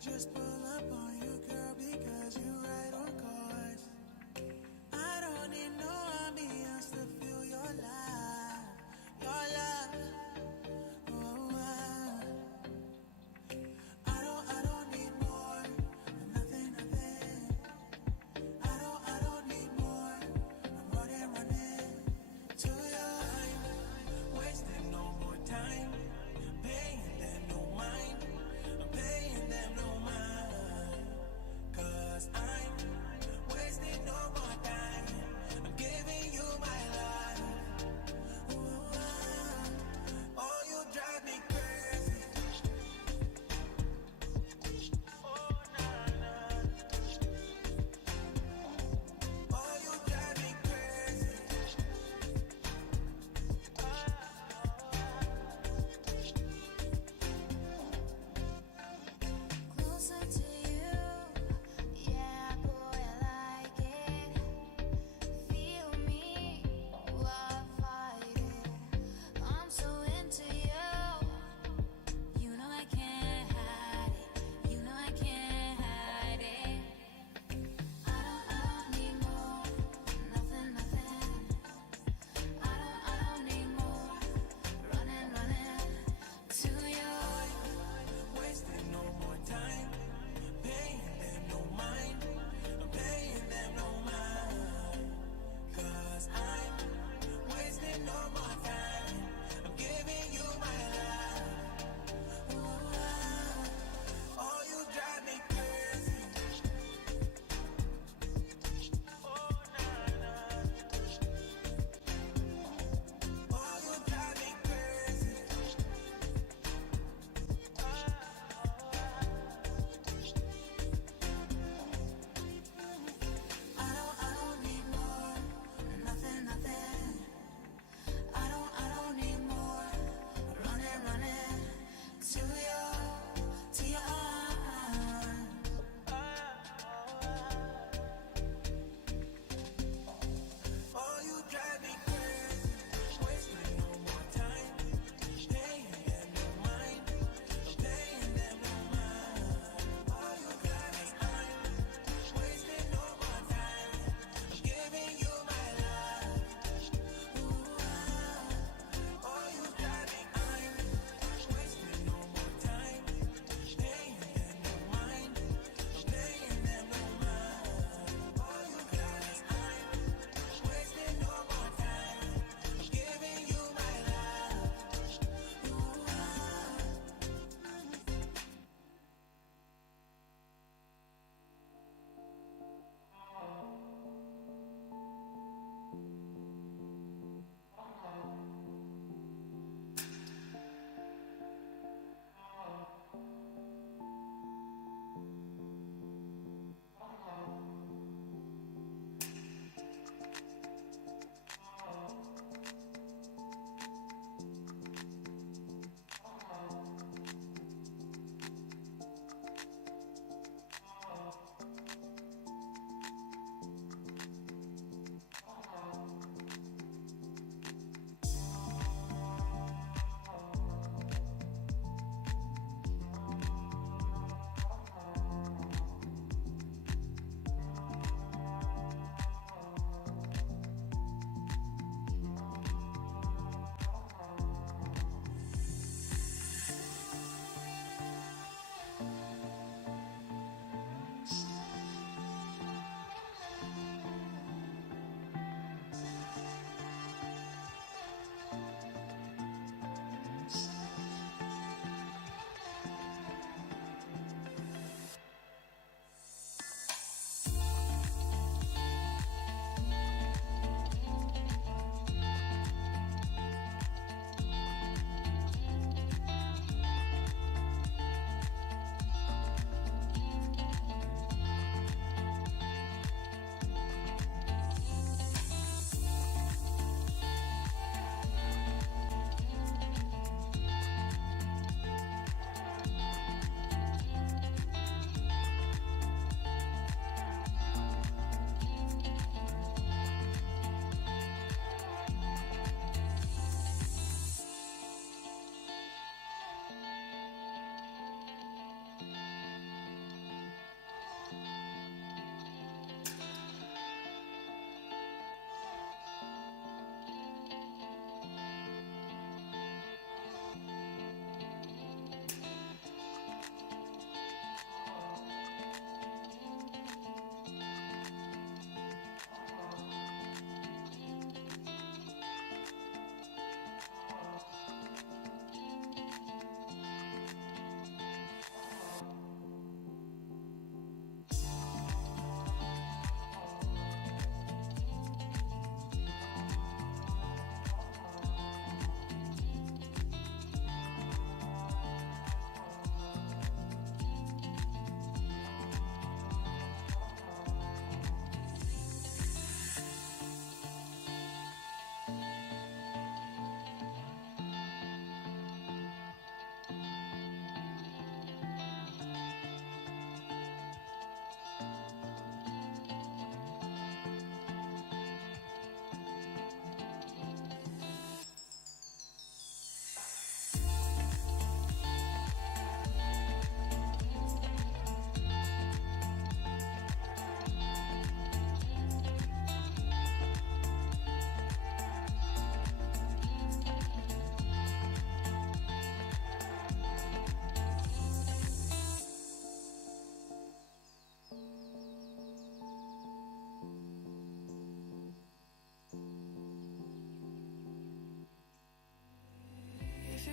just pull up on you, girl, because you right on course. I don't need no ambience to feel your love, your love. Oh, I don't need more, nothing, nothing. I don't need more. I'm running to you. I'm wasting no more time, paying them no mind. I'm paying them no mind.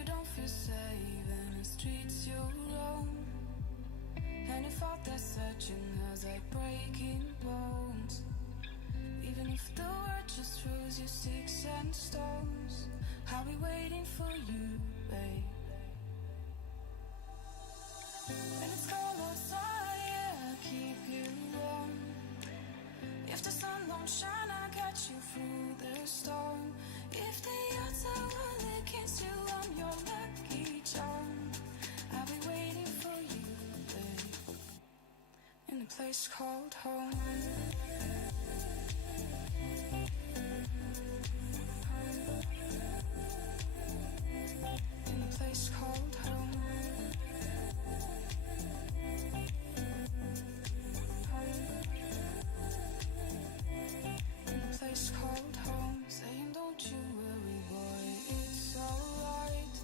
don't feel safe in the streets you roam. And you thought that searching has like breaking bones. Even if the world just throws you sticks and stones, I'll be waiting for you, babe. And it's cold outside, yeah, I'll keep you warm. If the sun don't shine, I'll catch you through the storm. If the odds are all against you, I'm your lucky charm. I'll be waiting for you, babe, in a place called home. In a place called home. In a place called home. Saying don't you worry, boy, it's alright.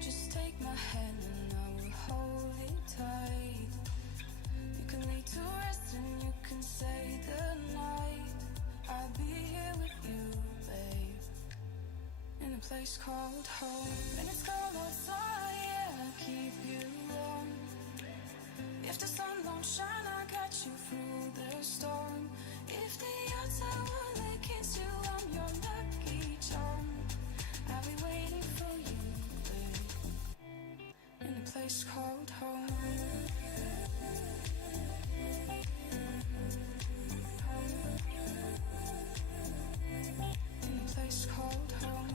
Just take my hand and I will hold it tight. You can lay to rest and you can stay the night. I'll be here with you, babe, in a place called home. And it's cold outside, yeah, I'll keep you warm. If the sun don't shine, I'll catch you through the storm. If the odds are all against you, I'm your lucky charm. I'll be waiting for you, babe, in a place called home. In a place called home.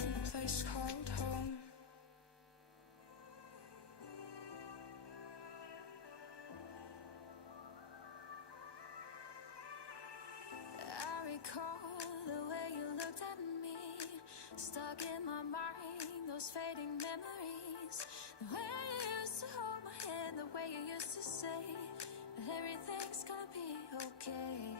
In a place called home. I recall the way you looked at me, stuck in my mind, those fading memories. The way you used to hold my hand, the way you used to say that everything's gonna be okay.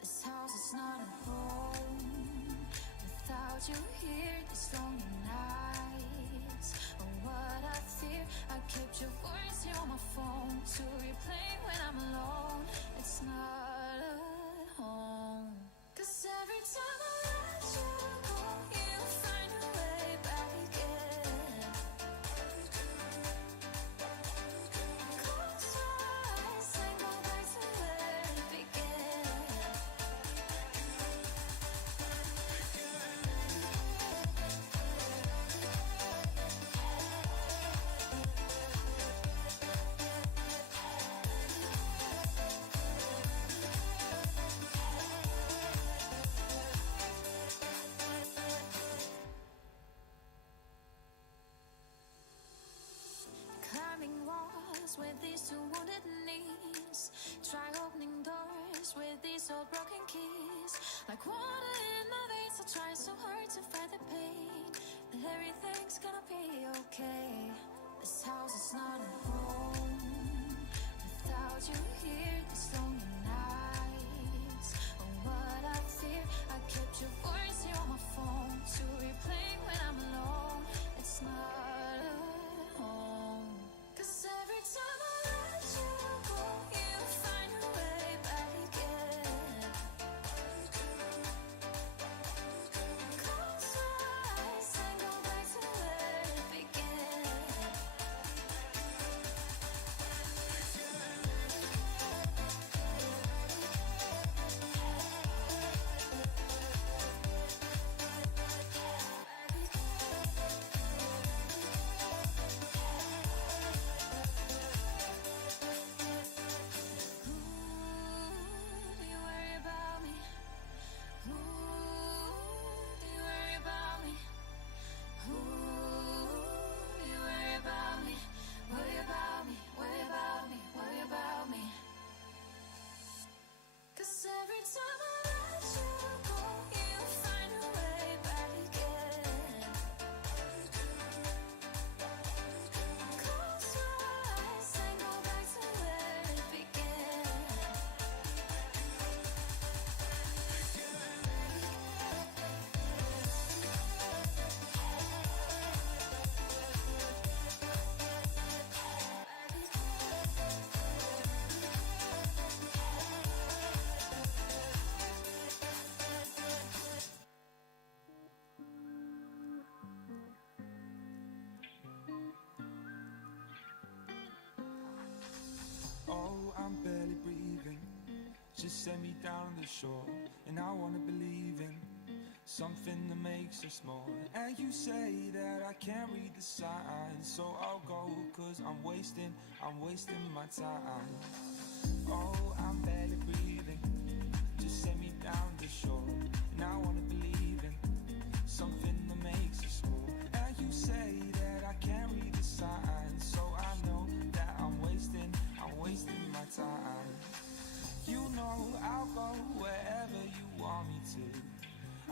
This house is not a home without you here. These lonely nights are what I fear. I kept your voice here on my phone to replay when I'm alone. It's not a home. 'Cause every time I let you go, you find a way back again. Close your eyes and go back to where it began. Climbing walls with these two wounded knees. Try opening doors with these old broken keys. Like water in my veins, I try so hard to fight the pain. But everything's gonna be okay. This house is not a home without you here. These lonely nights are what I fear. I kept your voice here on my phone to replay when I'm alone. It's not a home. 'Cause every time I let you go, you find a way back again. Close your eyes and go back to where it began. I'm barely breathing. Just set me down on the shore, and I wanna believe in something that makes us more. And you say that I can't read the signs, so I'll go, cause I'm wasting my time. Oh, I'm barely breathing. Just set me down the shore, and I wanna believe in something that makes us more. And you say that I can't read the signs, so I know that I'm wasting my time. You know I'll go wherever you want me to.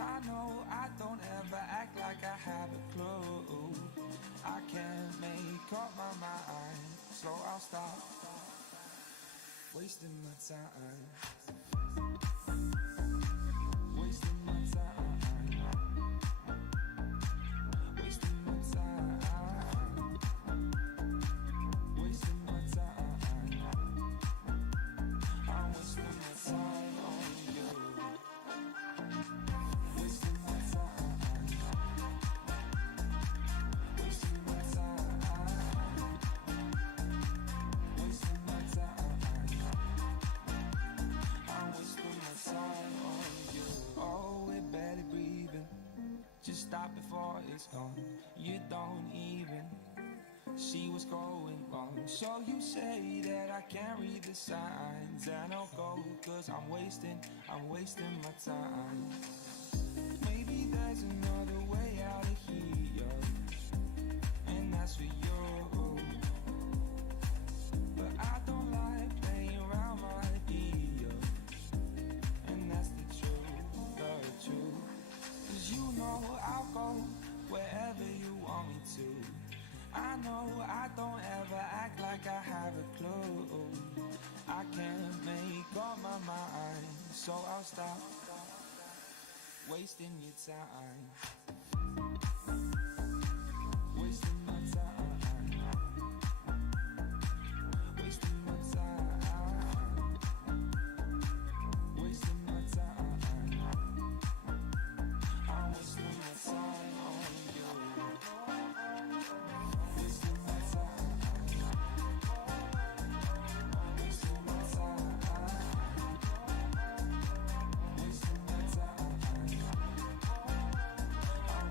I know I don't ever act like I have a clue. I can't make up my mind, so I'll stop wasting my time. Wasting my time. Wasting my time. Wasting my time. I'm wasting my time on you. Wasting my time. Wasting my time. Wasting my time. I'm wasting my time on you. Oh, we're barely breathing. Just stop before it's gone. You don't even see what's going wrong. So you say that I can't read the signs, and I'll go, cause I'm wasting my time. Maybe there's another way out of here, and that's for you. But I don't like playing around my ideas, and that's the truth. Cause you know I'll go wherever you want me to. I know I don't ever act like I have a clue. I can't make up my mind, so I'll stop wasting your time. Wasting my time. Wasting my time. Wasting my time. I'm wasting my time on you. Wasting my time. Wasting my time. Wasting my time. I'm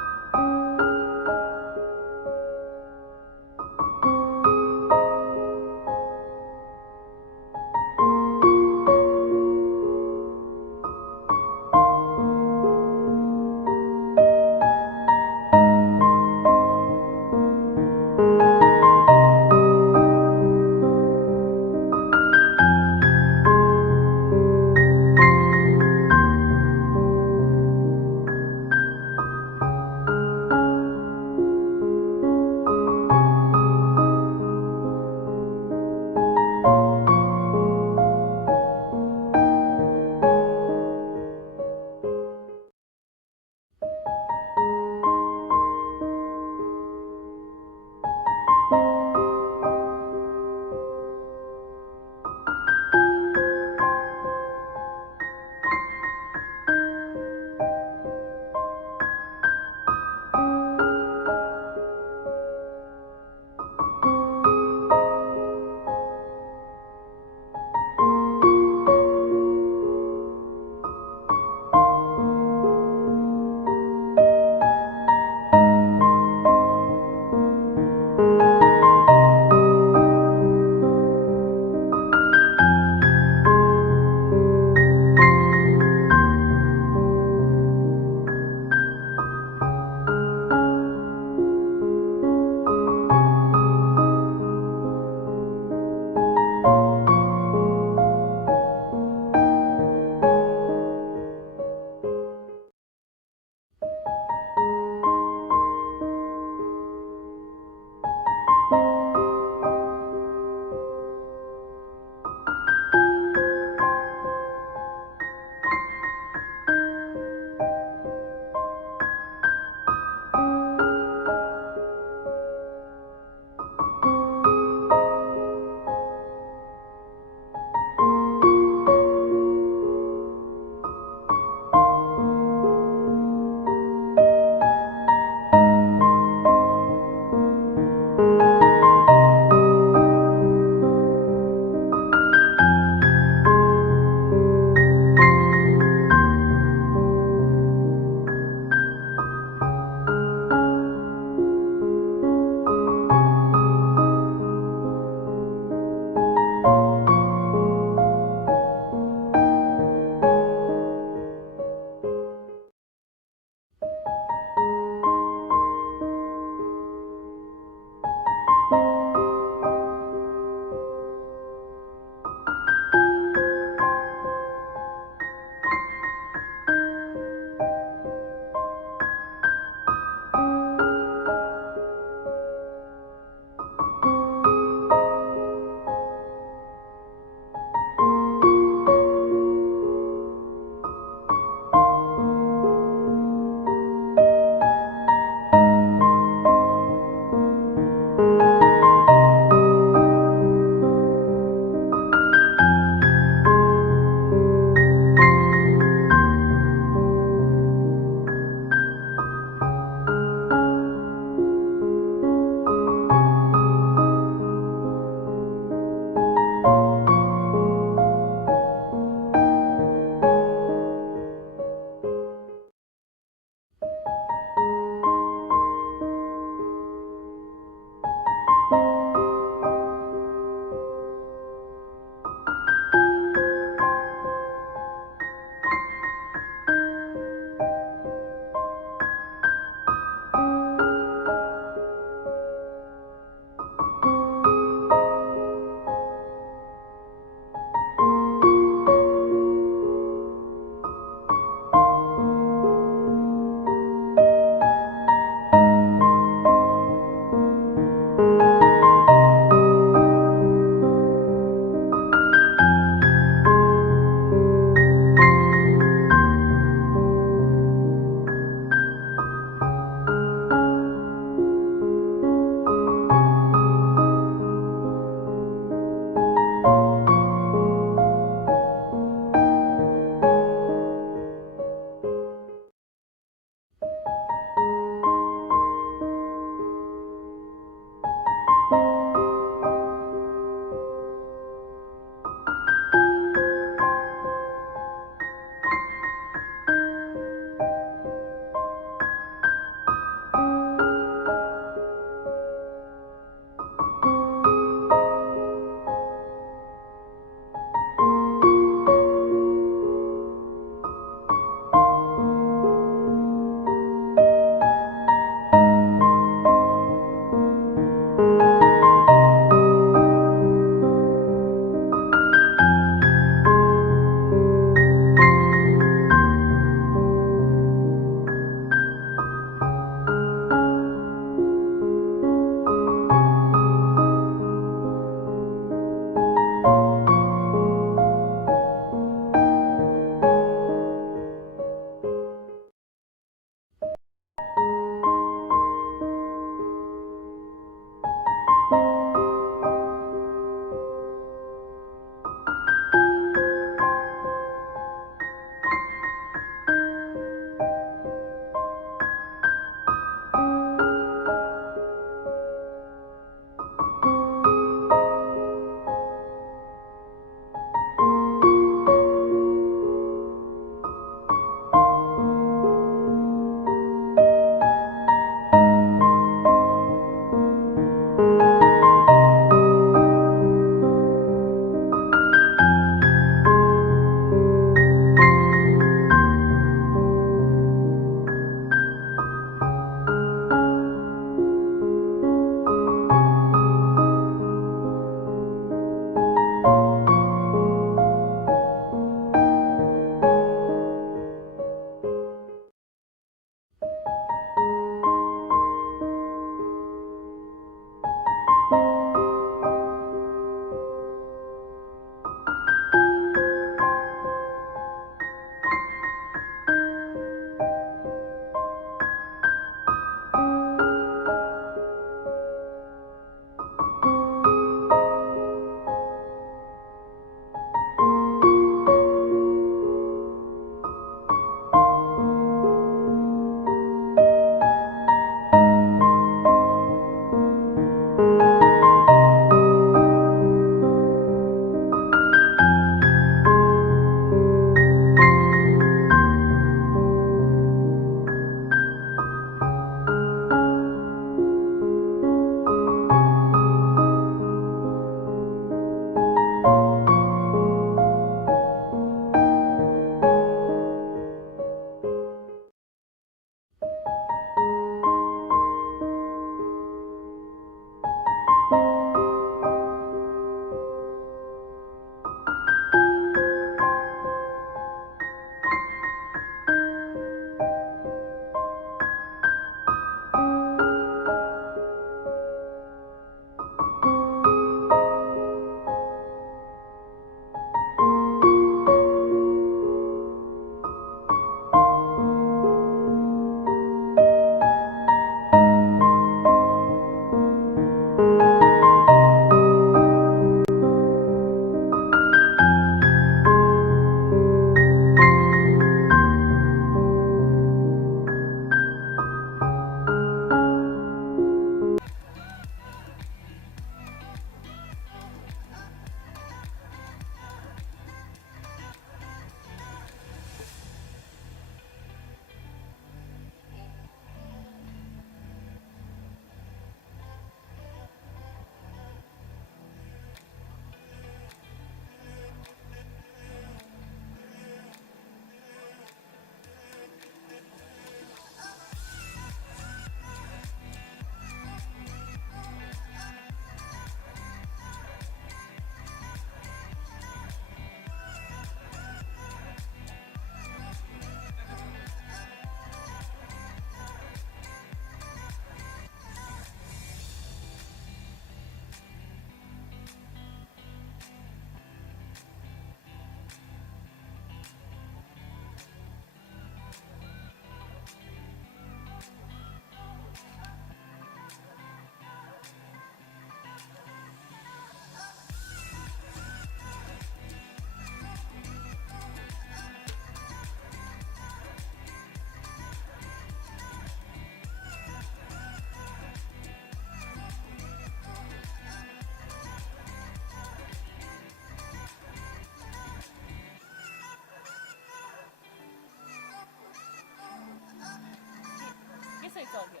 it's all here.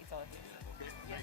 It's all here. Yeah.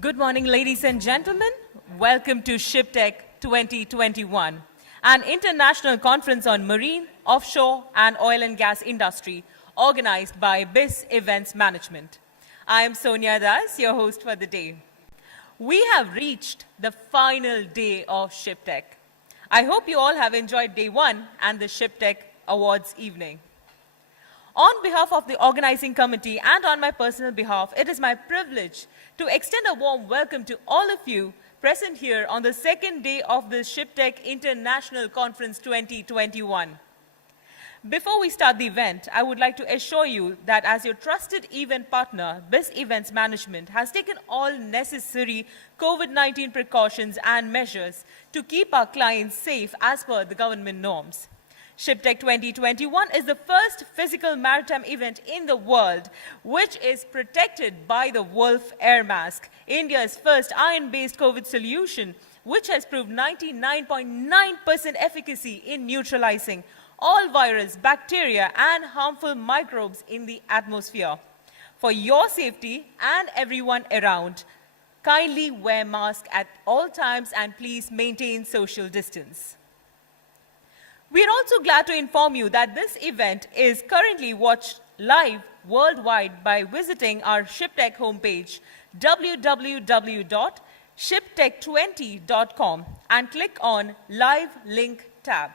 Good morning, ladies and gentlemen. Welcome to Shiptek 2021, an international conference on marine, offshore, and oil and gas industry organized by BIS Events Management. I am Sonia Das, your host for the day. We have reached the final day of Shiptek. I hope you all have enjoyed day one and the Shiptek Awards evening. On behalf of the organizing committee and on my personal behalf, it is my privilege to extend a warm welcome to all of you present here on the second day of the Shiptek International Conference 2021. Before we start the event, I would like to assure you that as your trusted event partner, BIS Events Management has taken all necessary COVID-19 precautions and measures to keep our clients safe as per the government norms. Shiptek 2021 is the first physical maritime event in the world which is protected by the Wolf Air Mask, India's first iron-based COVID solution, which has proved 99.9% efficacy in neutralizing all virus, bacteria, and harmful microbes in the atmosphere. For your safety and everyone around, kindly wear masks at all times and please maintain social distance. We are also glad to inform you that this event is currently watched live worldwide by visiting our Shiptek homepage, www.shiptek20.com and click on Live Link tab.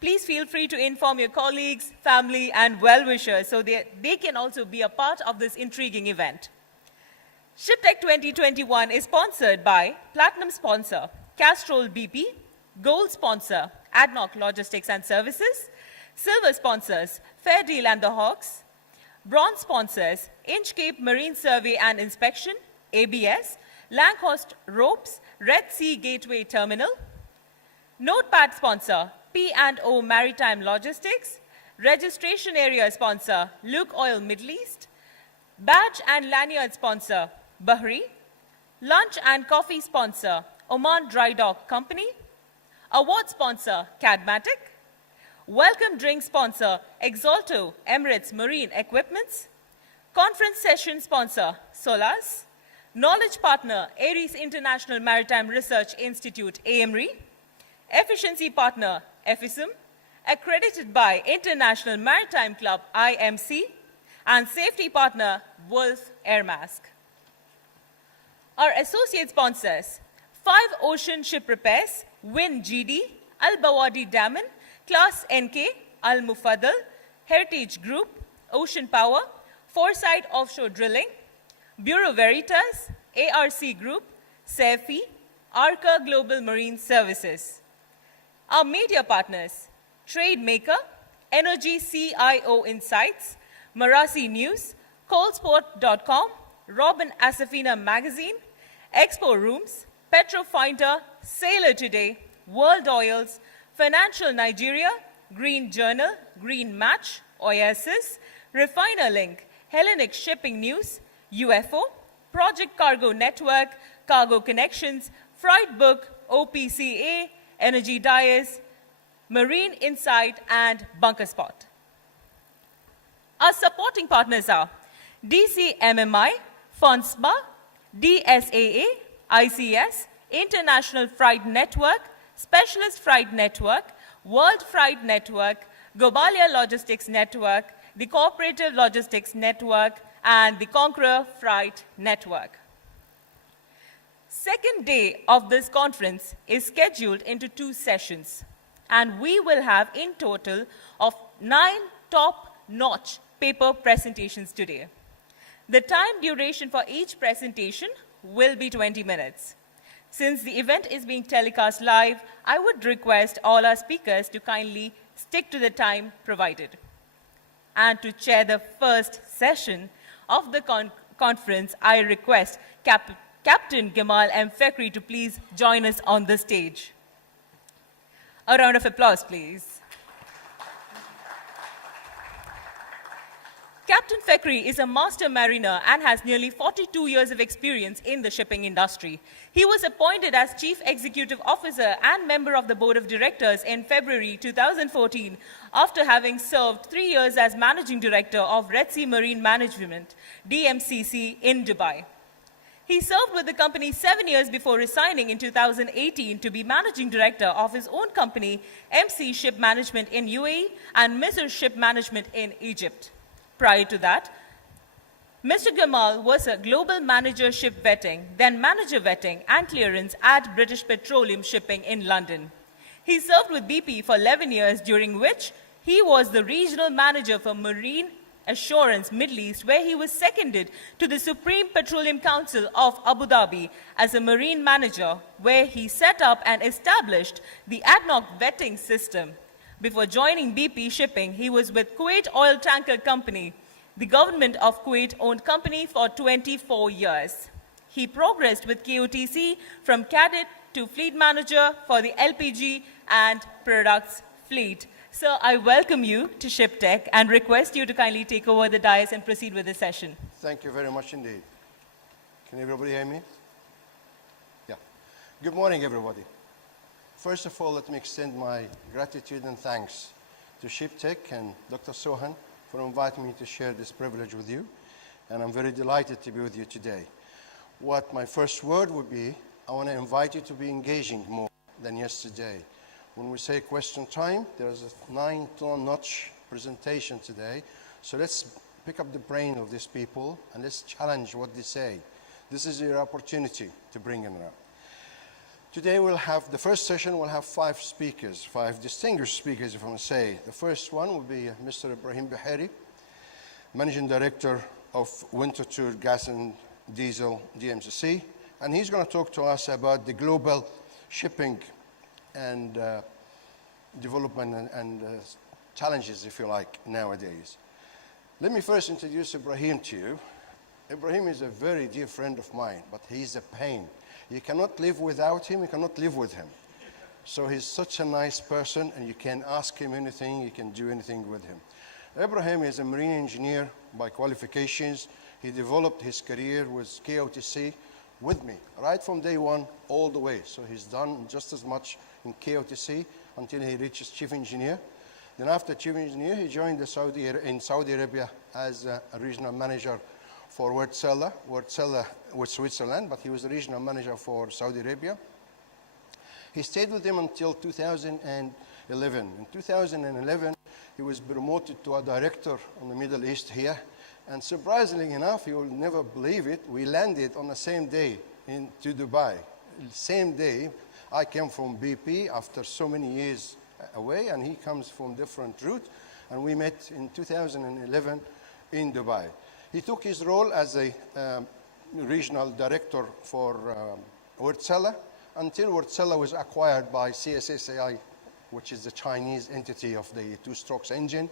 Please feel free to inform your colleagues, family, and well-wishers so they can also be a part of this intriguing event. Shiptek 2021 is sponsored by Platinum sponsor, Castrol BP, Gold sponsor, ADNOC Logistics and Services, Silver sponsors, Fair Deal and the Hawks, Bronze sponsors, Inchcape Marine Survey and Inspection, ABS, Langhorst Ropes, Red Sea Gateway Terminal, Notepad sponsor, P&O Maritime Logistics, Registration Area sponsor, Luke Oil Middle East, Badge and Lanyard sponsor, Bahri, Lunch and Coffee sponsor, Oman Dry Dock Company, Award sponsor, Cadmatic, Welcome Drink sponsor, Exalto Emirates Marine Equipments, Conference Session sponsor, Solas, Knowledge partner, Ares International Maritime Research Institute, AMRI, Efficiency partner, EFISM, accredited by International Maritime Club, IMC, and safety partner, Wolf Air Mask. Our associate sponsors, 5 Ocean Ship Repairs, Win GD, Al Bawadi Daman, Class NK, Al Mufaddal, Heritage Group, Ocean Power, Foresight Offshore Drilling, Bureau Veritas, ARC Group, SEFI, Arca Global Marine Services. Our media partners, Trademaker, Energy CIO Insights, Marasi News, Coalsport.com, Robin Asafina Magazine, Expo Rooms, Petrofinder, Sailor Today, World Oils, Financial Nigeria, Green Journal, Green Match, Oasis, Refiner Link, Hellenic Shipping News, UFO, Project Cargo Network, Cargo Connections, Freight Book, OPCA, Energy Dyers, Marine Insight, and Bunker Spot. Our supporting partners are DCMMI, FONSBA, DSAA, ICS, International Freight Network, Specialist Freight Network, World Freight Network, Gobalia Logistics Network, the Cooperative Logistics Network, and the Conqueror Freight Network. Second day of this conference is scheduled into 2 sessions, and we will have in total of 9 top-notch paper presentations today. The time duration for each presentation will be 20 minutes. Since the event is being telecast live, I would request all our speakers to kindly stick to the time provided. And to chair the first session of the conference, I request Captain Gamal M. Fekri to please join us on the stage. A round of applause, please. Captain Fekri is a master mariner and has nearly 42 years of experience in the shipping industry. He was appointed as Chief Executive Officer and member of the Board of Directors in February 2014 after having served 3 years as Managing Director of Red Sea Marine Management, DMCC, in Dubai. He served with the company 7 years before resigning in 2018 to be Managing Director of his own company, MC Ship Management in UAE and Misr Ship Management in Egypt. Prior to that, Mr. Gamal was a global manager ship vetting, then manager vetting and clearance at British Petroleum Shipping in London. He served with BP for 11 years, during which he was the regional manager for Marine Assurance Middle East, where he was seconded to the Supreme Petroleum Council of Abu Dhabi as a marine manager, where he set up and established the ADNOC vetting system. Before joining BP Shipping, he was with Kuwait Oil Tanker Company, the government of Kuwait-owned company, for 24 years. He progressed with KOTC from cadet to fleet manager for the LPG and products fleet. Sir, I welcome you to Shiptek and request you to kindly take over the dais and proceed with the session. Thank you very much indeed. Can everybody hear me? Yeah. Good morning, everybody. First of all, let me extend my gratitude and thanks to Shiptek and Dr. Sohan for inviting me to share this privilege with you. And I'm very delighted to be with you today. What my first word would be, I want to invite you to be engaging more than yesterday. When we say question time, there's a 9-notch presentation today. So let's pick up the brain of these people and let's challenge what they say. This is your opportunity to bring them around. Today we'll have, the first session will have 5 speakers, 5 distinguished speakers, if I may say. The first one will be Mr. Ibrahim Bahari, Managing Director of Winterthur Gas and Diesel DMCC, and he's going to talk to us about the global shipping and development and challenges, if you like, nowadays. Let me first introduce Ibrahim to you. Ibrahim is a very dear friend of mine, but he's a pain. You cannot live without him, you cannot live with him. So he's such a nice person, and you can ask him anything, you can do anything with him. Ibrahim is a marine engineer by qualifications. He developed his career with KOTC with me, right from day one all the way. So he's done just as much in KOTC until he reaches chief engineer. Then after chief engineer, he joined in Saudi Arabia as a regional manager for Wärtsilä with Switzerland, but he was the regional manager for Saudi Arabia. He stayed with them until 2011. In 2011, he was promoted to a director on the Middle East here. And surprisingly enough, you will never believe it, we landed on the same day to Dubai. Same day, I came from BP after so many years away, and he comes from different route, and we met in 2011 in Dubai. He took his role as a regional director for Wärtsilä until Wärtsilä was acquired by CSSAI, which is the Chinese entity of the two-strokes engine,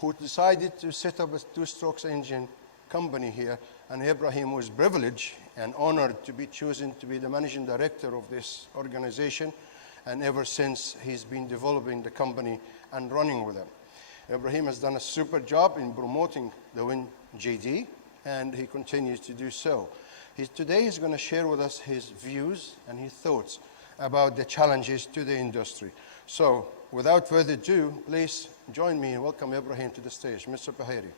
who decided to set up a two-strokes engine company here. And Ibrahim was privileged and honored to be chosen to be the managing director of this organization. And ever since, he's been developing the company and running with them. Ibrahim has done a super job in promoting the WinJD, and he continues to do so. Today he's going to share with us his views and his thoughts about the challenges to the industry. So, without further ado, please join me and welcome Ibrahim to the stage. Mr. Bahari.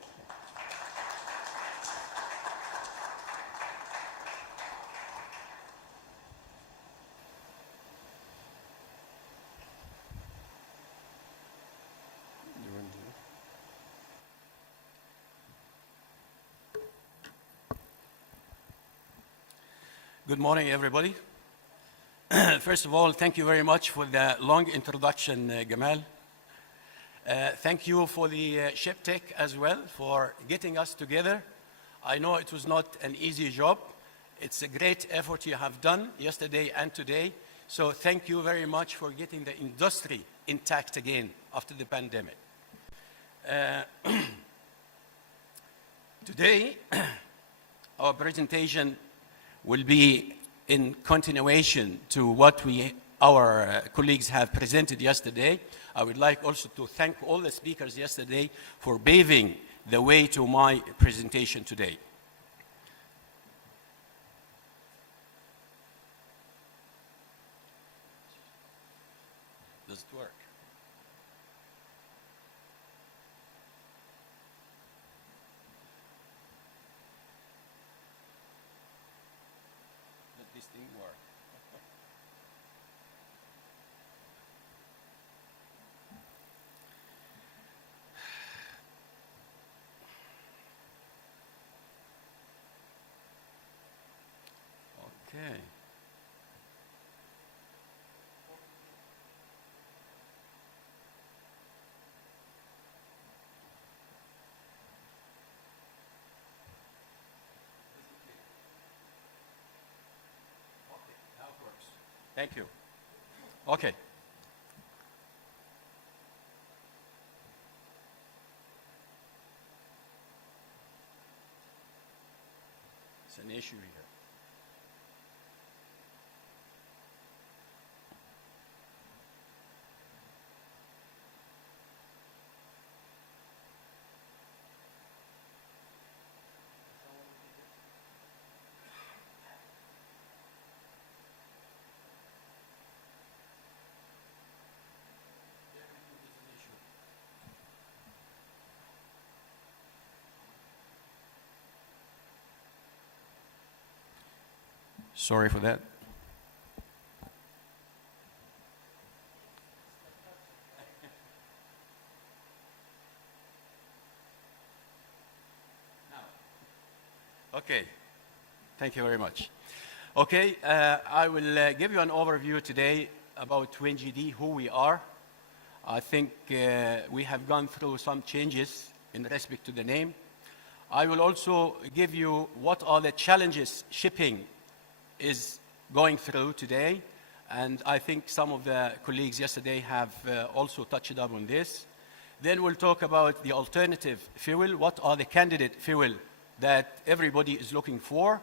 Good morning, everybody. First of all, thank you very much for the long introduction, Gamal. Thank you for the Shiptek as well for getting us together. I know it was not an easy job. It's a great effort you have done yesterday and today. So thank you very much for getting the industry intact again after the pandemic. Today, our presentation will be in continuation to what our colleagues have presented yesterday. I would like also to thank all the speakers yesterday for paving the way to my presentation today. Does it work? This thing work. Okay. Thank you. Okay. It's an issue here. Sorry for that. Okay. Thank Thank you very much. Okay, I will give you an overview today about WinGD, who we are. I think we have gone through some changes in respect to the name. I will also give you what are the challenges shipping is going through today. And I think some of the colleagues yesterday have also touched up on this. Then we'll talk about the alternative fuel. What are the candidate fuel that everybody is looking for?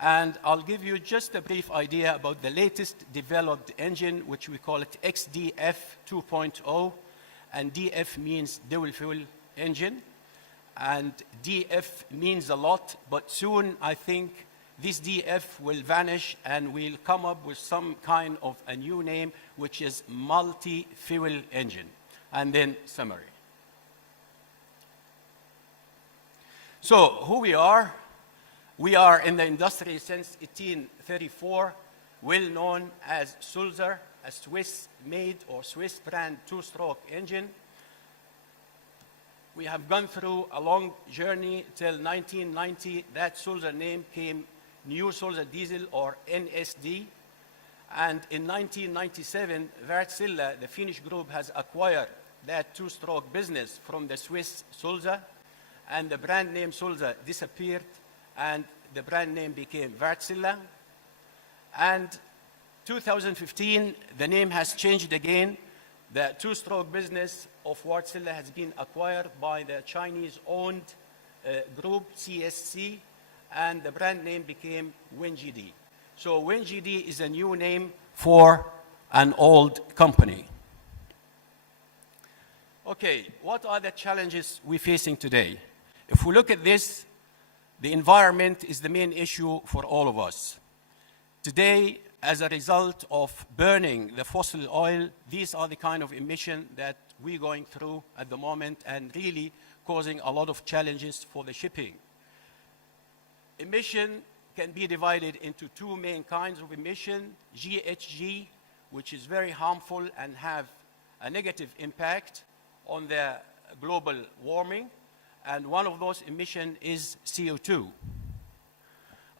And I'll give you just a brief idea about the latest developed engine, which we call it XDF 2.0. And DF means dual fuel engine. And DF means a lot, but soon I think this DF will vanish and we'll come up with some kind of a new name, which is multi-fuel engine. And then summary. So who we are in the industry since 1834, well known as Sulzer, a Swiss-made or Swiss brand two-stroke engine. We have gone through a long journey till 1990. That Sulzer name came New Sulzer Diesel or NSD. And in 1997, Wärtsilä, the Finnish group, has acquired that two-stroke business from the Swiss Sulzer. And the brand name Sulzer disappeared, and the brand name became Wärtsilä. And 2015, the name has changed again. The two-stroke business of Wärtsilä has been acquired by the Chinese-owned group CSC, and the brand name became WinGD. So WinGD is a new name for an old company. Okay, what are the challenges we're facing today? If we look at this, the environment is the main issue for all of us. Today, as a result of burning the fossil oil, these are the kind of emissions that we're going through at the moment and really causing a lot of challenges for the shipping. Emission can be divided into two main kinds of emission: GHG, which is very harmful and have a negative impact on the global warming, and one of those emissions is CO2.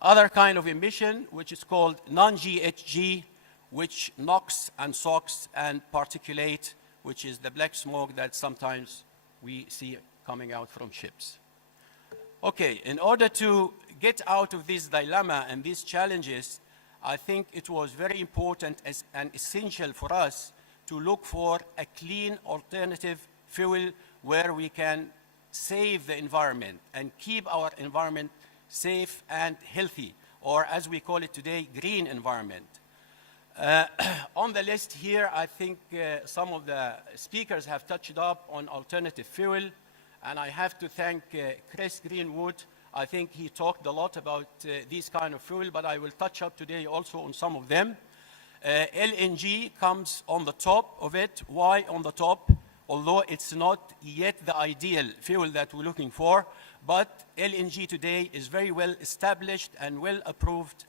Other kind of emission, which is called non-GHG, which NOx and SOx and particulate, which is the black smoke that sometimes we see coming out from ships. Okay, in order to get out of this dilemma and these challenges, I think it was very important and essential for us to look for a clean alternative fuel where we can save the environment and keep our environment safe and healthy, or as we call it today, green environment. On the list here, I think some of the speakers have touched up on alternative fuel, and I have to thank Chris Greenwood. I think he talked a lot about these kind of fuel, but I will touch up today also on some of them. LNG comes on the top of it. Why on the top? Although it's not yet the ideal fuel that we're looking for, but LNG today is very well established and well approved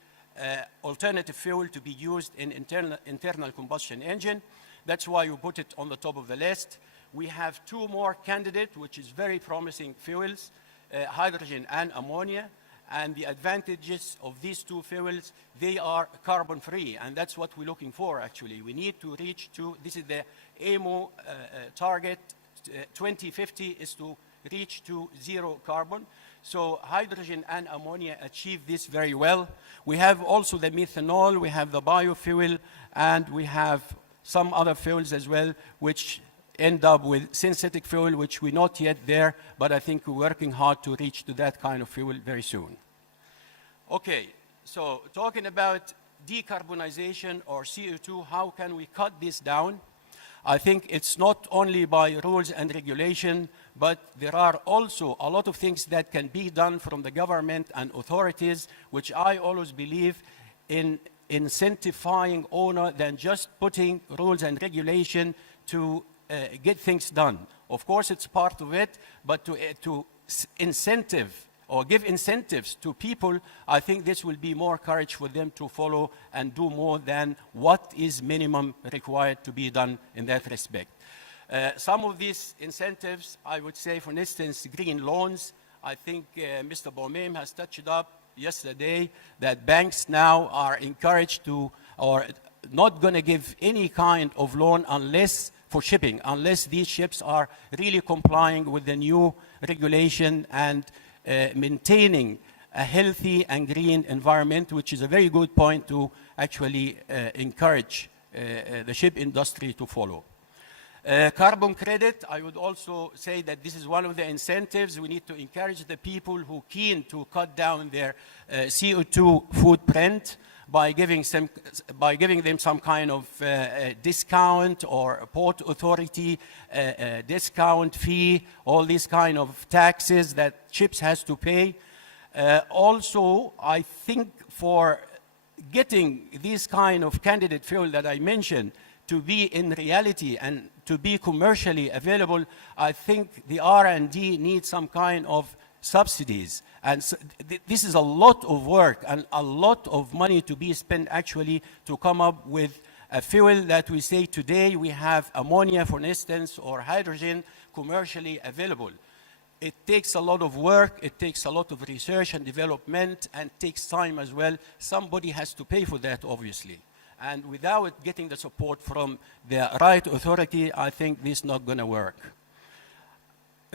alternative fuel to be used in internal combustion engine. That's why we put it on the top of the list. We have two more candidates, which is very promising fuels, hydrogen and ammonia. And the advantages of these two fuels, they are carbon-free, and that's what we're looking for, actually. We need to reach to, this is the AMO target, 2050 is to reach to zero carbon. So hydrogen and ammonia achieve this very well. We have also the methanol, we have the biofuel, and we have some other fuels as well, which end up with synthetic fuel, which we're not yet there, but I think we're working hard to reach to that kind of fuel very soon. Okay, so talking about decarbonization or CO2, how can we cut this down? I think it's not only by rules and regulation, but there are also a lot of things that can be done from the government and authorities, which I always believe in incentivizing owner than just putting rules and regulation to get things done. Of course, it's part of it, but to incentive or give incentives to people, I think this will be more courage for them to follow and do more than what is minimum required to be done in that respect. Some of these incentives, I would say, for instance, green loans. I think Mr. Boumem has touched up yesterday that banks now are encouraged to, or not going to give any kind of loan unless for shipping, unless these ships are really complying with the new regulation and maintaining a healthy and green environment, which is a very good point to actually encourage the ship industry to follow. Carbon credit, I would also say that this is one of the incentives. We need to encourage the people who are keen to cut down their CO2 footprint by giving them some kind of discount or port authority discount fee, all these kind of taxes that ships has to pay. Also, I think for getting this kind of candidate fuel that I mentioned to be in reality and to be commercially available, I think the R&D needs some kind of subsidies. And so this is a lot of work and a lot of money to be spent actually to come up with a fuel that we say today we have ammonia, for instance, or hydrogen commercially available. It takes a lot of work, it takes a lot of research and development, and takes time as well. Somebody has to pay for that, obviously. And without getting the support from the right authority, I think this is not going to work.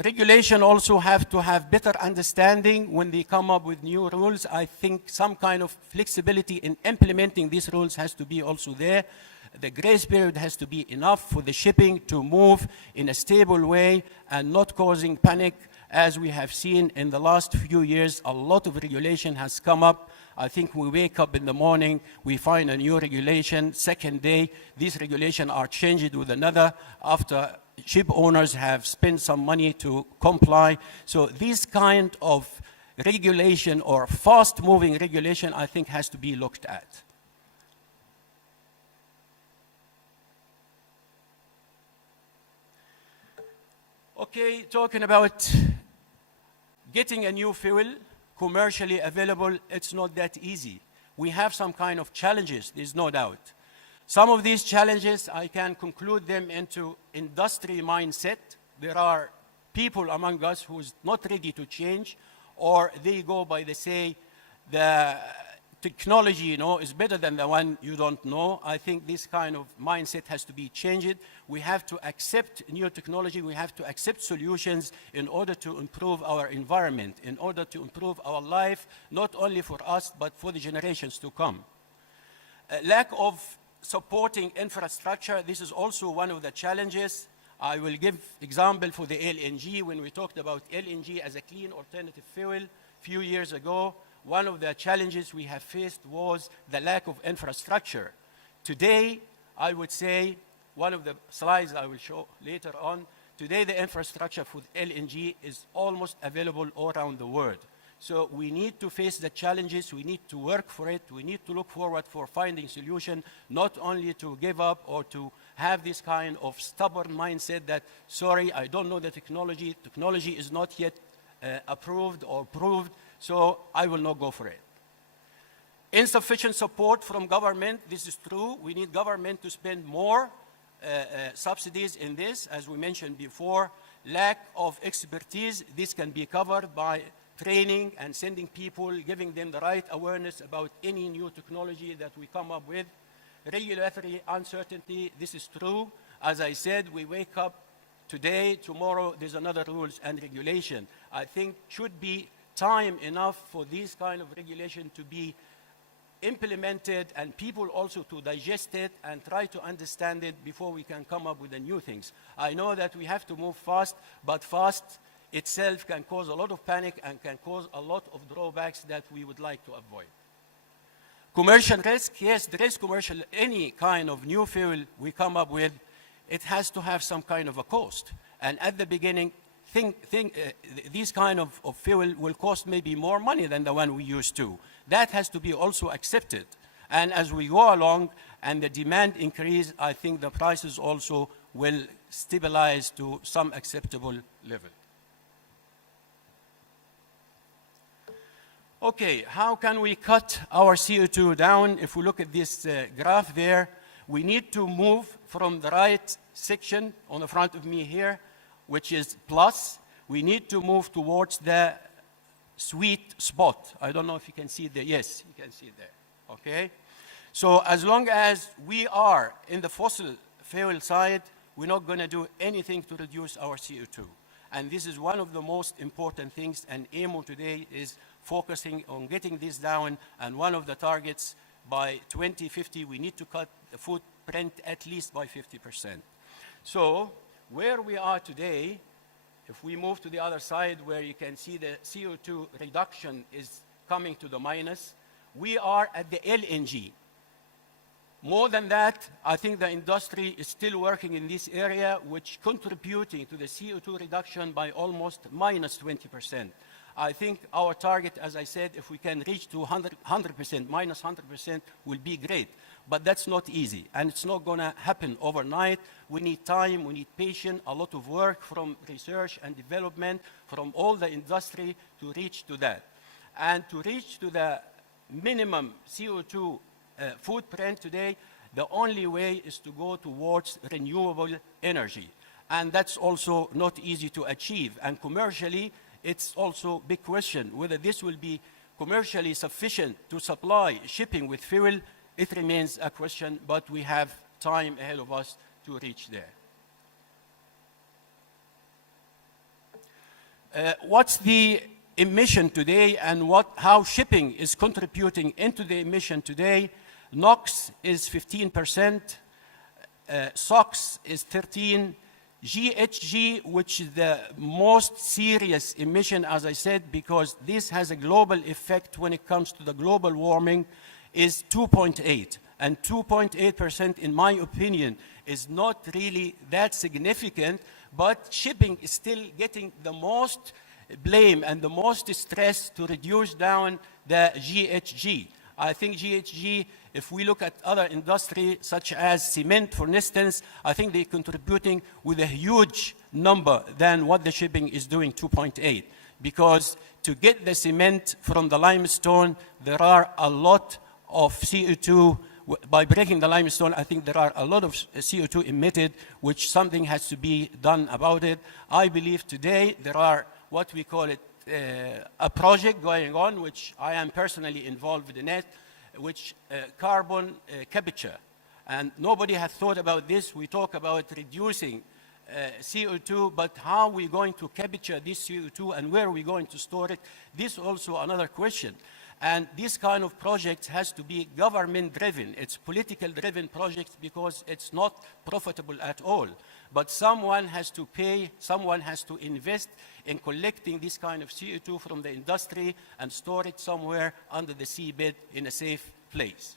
Regulation also have to have better understanding when they come up with new rules. I think some kind of flexibility in implementing these rules has to be also there. The grace period has to be enough for the shipping to move in a stable way and not causing panic. As we have seen in the last few years, a lot of regulation has come up. I think we wake up in the morning, we find a new regulation. Second day, these regulations are changed with another after ship owners have spent some money to comply. So this kind of regulation or fast-moving regulation, I think, has to be looked at. Okay, talking about getting a new fuel commercially available, it's not that easy. We have some kind of challenges, there's no doubt. Some of these challenges, I can conclude them into industry mindset. There are people among us who's not ready to change, or they go by the say, the technology, is better than the one you don't know. I think this kind of mindset has to be changed. We have to accept new technology. We have to accept solutions in order to improve our environment, in order to improve our life, not only for us, but for the generations to come. Lack of supporting infrastructure, this is also one of the challenges. I will give example for the LNG. When we talked about LNG as a clean alternative fuel a few years ago, one of the challenges we have faced was the lack of infrastructure. Today, I would say, one of the slides I will show later on, today the infrastructure for LNG is almost available all around the world. So we need to face the challenges, we need to work for it, we need to look forward for finding solution, not only to give up or to have this kind of stubborn mindset that, sorry, I don't know the technology is not yet approved or proved, so I will not go for it. Insufficient support from government, this is true. We need government to spend more subsidies in this, as we mentioned before. Lack of expertise, this can be covered by training and sending people, giving them the right awareness about any new technology that we come up with. Regulatory uncertainty, this is true. As I said, we wake up today, tomorrow, there's another rules and regulation. I think should be time enough for these kind of regulation to be implemented and people also to digest it and try to understand it before we can come up with the new things. I know that we have to move fast, but fast itself can cause a lot of panic and can cause a lot of drawbacks that we would like to avoid. Commercial risk, yes, there is commercial, any kind of new fuel we come up with, it has to have some kind of a cost. And at the beginning, these kind of fuel will cost maybe more money than the one we used to. That has to be also accepted. And as we go along and the demand increase, I think the prices also will stabilize to some acceptable level. Okay, how can we cut our CO2 down? If we look at this graph there, we need to move from the right section on the front of me here, which is plus. We need to move towards the sweet spot. I don't know if you can see it there. Yes, you can see it there. Okay? So as long as we are in the fossil fuel side, we're not going to do anything to reduce our CO2. And this is one of the most important things, and AMO today is focusing on getting this down, and one of the targets by 2050, we need to cut the footprint at least by 50%. So where we are today, if we move to the other side where you can see the CO2 reduction is coming to the minus, we are at the LNG. More than that, I think the industry is still working in this area, which contributing to the CO2 reduction by almost minus 20%. I think our target, as I said, if we can reach to 100%, minus 100%, will be great. But that's not easy, and it's not going to happen overnight. We need time, we need patience, a lot of work from research and development, from all the industry to reach to that. And to reach to the minimum CO2 footprint today, the only way is to go towards renewable energy. And that's also not easy to achieve. And commercially, it's also a big question whether this will be commercially sufficient to supply shipping with fuel. It remains a question, but we have time ahead of us to reach there. What's the emission today and how shipping is contributing into the emission today? NOx is 15%, SOx is 13%, GHG, which is the most serious emission, as I said, because this has a global effect when it comes to the global warming, is 2.8. And 2.8%, in my opinion, is not really that significant, but shipping is still getting the most blame and the most stress to reduce down the GHG. I think GHG, if we look at other industry, such as cement, for instance, I think they're contributing with a huge number than what the shipping is doing, 2.8. Because to get the cement from the limestone, there are a lot of CO2. By breaking the limestone, I think there are a lot of CO2 emitted, which something has to be done about it. I believe today there are what we call it a project going on, which I am personally involved in it, which carbon capture. And nobody has thought about this. We talk about reducing CO2, but how are we going to capture this CO2 and where are we going to store it? This is also another question. And this kind of project has to be government-driven. It's political-driven projects because it's not profitable at all. But someone has to pay, someone has to invest in collecting this kind of CO2 from the industry and store it somewhere under the seabed in a safe place.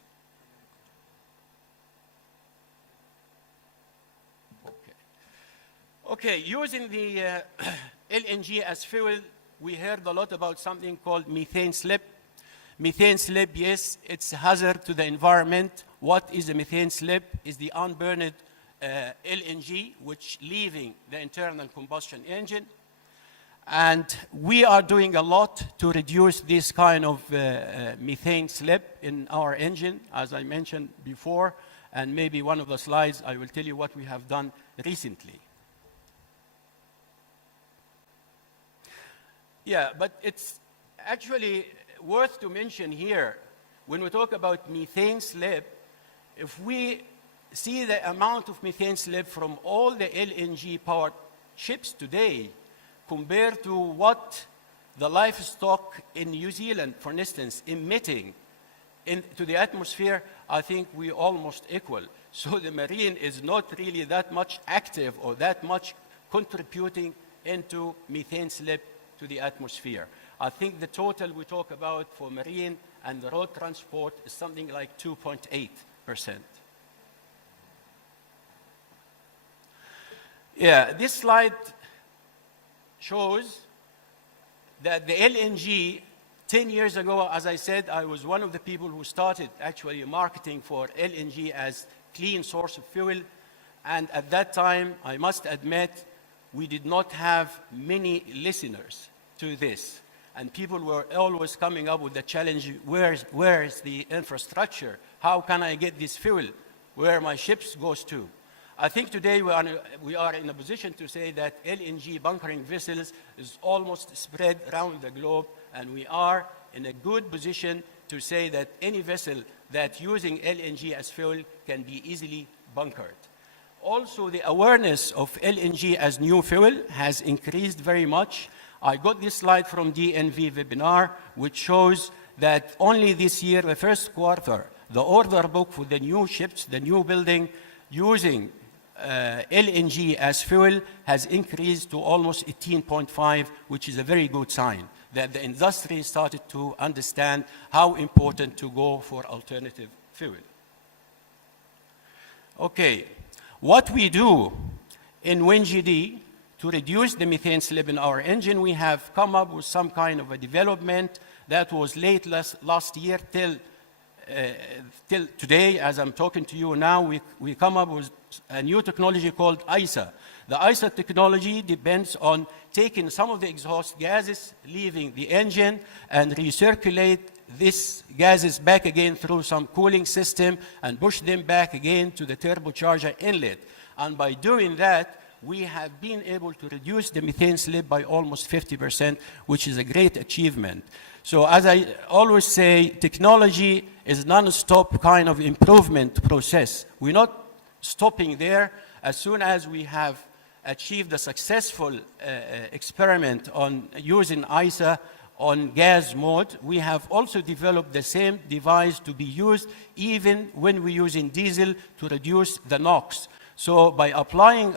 Okay, using the LNG as fuel, we heard a lot about something called methane slip. Methane slip, yes, it's a hazard to the environment. What is a methane slip? Is the unburned LNG, which leaving the internal combustion engine. And we are doing a lot to reduce this kind of methane slip in our engine, as I mentioned before. And maybe one of the slides, I will tell you what we have done recently. Yeah, but it's actually worth to mention here, when we talk about methane slip, if we see the amount of methane slip from all the LNG powered ships today compared to what the livestock in New Zealand, for instance, emitting into the atmosphere, I think we're almost equal. So the marine is not really that much active or that much contributing into methane slip to the atmosphere. I think the total we talk about for marine and the road transport is something like 2.8%. Yeah, this slide shows that the LNG, 10 years ago, as I said, I was one of the people who started actually marketing for LNG as clean source of fuel. And at that time, I must admit, we did not have many listeners to this. And people were always coming up with the challenge, where is the infrastructure? How can I get this fuel where my ships goes to? I think today we are in a position to say that LNG bunkering vessels is almost spread around the globe, and we are in a good position to say that any vessel that using LNG as fuel can be easily bunkered. Also, the awareness of LNG as new fuel has increased very much. I got this slide from DNV webinar, which shows that only this year, the first quarter, the order book for the new ships, the new building, using LNG as fuel has increased to almost 18.5, which is a very good sign that the industry started to understand how important to go for alternative fuel. Okay, what we do in WinGD to reduce the methane slip in our engine, we have come up with some kind of a development that was late last year till today, as I'm talking to you now. We come up with a new technology called ISA. The ISA technology depends on taking some of the exhaust gases, leaving the engine, and recirculate these gases back again through some cooling system and push them back again to the turbocharger inlet. And by doing that, we have been able to reduce the methane slip by almost 50%, which is a great achievement. So as I always say, technology is a non-stop kind of improvement process. We're not stopping there. As soon as we have achieved a successful experiment on using ISA on gas mode, we have also developed the same device to be used even when we're using diesel to reduce the NOx. So by applying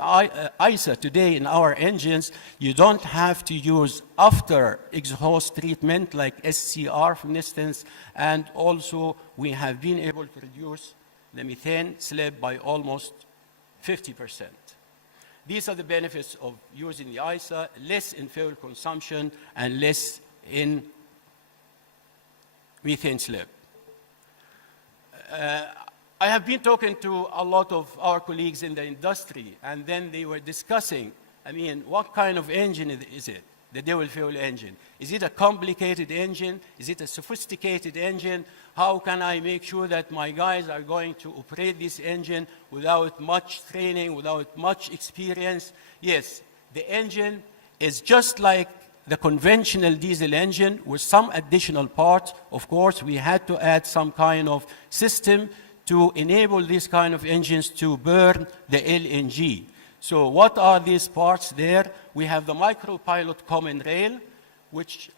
ISA today in our engines, you don't have to use after exhaust treatment like SCR, for instance, and also we have been able to reduce the methane slip by almost 50%. These are the benefits of using the ISA: less in fuel consumption and less in methane slip. I have been talking to a lot of our colleagues in the industry, and then they were discussing, what kind of engine is it, the dual fuel engine? Is it a complicated engine? Is it a sophisticated engine? How can I make sure that my guys are going to operate this engine without much training, without much experience? Yes, the engine is just like the conventional diesel engine with some additional parts. Of course, we had to add some kind of system to enable these kind of engines to burn the LNG. So what are these parts there? We have the micropilot common rail, which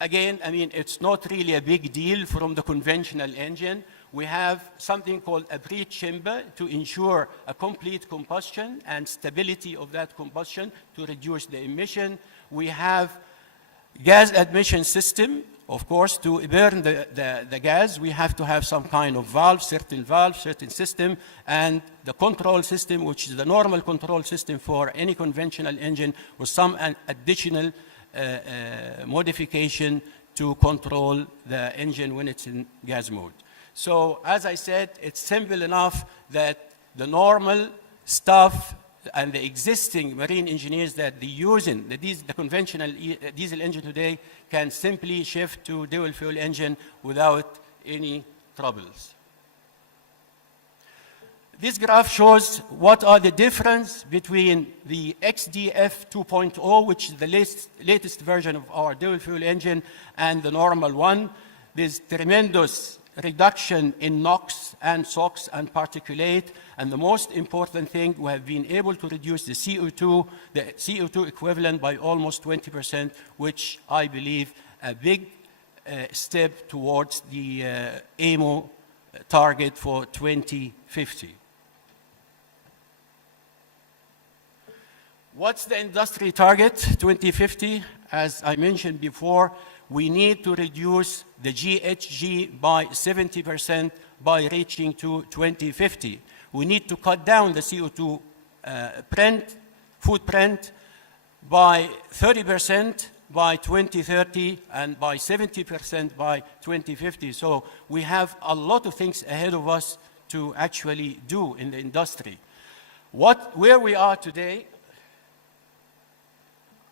again, it's not really a big deal from the conventional engine. We have something called a breech chamber to ensure a complete combustion and stability of that combustion to reduce the emission. We have gas admission system. Of course, to burn the gas, we have to have some kind of valve, certain system, and the control system, which is the normal control system for any conventional engine, with some additional modification to control the engine when it's in gas mode. So, as I said, it's simple enough that the normal stuff and the existing marine engineers that they're using the conventional diesel engine today can simply shift to dual fuel engine without any troubles. This graph shows what are the difference between the XDF 2.0, which is the latest version of our dual fuel engine, and the normal one. There's tremendous reduction in NOx and SOx and particulate, and the most important thing, we have been able to reduce the CO2 equivalent by almost 20%, which I believe a big step towards the AMO target for 2050. What's the industry target 2050? As I mentioned before, we need to reduce the GHG by 70% by reaching to 2050. We need to cut down the CO2 footprint by 30% by 2030 and by 70% by 2050. So we have a lot of things ahead of us to actually do in the industry. Where we are today,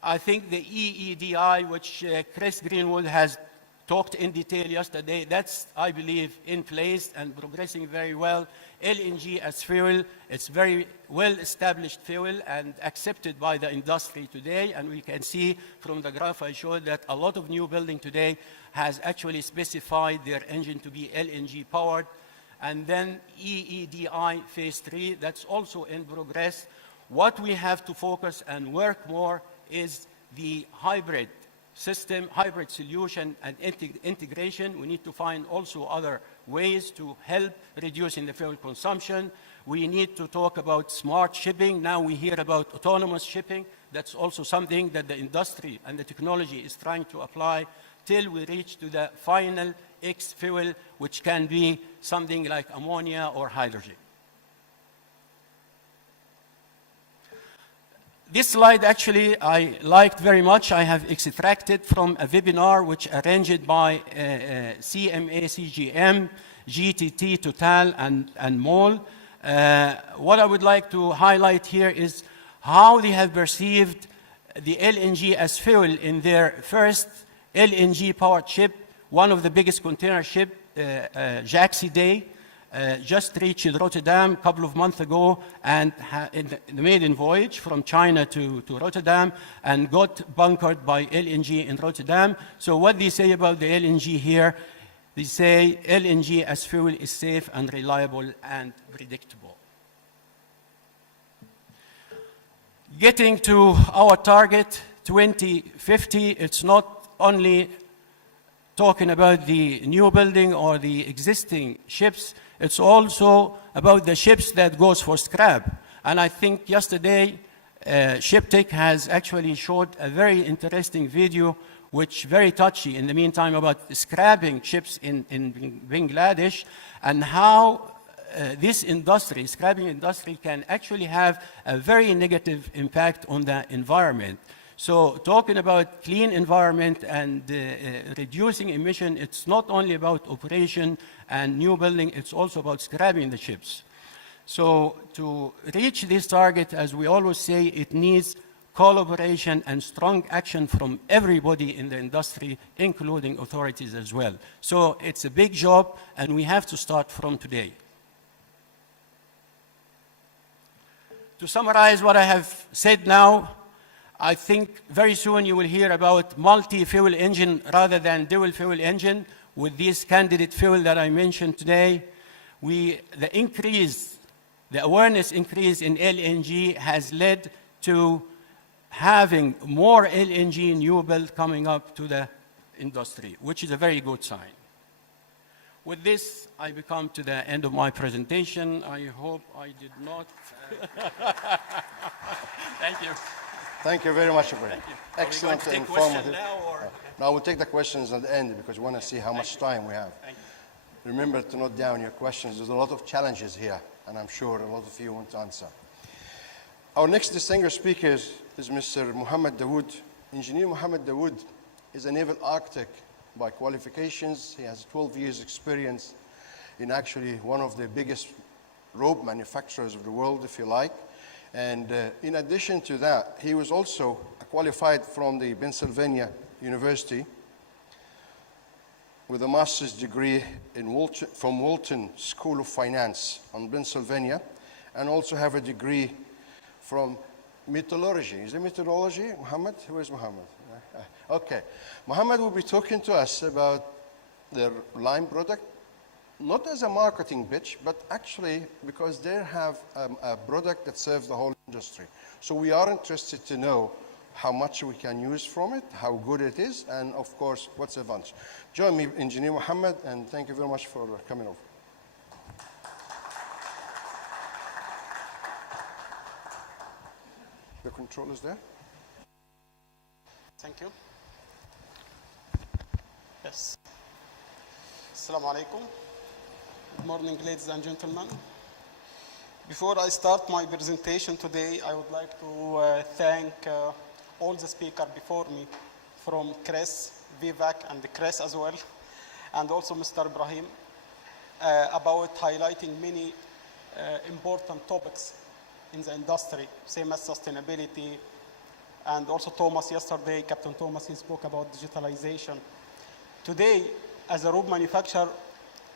I think the EEDI, which Chris Greenwood has talked in detail yesterday. That's, I believe, in place and progressing very well. LNG as fuel, it's very well-established fuel and accepted by the industry today. And we can see from the graph I showed that a lot of new building today has actually specified their engine to be LNG powered. And then EEDI phase 3, that's also in progress. What we have to focus and work more is the hybrid system, hybrid solution and integration. We need to find also other ways to help reducing the fuel consumption. We need to talk about smart shipping. Now we hear about autonomous shipping. That's also something that the industry and the technology is trying to apply till we reach to the final X fuel, which can be something like ammonia or hydrogen. This slide actually I liked very much. I have extracted from a webinar which arranged by CMA, CGM, GTT, Total, and MOL. What I would like to highlight here is how they have perceived the LNG as fuel in their first LNG-powered ship, one of the biggest container ship, Jaxi Day. Just reached Rotterdam a couple of months ago and in the maiden voyage from China to Rotterdam and got bunkered by LNG in Rotterdam. So what they say about the LNG here, they say LNG as fuel is safe and reliable and predictable. Getting to our target, 2050, it's not only talking about the new building or the existing ships, it's also about the ships that goes for scrap. And I think yesterday, Shiptek has actually showed a very interesting video, which very touchy in the meantime about scrapping ships in Bangladesh and how this industry, scrapping industry, can actually have a very negative impact on the environment. So talking about clean environment and reducing emission, it's not only about operation and new building, it's also about scrapping the ships. So to reach this target, as we always say, it needs collaboration and strong action from everybody in the industry, including authorities as well. So it's a big job, and we have to start from today. To summarize what I have said now, I think very soon you will hear about multi-fuel engine rather than dual fuel engine with this candidate fuel that I mentioned today. The awareness increase in LNG has led to having more LNG new build coming up to the industry, which is a very good sign. With this, I come to the end of my presentation. I hope I did not. Thank you. Thank you very much, Ibrahim. Excellent and informative. Now, we'll take the questions at the end because we want to see how much time we have. Remember to note down your questions. There's a lot of challenges here, and I'm sure a lot of you want to answer. Our next distinguished speaker is Mr. Mohammed Dawood. Engineer Mohammed Dawood is a naval architect by qualifications. He has 12 years experience in actually one of the biggest rope manufacturers of the world, if you like. And in addition to that, he was also qualified from the Pennsylvania University with a master's degree in from Walton School of Finance in Pennsylvania, and also have a degree from metallurgy. Is it metallurgy, Mohammed? Who is Mohammed? Okay. Mohammed will be talking to us about their line product, not as a marketing pitch, but actually because they have a product that serves the whole industry. So we are interested to know how much we can use from it, how good it is, and of course, what's the advantage. Join me, Engineer Mohammed, and thank you very much for coming over. The control is there. Thank you. Yes. Assalamu alaikum. Good morning, ladies and gentlemen. Before I start my presentation today, I would like to thank all the speakers before me, from Chris, Vivek, and Chris as well, and also Mr. Ibrahim, about highlighting many important topics in the industry, same as sustainability, and also Thomas yesterday, Captain Thomas, he spoke about digitalization. Today, as a rope manufacturer,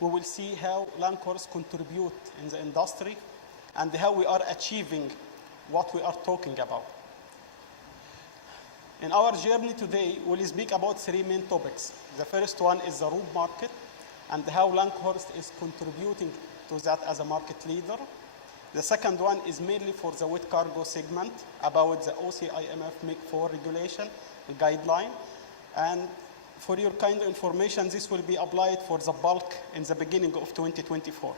we will see how Lancors contribute in the industry and how we are achieving what we are talking about. In our journey today, we'll speak about three main topics. The first one is the rope market and how Lankhorst is contributing to that as a market leader. The second one is mainly for the wet cargo segment about the OCIMF MIG 4 regulation guideline. And for your kind of information, this will be applied for the bulk in the beginning of 2024.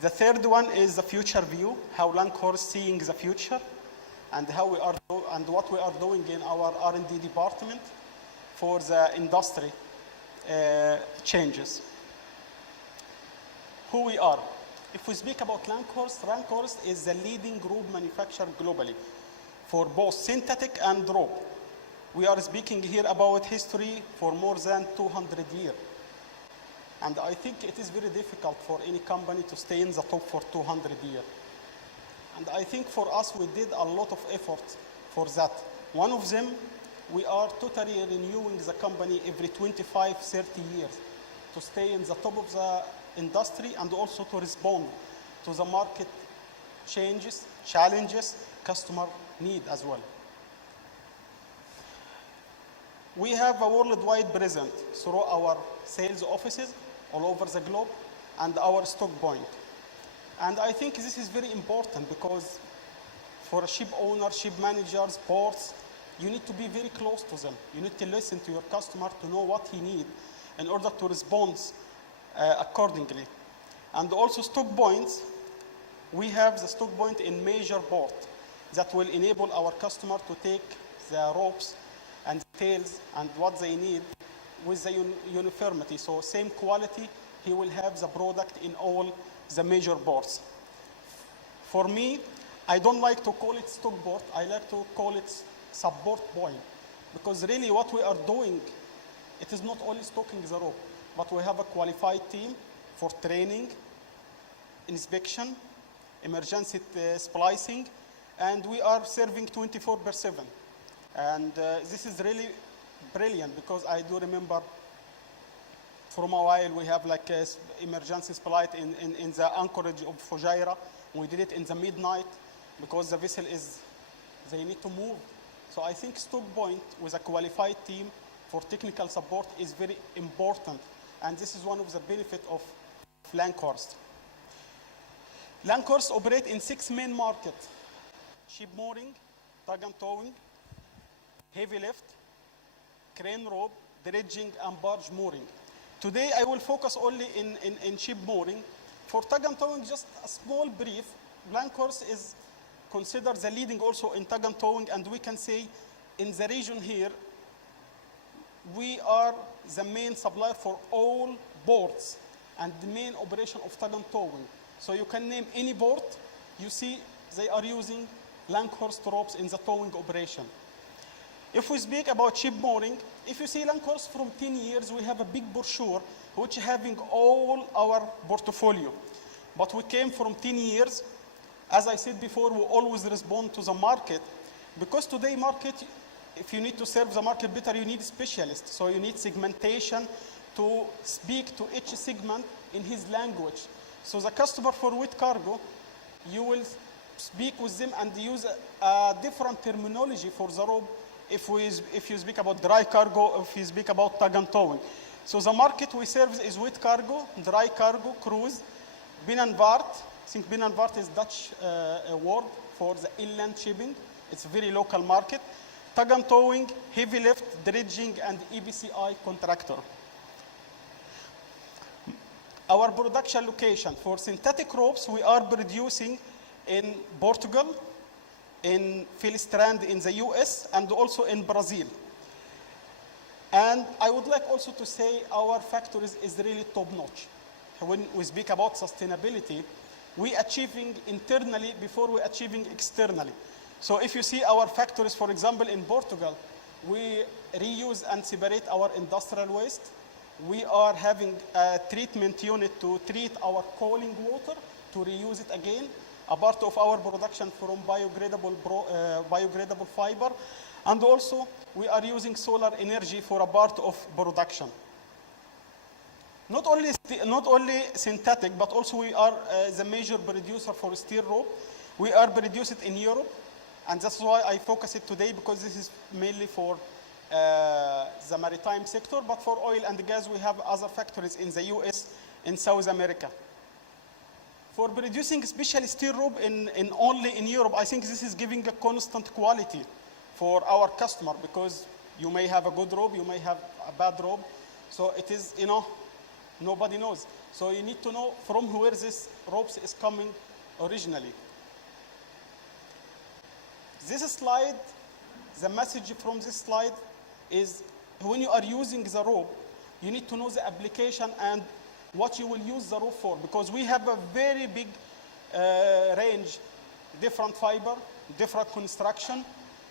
The third one is the future view, how Lankhorst seeing the future and how we are and what we are doing in our R&D department for the industry changes. Who we are. If we speak about Lankhorst, Lankhorst is the leading rope manufacturer globally for both synthetic and rope. We are speaking here about history for more than 200 years. And I think it is very difficult for any company to stay in the top for 200 years. And I think for us, we did a lot of effort for that. One of them, we are totally renewing the company every 25, 30 years to stay in the top of the industry and also to respond to the market changes, challenges, customer need as well. We have a worldwide presence through our sales offices all over the globe and our stock point. And I think this is very important because for a ship owner, ship managers, ports, you need to be very close to them. You need to listen to your customer to know what he needs in order to respond accordingly. And also stock points, we have the stock point in major port that will enable our customer to take the ropes and tails and what they need with the uniformity. So same quality, he will have the product in all the major ports. For me, I don't like to call it stock port, I like to call it support point. Because really what we are doing, it is not only stocking the rope, but we have a qualified team for training, inspection, emergency splicing, and we are serving 24/7. And this is really brilliant because I do remember from a while we have like a emergency splice in the anchorage of Fujairah. We did it in the midnight because the vessel they need to move. So I think stock point with a qualified team for technical support is very important. And this is one of the benefits of Lankhorst. Lankhorst operates in 6 main markets: ship mooring, tug and towing, heavy lift, crane rope, dredging, and barge mooring. Today, I will focus only in ship mooring. For tug and towing, just a small brief, Lankhorst is considered the leading also in tug and towing, and we can say in the region here, we are the main supplier for all ports and the main operation of tug and towing. So you can name any port, you see they are using Lankhorst ropes in the towing operation. If we speak about ship mooring, if you see Lankhorst from 10 years, we have a big brochure which having all our portfolio. But we came from 10 years. As I said before, we always respond to the market. Because today market, if you need to serve the market better, you need specialists. So you need segmentation to speak to each segment in his language. So the customer for wet cargo, you will speak with them and use a different terminology for the rope if you speak about dry cargo, if you speak about tug and towing. So the market we serve is wet cargo, dry cargo, cruise, binnenvaart. I think binnenvaart is Dutch word for the inland shipping. It's a very local market. Tug and towing, heavy lift, dredging, and EPCI contractor. Our production location for synthetic ropes, we are producing in Portugal, in Philistrand in the US, and also in Brazil. And I would like also to say our factories is really top-notch. When we speak about sustainability, we achieving internally before we achieving externally. So if you see our factories, for example, in Portugal, we reuse and separate our industrial waste. We are having a treatment unit to treat our cooling water, to reuse it again, a part of our production from biodegradable fiber. And also, we are using solar energy for a part of production. not only synthetic, but also we are the major producer for steel rope. We are produced in Europe, and that's why I focus it today, because this is mainly for the maritime sector, but for oil and gas, we have other factories in the US, in South America. For producing special steel rope only in Europe, I think this is giving a constant quality for our customer, because you may have a good rope, you may have a bad rope. So it is, nobody knows. So you need to know from where this ropes is coming originally. This slide, the message from this slide is, when you are using the rope, you need to know the application and what you will use the rope for, because we have a very big range, different fiber, different construction,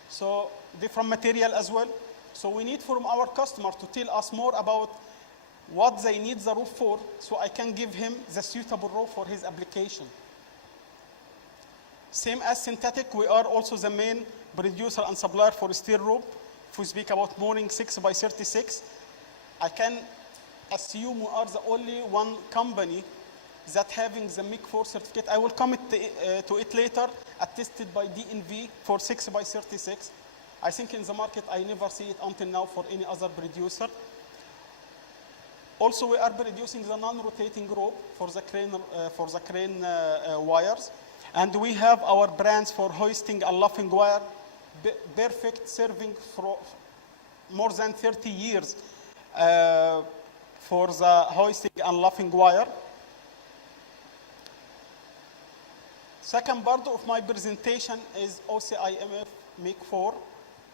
so different material as well. So we need from our customer to tell us more about what they need the rope for, so I can give him the suitable rope for his application. Same as synthetic, we are also the main producer and supplier for steel rope. If we speak about mooring 6x36, I can assume we are the only one company that having the MIG 4 certificate. I will come to it later, attested by DNV for 6x36. I think in the market, I never see it until now for any other producer. Also, we are producing the non-rotating rope for the crane wires. And we have our brands for hoisting and luffing wire, perfect, serving for more than 30 years for the hoisting and luffing wire. Second part of my presentation is OCIMF MIG 4,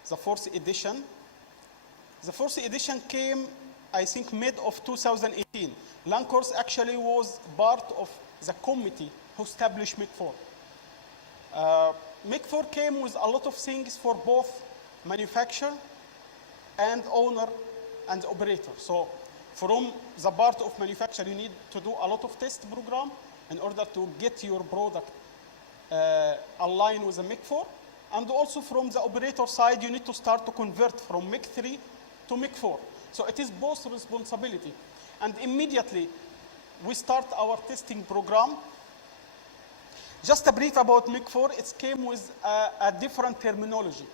the fourth edition. The fourth edition came, I think, mid of 2018. Lancors actually was part of the committee who established MIG 4. MIG 4 came with a lot of things for both manufacturer and owner and operator. So from the part of manufacturer, you need to do a lot of test program in order to get your product aligned with the MIG 4. And also from the operator side, you need to start to convert from MIG 3 to MIG 4. So it is both responsibility. And immediately, we start our testing program. Just a brief about MIG 4, it came with a different terminology.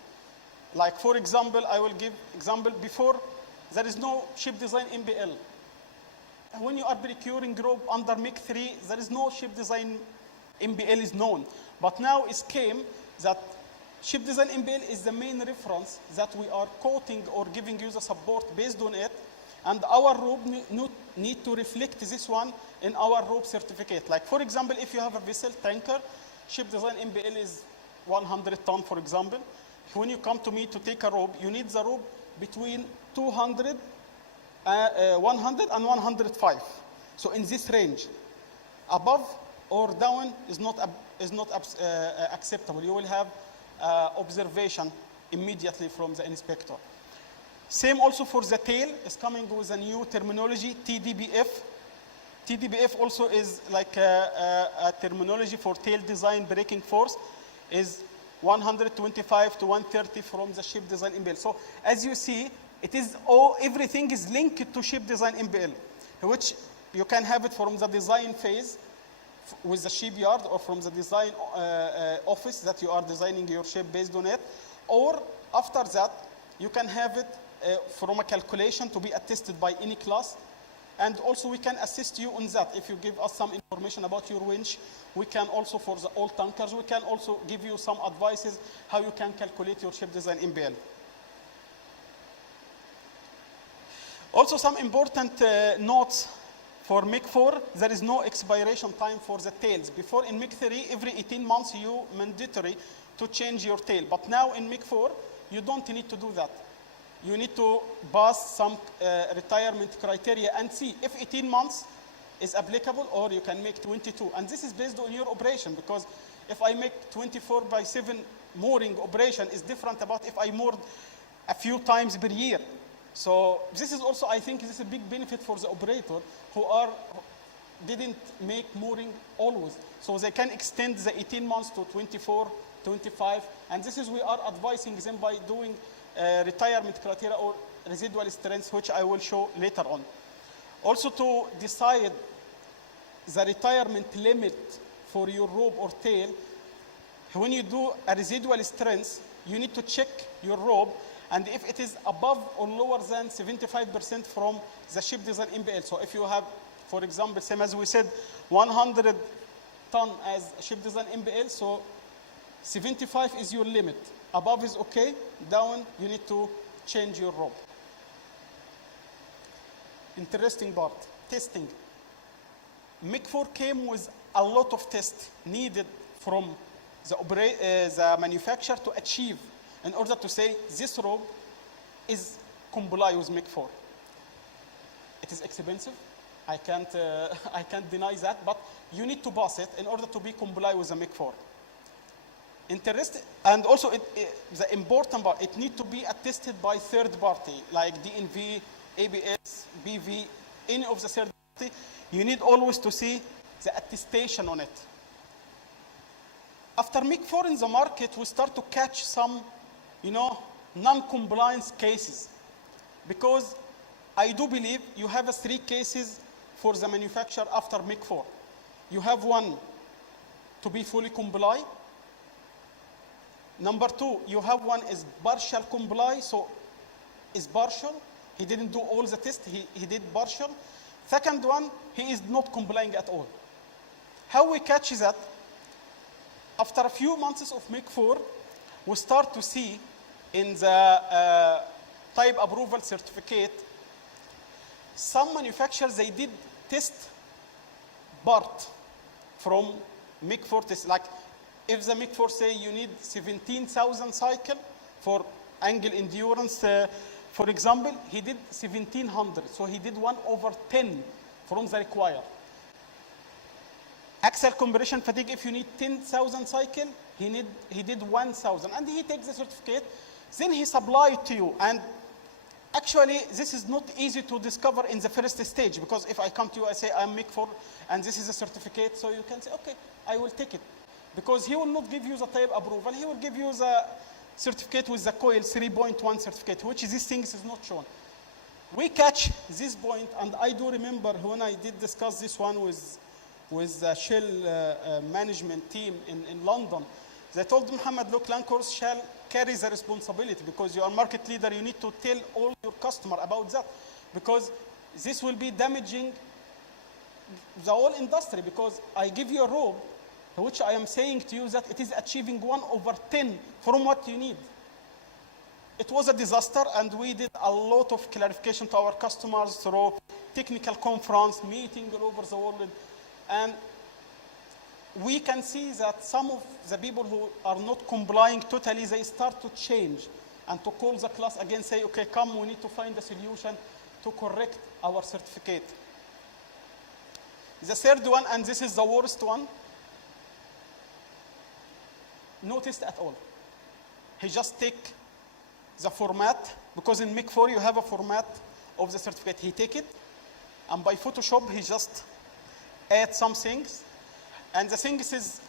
Like, for example, I will give example. Before, there is no ship design MBL. When you are procuring rope under MIG 3, there is no ship design MBL is known. But now it came that ship design MBL is the main reference that we are quoting or giving you the support based on it. And our rope need to reflect this one in our rope certificate. Like, for example, if you have a vessel tanker, ship design MBL is 100 ton, for example. When you come to me to take a rope, you need the rope between 100 and 105. So in this range, above or down is not acceptable. You will have observation immediately from the inspector. Same also for the tail, is coming with a new terminology, TDBF. TDBF also is like a terminology for tail design braking force, is 125 to 130 from the ship design MBL. So as you see, it is everything is linked to ship design MBL, which you can have it from the design phase with the shipyard, or from the design office that you are designing your ship based on it, or after that, you can have it from a calculation to be attested by any class. And also we can assist you on that. If you give us some information about your winch, we can also, for the old tankers, we can also give you some advices how you can calculate your ship design MBL. Also some important notes for MIG 4, there is no expiration time for the tails. Before in MIG 3, every 18 months you mandatory to change your tail. But now in MIG 4, you don't need to do that. You need to pass some retirement criteria and see if 18 months is applicable, or you can make 22. And this is based on your operation, because if I make 24/7 mooring operation is different about if I moored a few times per year. So this is also, I think, this is a big benefit for the operator who didn't make mooring always. So they can extend the 18 months to 24, 25. And this is, we are advising them by doing retirement criteria or residual strengths, which I will show later on. Also to decide the retirement limit for your rope or tail, when you do a residual strength, you need to check your rope, and if it is above or lower than 75% from the ship design MBL. So if you have, for example, same as we said, 100 ton as ship design MBL, so 75 is your limit. Above is okay, down you need to change your rope. Interesting part, testing. MIG-4 came with a lot of tests needed from the manufacturer to achieve in order to say this rope is comply with MIG-4. It is expensive. I can't deny that, but you need to pass it in order to be comply with the MIG-4. And also the important part, it needs to be attested by third party, like DNV, ABS, BV, any of the third party. You need always to see the attestation on it. After MIG-4 in the market, we start to catch some, non-compliance cases. Because I do believe you have 3 cases for the manufacturer after MIG-4. You have one to be fully comply. Number 2, you have one is partial comply, so is partial. He didn't do all the tests, he did partial. Second one, he is not complying at all. How we catch that? After a few months of MIG-4, we start to see in the type approval certificate, some manufacturers, they did test part from MIG-4 test. Like if the MIG-4 say you need 17,000 cycle for angle endurance, for example, he did 1,700. So he did 1/10 from the required. Axial compression fatigue, if you need 10,000 cycle, he did 1,000. And he takes the certificate, then he supply it to you. And actually, this is not easy to discover in the first stage, because if I come to you, I say I'm MIG-4, and this is a certificate, so you can say, okay, I will take it. Because he will not give you the type approval, he will give you the certificate with the coil 3.1 certificate, which this thing is not shown. We catch this point, and I do remember when I did discuss this one with the Shell management team in London, they told Muhammad, look, Lancors shall carry the responsibility, because you are market leader, you need to tell all your customer about that, because this will be damaging the whole industry, because I give you a rope, which I am saying to you that it is achieving 1/10 from what you need. It was a disaster, and we did a lot of clarification to our customers through technical conference, meeting all over the world, and we can see that some of the people who are not complying totally, they start to change and to call the class again, say, okay, come, we need to find a solution to correct our certificate. The third one, and this is the worst one, no test at all. He just take the format, because in MIG-4 you have a format of the certificate. He take it, and by Photoshop he just add some things, and the things is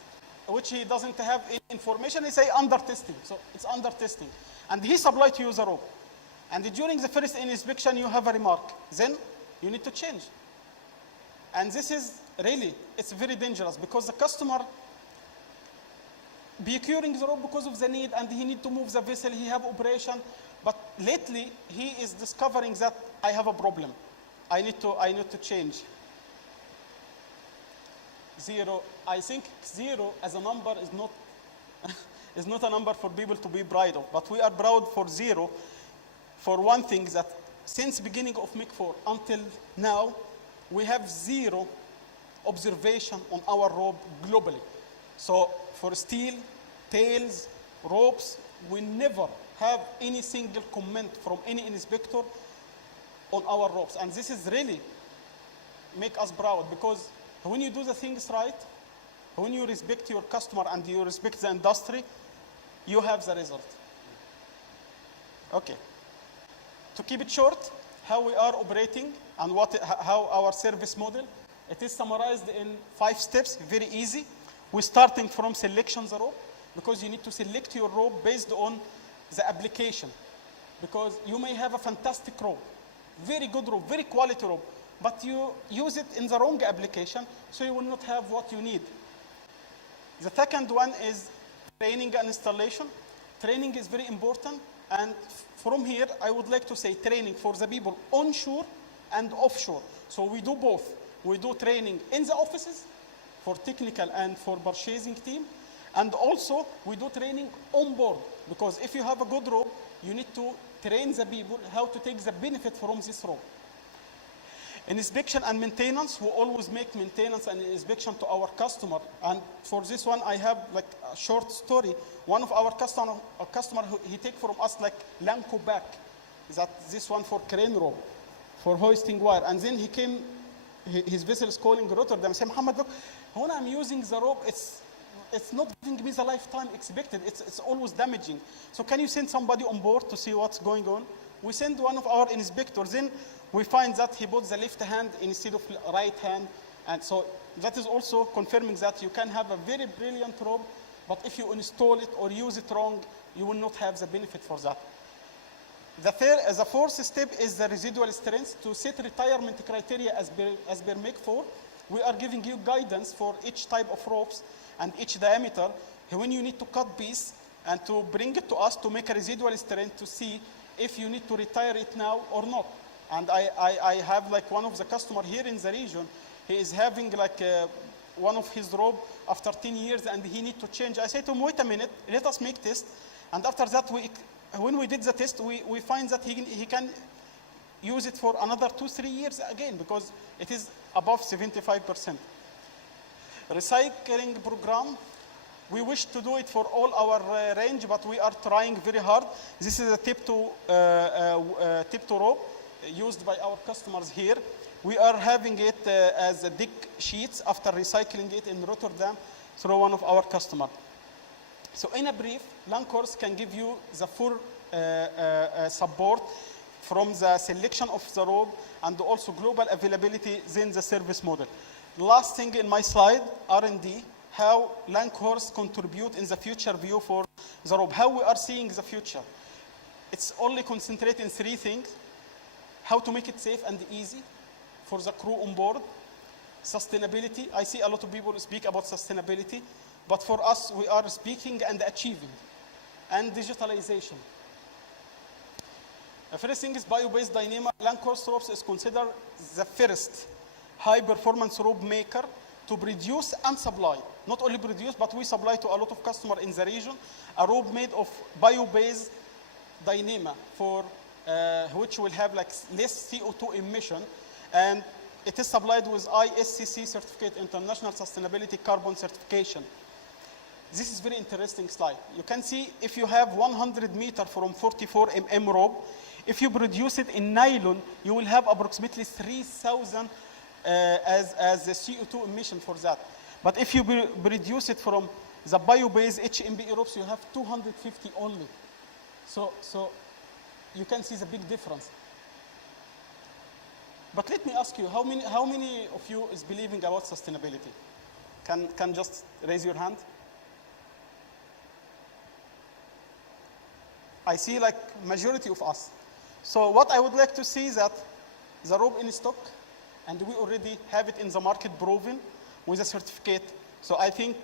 which he doesn't have any information, he say under testing. So it's under testing, and he supply to you the rope, and during the first inspection you have a remark, then you need to change. And this is really, it's very dangerous, because the customer be curing the rope because of the need, and he need to move the vessel, he have operation, but lately he is discovering that I have a problem, I need to change. 0, I think 0 as a number is not is not a number for people to be proud of, but we are proud for 0 for one thing, that since beginning of MIG-4 until now, we have 0 observation on our rope globally. So for steel, tails, ropes, we never have any single comment from any inspector on our ropes. And this is really make us proud, because when you do the things right, when you respect your customer and you respect the industry, you have the result. Okay. To keep it short, how we are operating and how our service model, it is summarized in 5 steps, very easy. We're starting from selection the rope, because you need to select your rope based on the application. Because you may have a fantastic rope, very good rope, very quality rope, but you use it in the wrong application, so you will not have what you need. The second one is training and installation. Training is very important, and from here, I would like to say training for the people onshore and offshore. So we do both. We do training in the offices for technical and for purchasing team, and also we do training on board, because if you have a good rope, you need to train the people how to take the benefit from this rope. Inspection and maintenance, we always make maintenance and inspection to our customer. And for this one, I have like a short story. One of our customer, he take from us like Lanco back, that this one for crane rope, for hoisting wire. And then he came, his vessel is calling Rotterdam, say, Muhammad, look, when I'm using the rope, it's not giving me the lifetime expected. It's always damaging. So can you send somebody on board to see what's going on? We send one of our inspectors. Then we find that he put the left hand instead of right hand. And so that is also confirming that you can have a very brilliant rope, but if you install it or use it wrong, you will not have the benefit for that. The fourth step is the residual strength. To set retirement criteria as per MEC 4, we are giving you guidance for each type of ropes and each diameter, when you need to cut piece and to bring it to us to make a residual strength to see if you need to retire it now or not. And I have like one of the customer here in the region, he is having like one of his rope after 10 years and he need to change. I say to him, wait a minute, let us make test. And after that, when we did the test, we find that he can use it for another 2-3 years again, because it is above 75%. Recycling program, we wish to do it for all our range, but we are trying very hard. This is a tip to rope used by our customers here. We are having it as a deck sheets after recycling it in Rotterdam through one of our customers. So in a brief, Lankhorst can give you the full support from the selection of the rope and also global availability, then the service model. Last thing in my slide, R&D, how Lankhorst contribute in the future view for the rope, how we are seeing the future. It's only concentrate in 3 things: how to make it safe and easy for the crew on board, sustainability. I see a lot of people speak about sustainability, but for us, we are speaking and achieving, and digitalization. The first thing is bio-based Dyneema. Lankhorst ropes is considered the first high-performance rope maker to produce and supply. Not only produce, but we supply to a lot of customers in the region a rope made of bio-based Dyneema, for which will have like less CO2 emission, and it is supplied with ISCC certificate, International Sustainability Carbon Certification. This is very interesting slide. You can see if you have 100 meter from 44 mm rope, if you produce it in nylon, you will have approximately 3,000 as the CO2 emission for that. But if you produce it from the bio-based HMBE ropes, you have 250 only. So you can see the big difference. But let me ask you, how many of you is believing about sustainability? Can just raise your hand? I see like majority of us. So what I would like to see is that the rope in stock, and we already have it in the market proven with a certificate. So I think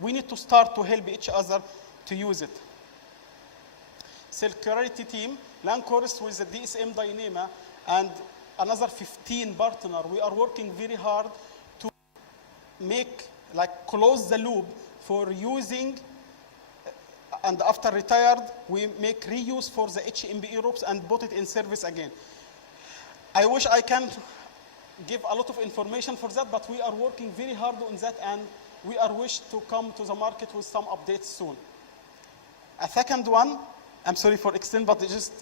we need to start to help each other to use it. Circularity team, Lankhorst with the DSM Dyneema and another 15 partners. We are working very hard to close the loop for using, and after retired, we make reuse for the HMBE ropes and put it in service again. I wish I can give a lot of information for that, but we are working very hard on that, and we are wish to come to the market with some updates soon. A second one, I'm sorry for extending, but just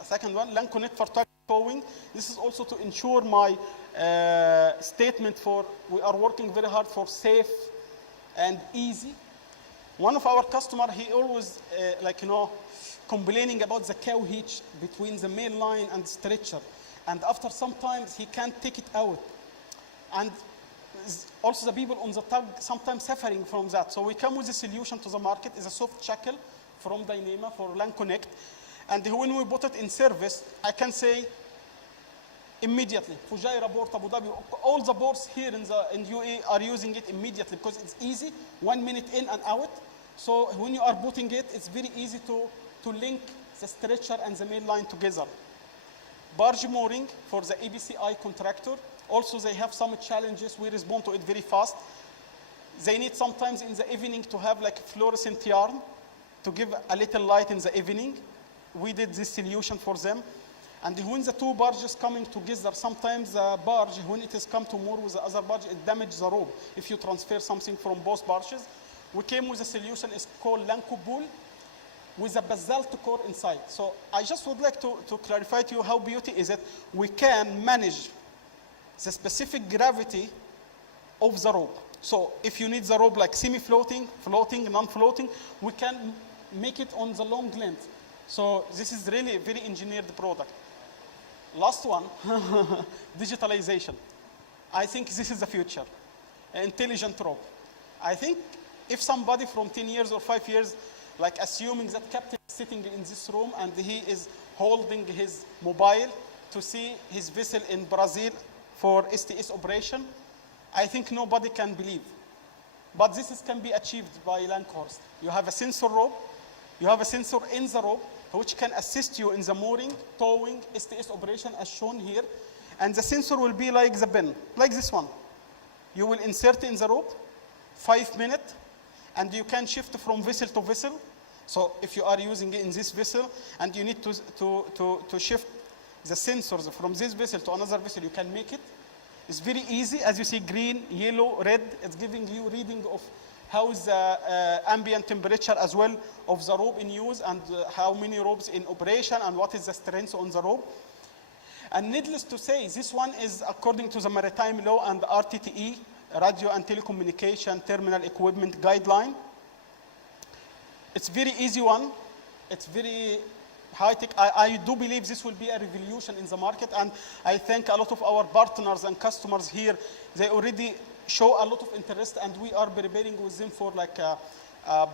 a second one, LanConnect for target towing. This is also to ensure my statement for we are working very hard for safe and easy. One of our customers, he always complaining about the cow hitch between the main line and the stretcher. And after some time, he can't take it out. And also the people on the tug sometimes suffering from that. So we come with a solution to the market. It's a soft shackle from Dyneema for LanConnect. And when we put it in service, I can say immediately. Fujairah port, Abu Dhabi, all the ports here in UAE are using it immediately because it's easy, 1 minute in and out. So when you are putting it, it's very easy to link the stretcher and the main line together. Barge mooring for the EBCI contractor. Also, they have some challenges. We respond to it very fast. They need sometimes in the evening to have like fluorescent yarn to give a little light in the evening. We did this solution for them. And when the two barges coming together, sometimes the barge, when it is come to moor with the other barge, it damages the rope if you transfer something from both barges. We came with a solution, it's called Lanco Bull, with a basalt core inside. So I just would like to clarify to you how beauty is it. We can manage the specific gravity of the rope. So if you need the rope like semi-floating, floating, non-floating, we can make it on the long length. So this is really a very engineered product. Last one, digitalization. I think this is the future. Intelligent rope. I think if somebody from 10 years or 5 years, like assuming that captain is sitting in this room and he is holding his mobile to see his vessel in Brazil for STS operation, I think nobody can believe. But can be achieved by Lankhorst. You have a sensor rope, you have a sensor in the rope, which can assist you in the mooring, towing, STS operation as shown here. And the sensor will be like the pin, like this one. You will insert in the rope, 5 minutes, and you can shift from vessel to vessel. So if you are using it in this vessel and you need to shift the sensors from this vessel to another vessel, you can make it. It's very easy. As you see, green, yellow, red, it's giving you reading of how is the ambient temperature as well of the rope in use and how many ropes in operation and what is the strength on the rope. And needless to say, this one is according to the maritime law and the RTTE, Radio and Telecommunication Terminal Equipment Guideline. It's very easy one. It's very high-tech. I do believe this will be a revolution in the market, and I thank a lot of our partners and customers here. They already show a lot of interest, and we are preparing with them for like a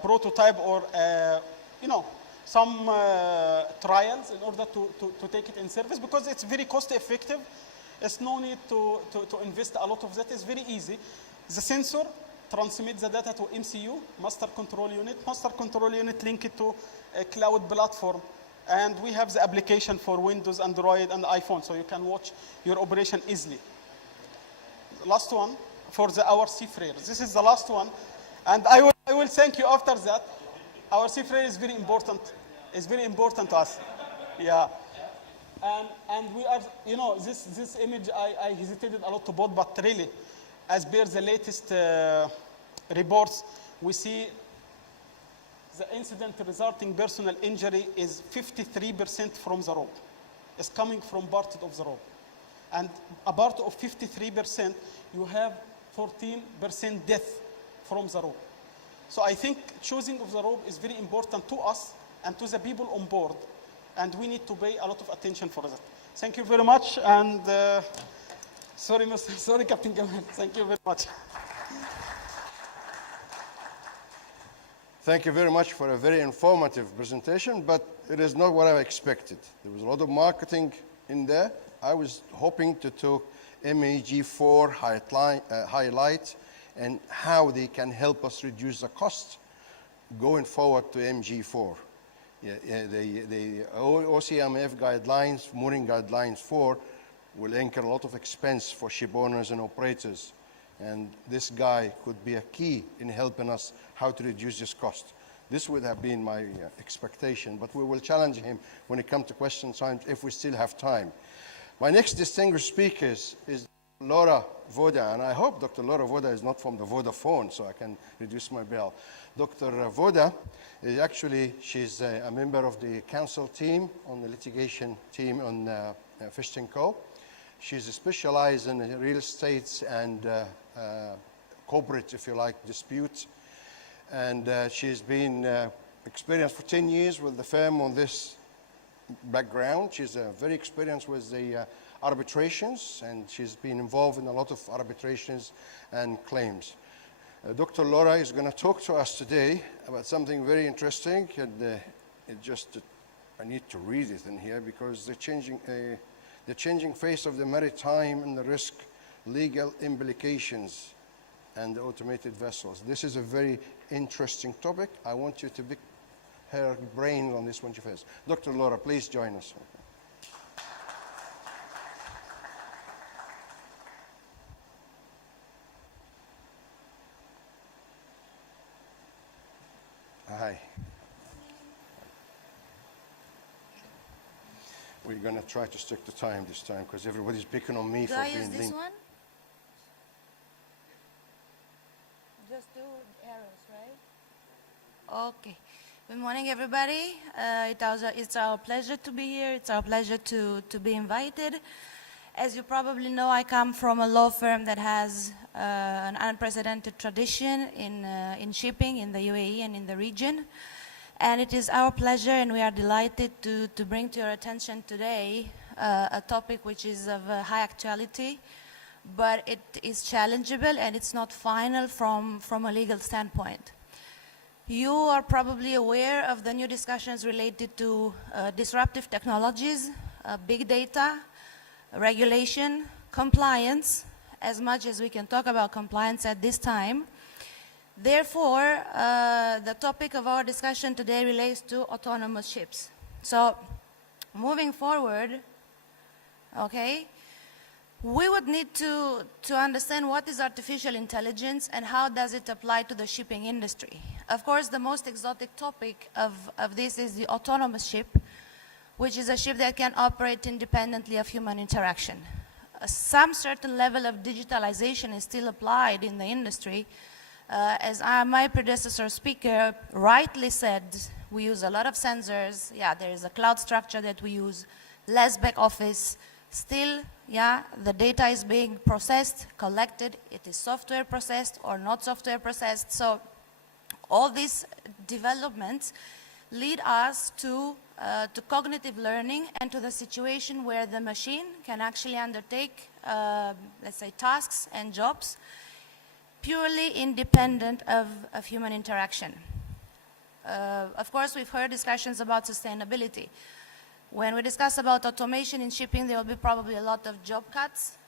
prototype or some trials in order to take it in service, because it's very cost effective. There's no need to invest a lot of that. It's very easy. The sensor transmits the data to MCU, Master Control Unit. Master Control Unit link it to a cloud platform. And we have the application for Windows, Android, and iPhone, so you can watch your operation easily. Last one for our seafarers. This is the last one. And I will thank you after that. Our seafarer is very important. It's very important to us. Yeah. And we are, this image I hesitated a lot to put, but really, as per the latest reports, we see the incident resulting personal injury is 53% from the rope. It's coming from part of the rope. And a part of 53%, you have 14% death from the rope. So I think choosing of the rope is very important to us and to the people on board. And we need to pay a lot of attention for that. Thank you very much. And sorry, Captain Gamal. Thank you very much. Thank you very much for a very informative presentation, but it is not what I expected. There was a lot of marketing in there. I was hoping to talk MAG4 highlight and how they can help us reduce the cost going forward to MG4. The OCMF guidelines, mooring guidelines 4, will incur a lot of expense for ship owners and operators. And this guy could be a key in helping us how to reduce this cost. This would have been my expectation, but we will challenge him when it comes to question time if we still have time. My next distinguished speaker is Laura Voda, and I hope Dr. Laura Voda is not from the Vodafone, so I can reduce my bill. Dr. Voda is actually, she's a member of the council team on the litigation team on Fish & Co. She's specialized in real estate and corporate, if you like, disputes. And she's been experienced for 10 years with the firm on this background. She's very experienced with the arbitrations, and she's been involved in a lot of arbitrations and claims. Dr. Laura is going to talk to us today about something very interesting, and I need to read it in here because they're the changing face of the maritime and the risk, legal implications, and the automated vessels. This is a very interesting topic. I want you to pick her brain on this one first. Dr. Laura, please join us. Hi. We're going to try to stick to time this time because everybody's picking on me Do for I use being this lean. one? Just do arrows, right? Okay. Good morning, everybody. It's our pleasure to be here. It's our pleasure to be invited. As you probably know, I come from a law firm that has an unprecedented tradition in shipping in the UAE and in the region. And it is our pleasure, and we are delighted to bring to your attention today a topic which is of high actuality, but it is challengeable and it's not final from a legal standpoint. You are probably aware of the new discussions related to disruptive technologies, big data, regulation, compliance, as much as we can talk about compliance at this time. Therefore, the topic of our discussion today relates to autonomous ships. So, moving forward, okay, we would need to understand what is artificial intelligence and how does it apply to the shipping industry. Of course, the most exotic topic of this is the autonomous ship, which is a ship that can operate independently of human interaction. Some certain level of digitalization is still applied in the industry. As my predecessor speaker rightly said, we use a lot of sensors. Yeah, there is a cloud structure that we use, less back office. Still, yeah, the data is being processed, collected. It is software processed or not software processed. So all these developments lead us to cognitive learning and to the situation where the machine can actually undertake, let's say, tasks and jobs purely independent of human interaction. Of course, we've heard discussions about sustainability. When we discuss about automation in shipping, there will be probably a lot of job cuts.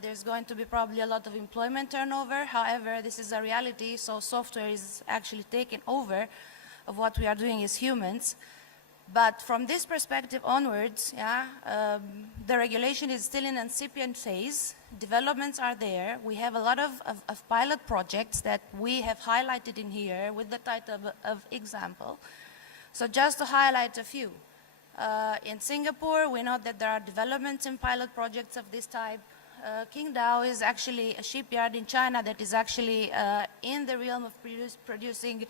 There's going to be probably a lot of employment turnover. However, this is a reality, so software is actually taking over of what we are doing as humans. But from this perspective onwards, yeah, the regulation is still in an incipient phase. Developments are there. We have a lot of pilot projects that we have highlighted in here with the title of example. So just to highlight a few. In Singapore, we know that there are developments in pilot projects of this type. Qingdao is actually a shipyard in China that is actually in the realm of producing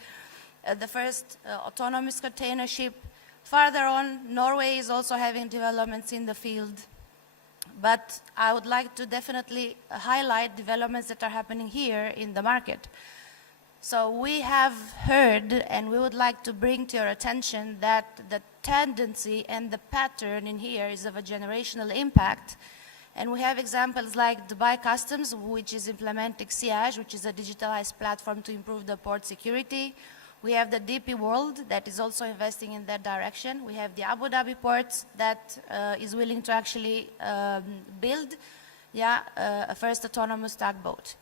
the first autonomous container ship. Farther on, Norway is also having developments in the field. But I would like to definitely highlight developments that are happening here in the market. So we have heard, and we would like to bring to your attention that the tendency and the pattern in here is of a generational impact. And we have examples like Dubai Customs, which is implementing Siage, which is a digitalized platform to improve the port security. We have the DP World that is also investing in that direction. We have the Abu Dhabi ports that is willing to actually build a first autonomous tugboat.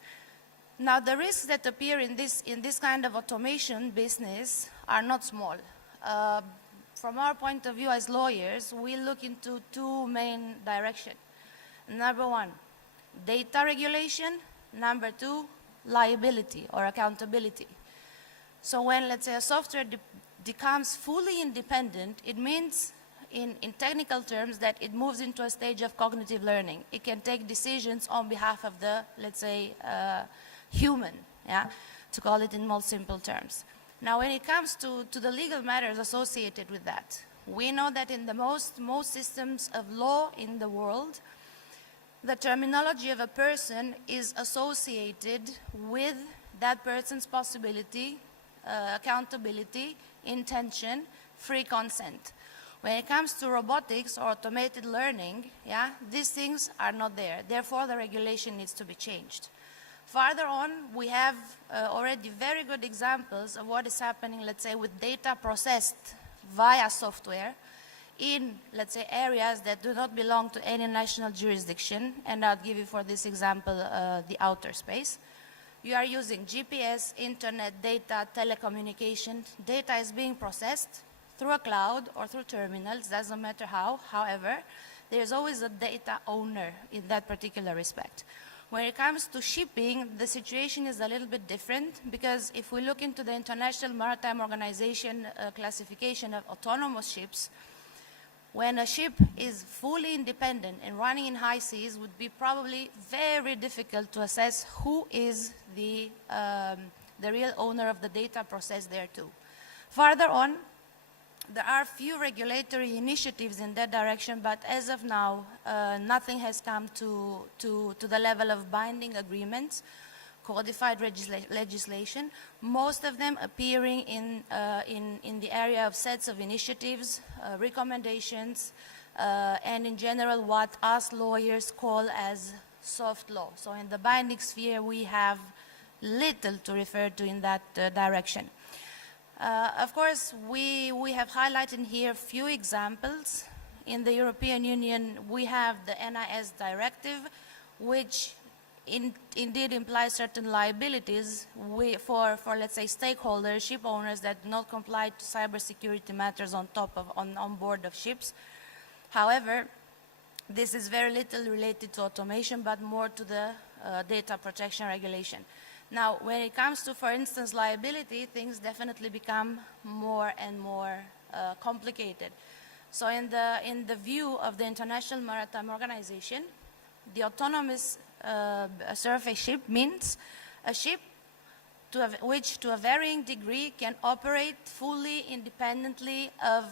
Now, the risks that appear in this kind of automation business are not small. From our point of view as lawyers, we look into two main directions. Number one, data regulation. Number two, liability or accountability. So when, let's say, a software becomes fully independent, it means, in technical terms, that it moves into a stage of cognitive learning. It can take decisions on behalf of the, let's say, human, yeah, to call it in more simple terms. Now, when it comes to the legal matters associated with that, we know that in the most systems of law in the world, the terminology of a person is associated with that person's possibility, accountability, intention, free consent. When it comes to robotics or automated learning, yeah, these things are not there. Therefore, the regulation needs to be changed. Farther on, we have already very good examples of what is happening, let's say, with data processed via software in, let's say, areas that do not belong to any national jurisdiction, and I'll give you for this example the outer space. You are using GPS, internet, data, telecommunication. Data is being processed through a cloud or through terminals, doesn't matter how. However, there's always a data owner in that particular respect. When it comes to shipping, the situation is a little bit different, because if we look into the International Maritime Organization classification of autonomous ships, when a ship is fully independent and running in high seas, would be probably very difficult to assess who is the real owner of the data processed there too. Further on, there are few regulatory initiatives in that direction, but as of now, nothing has come to the level of binding agreements, codified legislation, most of them appearing in the area of sets of initiatives, recommendations, and in general what us lawyers call as soft law. So in the binding sphere, we have little to refer to in that direction. Of course, we have highlighted here a few examples. In the European Union, we have the NIS directive, which indeed implies certain liabilities for, let's say, stakeholders, ship owners that do not comply to cybersecurity matters on board of ships. However, this is very little related to automation, but more to the data protection regulation. Now, when it comes to, for instance, liability, things definitely become more and more complicated. So in the view of the International Maritime Organization, the autonomous surface ship means a ship which to a varying degree can operate fully independently of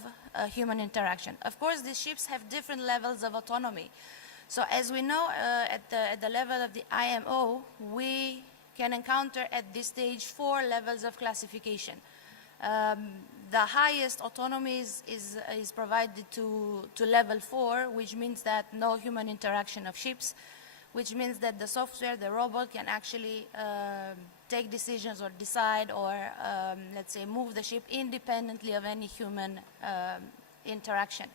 human interaction. Of course, these ships have different levels of autonomy. So as we know, at the level of the IMO, we can encounter at this stage 4 levels of classification. The highest autonomy is provided to level 4, which means that no human interaction of ships, which means that the software, the robot, can actually take decisions or decide or, let's say, move the ship independently of any human interaction.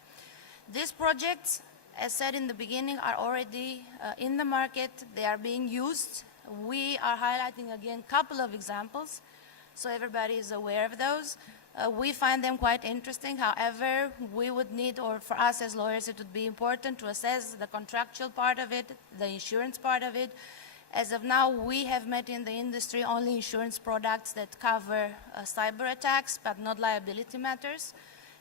These projects, as said in the beginning, are already in the market. They are being used. We are highlighting again a couple of examples, so everybody is aware of those. We find them quite interesting. However, we would need, or for us as lawyers, it would be important to assess the contractual part of it, the insurance part of it. As of now, we have met in the industry only insurance products that cover cyber attacks, but not liability matters.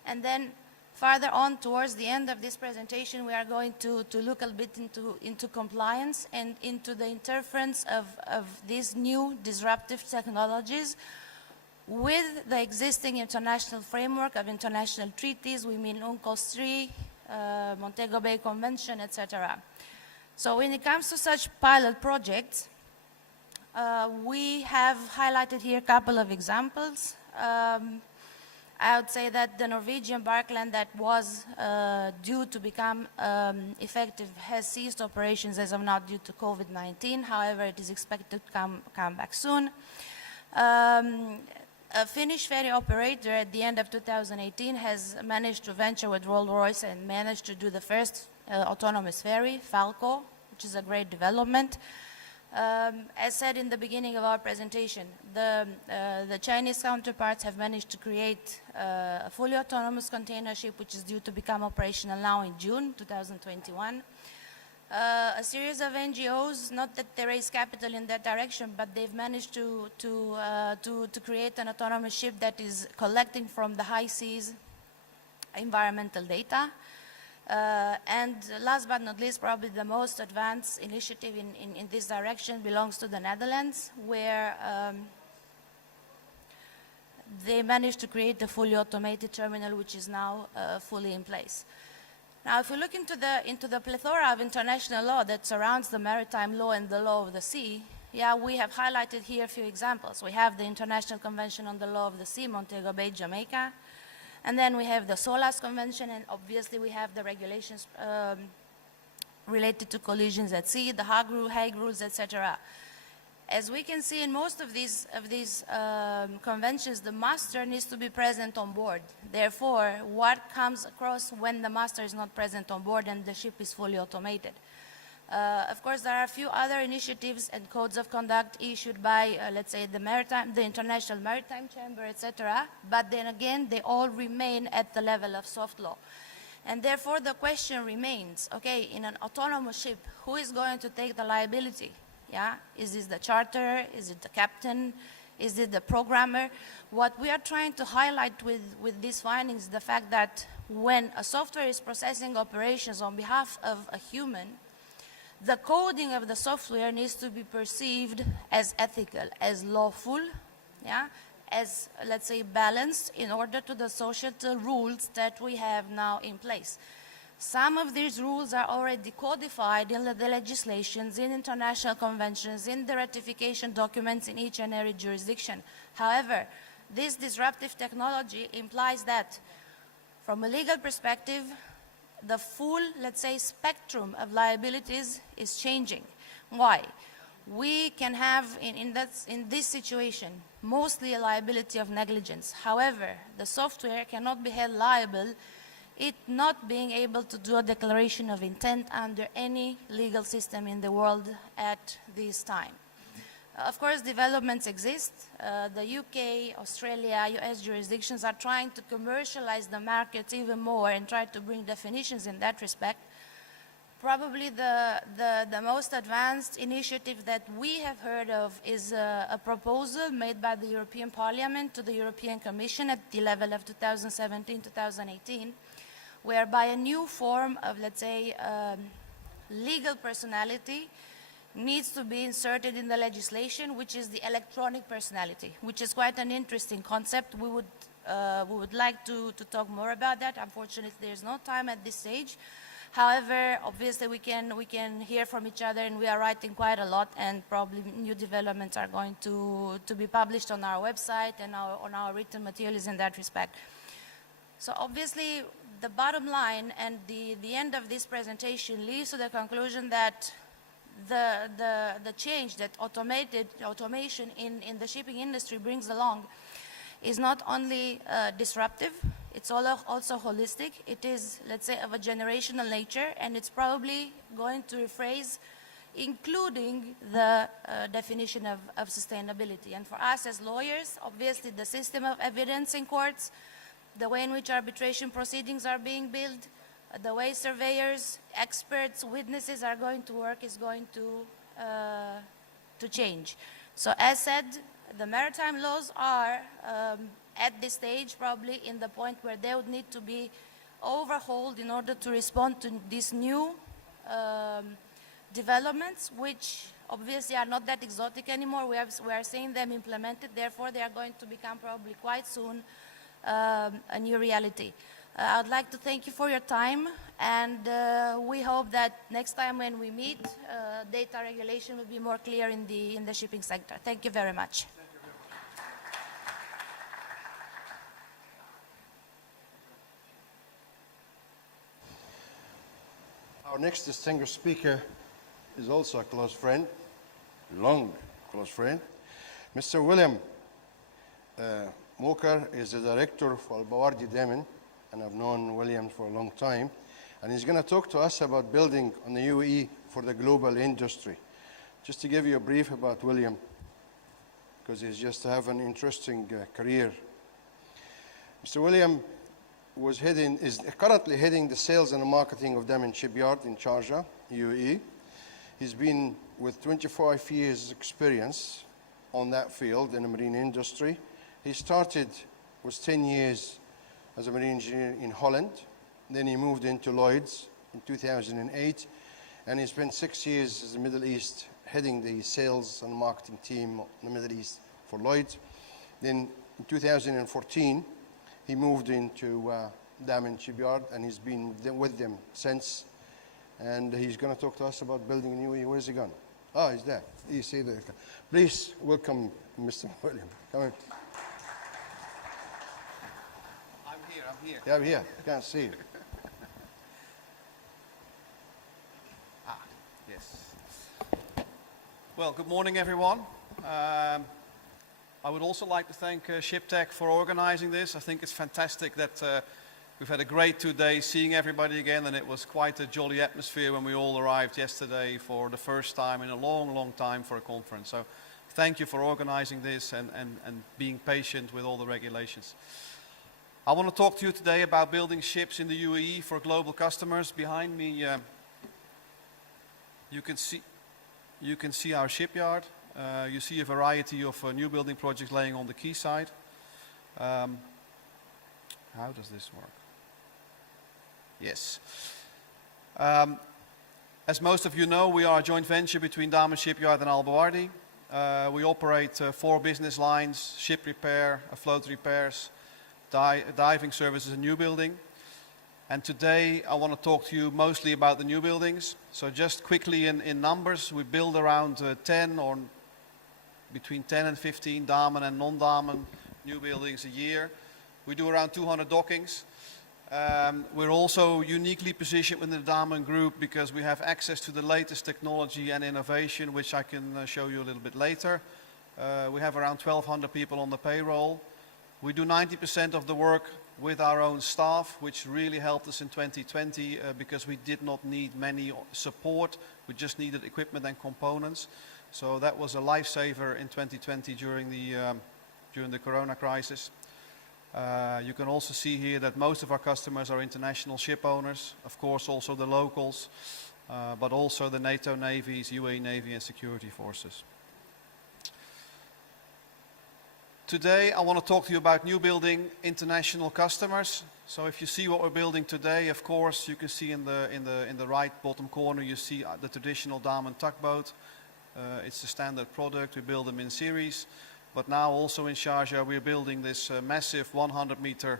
And then further on, towards the end of this presentation, we are going to look a bit into compliance and into the interference of these new disruptive technologies with the existing international framework of international treaties. We mean UNCLOS 3, Montego Bay Convention, etc. So when it comes to such pilot projects, we have highlighted here a couple of examples. I would say that the Norwegian Barkland that was due to become effective has ceased operations as of now due to COVID-19. However, it is expected to come back soon. A Finnish ferry operator at the end of 2018 has managed to venture with Rolls-Royce and managed to do the first autonomous ferry, Falco, which is a great development. As said in the beginning of our presentation, the Chinese counterparts have managed to create a fully autonomous container ship, which is due to become operational now in June 2021. A series of NGOs, not that they raise capital in that direction, but they've managed to create an autonomous ship that is collecting from the high seas environmental data. And last but not least, probably the most advanced initiative in this direction belongs to the Netherlands, where they managed to create a fully automated terminal, which is now fully in place. Now, if we look into the plethora of international law that surrounds the maritime law and the law of the sea, yeah, we have highlighted here a few examples. We have the International Convention on the Law of the Sea, Montego Bay, Jamaica. And then we have the SOLAS Convention, and obviously we have the regulations related to collisions at sea, the Hague Rules, etc. As we can see in most of these conventions, the master needs to be present on board. Therefore, what comes across when the master is not present on board and the ship is fully automated? Of course, there are a few other initiatives and codes of conduct issued by, let's say, the International Maritime Chamber, etc. But then again, they all remain at the level of soft law. And therefore, the question remains, okay, in an autonomous ship, who is going to take the liability? Yeah? Is this the charter? Is it the captain? Is it the programmer? What we are trying to highlight with these findings is the fact that when a software is processing operations on behalf of a human, the coding of the software needs to be perceived as ethical, as lawful, yeah? As, let's say, balanced in order to the societal rules that we have now in place. Some of these rules are already codified in the legislations, in international conventions, in the ratification documents in each and every jurisdiction. However, this disruptive technology implies that, from a legal perspective, the full, let's say, spectrum of liabilities is changing. Why? We can have, in this situation, mostly a liability of negligence. However, the software cannot be held liable, it not being able to do a declaration of intent under any legal system in the world at this time. Of course, developments exist. The UK, Australia, US jurisdictions are trying to commercialize the market even more and try to bring definitions in that respect. Probably the most advanced initiative that we have heard of is a proposal made by the European Parliament to the European Commission at the level of 2017-2018, whereby a new form of, let's say, legal personality needs to be inserted in the legislation, which is the electronic personality, which is quite an interesting concept. We would like to talk more about that. Unfortunately, there's no time at this stage. However, obviously we can hear from each other, and we are writing quite a lot, and probably new developments are going to be published on our website and on our written materials in that respect. So obviously, the bottom line and the end of this presentation leads to the conclusion that the change that automation in the shipping industry brings along is not only disruptive, it's also holistic. It is, let's say, of a generational nature, and it's probably going to rephrase, including the definition of sustainability. And for us as lawyers, obviously the system of evidence in courts, the way in which arbitration proceedings are being built, the way surveyors, experts, witnesses are going to work is going to change. So as said, the maritime laws are at this stage probably in the point where they would need to be overhauled in order to respond to these new developments, which obviously are not that exotic anymore. We are seeing them implemented, therefore they are going to become probably quite soon a new reality. I would like to thank you for your time, and we hope that next time when we meet, data regulation will be more clear in the shipping sector. Thank you very much. Our next distinguished speaker is also a close friend, long close friend. Mr. William Moker is the director for Bawardi Daman, and I've known William for a long time. And he's going to talk to us about building on the UAE for the global industry. Just to give you a brief about William, because he's just have an interesting career. Mr. William is currently heading the sales and the marketing of Daman Shipyard in Sharjah, UAE. He's been with 25 years experience on that field in the marine industry. He started with 10 years as a marine engineer in Holland. Then he moved into Lloyd's in 2008, and he spent 6 years in the Middle East heading the sales and marketing team in the Middle East for Lloyd's. Then in 2014, he moved into Daman Shipyard, and he's been with them since. And he's going to talk to us about building a new UAE. Where's he gone? Oh, he's there. You see there. Please welcome Mr. William. Come in. I'm here. Yeah, I'm here. Can't see you. Yes. Well, good morning, everyone. I would also like to thank Shiptek for organizing this. I think it's fantastic that we've had a great 2 days seeing everybody again, and it was quite a jolly atmosphere when we all arrived yesterday for the first time in a long, long time for a conference. So thank you for organizing this and being patient with all the regulations. I want to talk to you today about building ships in the UAE for global customers. Behind me, you can see our shipyard. You see a variety of new building projects laying on the quayside. How does this work? Yes. As most of you know, we are a joint venture between Damen Shipyard and Al Bawardi. We operate 4 business lines: ship repair, afloat repairs, diving services and new building. And today I want to talk to you mostly about the new buildings. So just quickly in numbers, we build around 10 or between 10 and 15 Damen and non-Damen new buildings a year. We do around 200 dockings. We're also uniquely positioned within the Damen Group because we have access to the latest technology and innovation, which I can show you a little bit later. We have around 1,200 people on the payroll. We do 90% of the work with our own staff, which really helped us in 2020 because we did not need many support. We just needed equipment and components. So that was a lifesaver in 2020 during the Corona crisis. You can also see here that most of our customers are international ship owners, of course also the locals, but also the NATO navies, UAE Navy and security forces. Today I want to talk to you about new building international customers. So if you see what we're building today, of course you can see in the right bottom corner you see the traditional Damen tugboat. It's the standard product, we build them in series. But now also in Sharjah we're building this massive 100-meter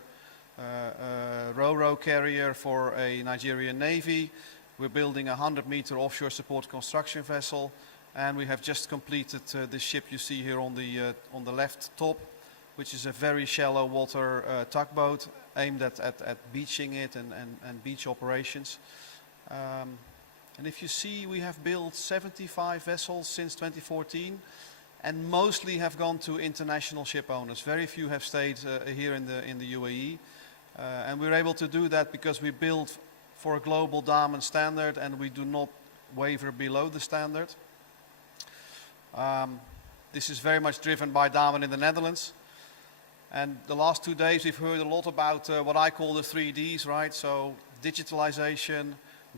ro-ro carrier for a Nigerian Navy. We're building a 100-meter offshore support construction vessel. And we have just completed this ship you see here on the left top, which is a very shallow water tugboat aimed at beaching it and beach operations. And if you see, we have built 75 vessels since 2014. And mostly have gone to international ship owners. Very few have stayed here in the UAE. And we're able to do that because we build for a global Damen standard and we do not waver below the standard. This is very much driven by Damen in the Netherlands. And the last 2 days we've heard a lot about what I call the 3Ds, right? So digitalization,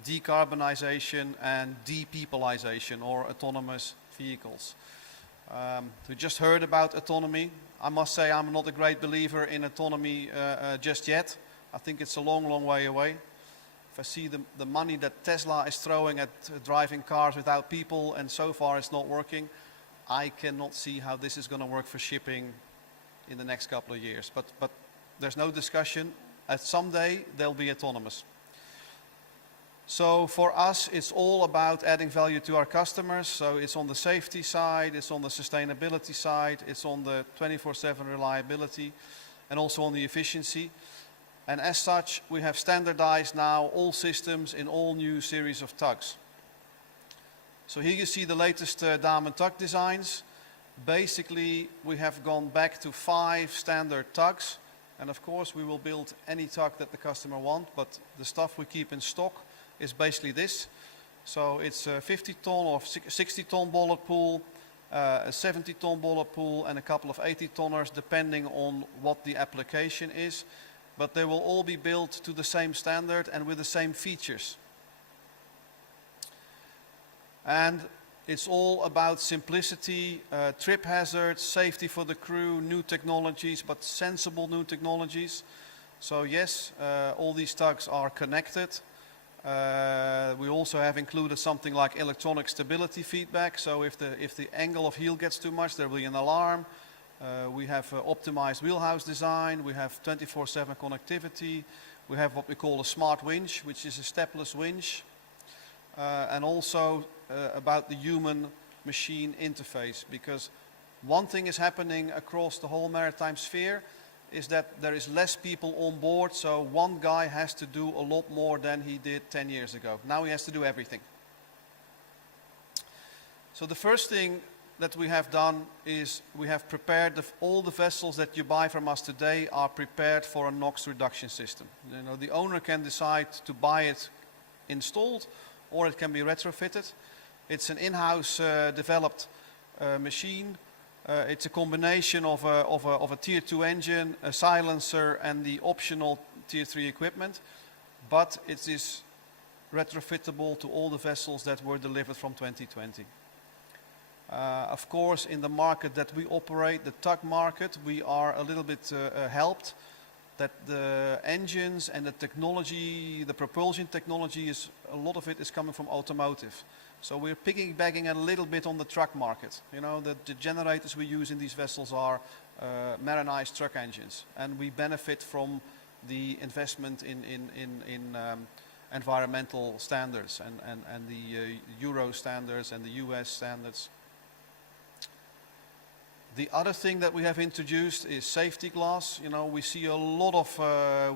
decarbonization and depeopleization or autonomous vehicles. We just heard about autonomy. I must say I'm not a great believer in autonomy just yet. I think it's a long, long way away. If I see the money that Tesla is throwing at driving cars without people and so far it's not working, I cannot see how this is going to work for shipping in the next couple of years. But there's no discussion. Someday they'll be autonomous. So for us, it's all about adding value to our customers. So it's on the safety side, it's on the sustainability side, it's on the 24/7 reliability, and also on the efficiency. And as such, we have standardized now all systems in all new series of tugs. So here you see the latest Damen tug designs. Basically, we have gone back to 5 standard tugs. And of course, we will build any tug that the customer wants, but the stuff we keep in stock is basically this. So it's a 50-ton or 60-ton bollard pull, a 70-ton bollard pull, and a couple of 80-tonners, depending on what the application is. But they will all be built to the same standard and with the same features. And it's all about simplicity, trip hazards, safety for the crew, new technologies, but sensible new technologies. So yes, all these tugs are connected. We also have included something like electronic stability feedback. So if the angle of heel gets too much, there will be an alarm. We have optimized wheelhouse design. We have 24/7 connectivity. We have what we call a smart winch, which is a stepless winch. And also about the human-machine interface, because one thing is happening across the whole maritime sphere is that there is less people on board, so one guy has to do a lot more than he did 10 years ago. Now he has to do everything. So the first thing that we have done is we have prepared all the vessels that you buy from us today are prepared for a NOx reduction system. You know, the owner can decide to buy it installed, or it can be retrofitted. It's an in-house developed machine. It's a combination of a Tier 2 engine, a silencer, and the optional Tier 3 equipment, but it is retrofittable to all the vessels that were delivered from 2020. Of course, in the market that we operate, the tug market, we are a little bit helped that the engines and the technology, the propulsion technology, a lot of it is coming from automotive. So we're piggybacking a little bit on the truck market. You know, the generators we use in these vessels are marinized truck engines, and we benefit from the investment in environmental standards and the Euro standards and the US standards. The other thing that we have introduced is safety glass. You know, we see a lot of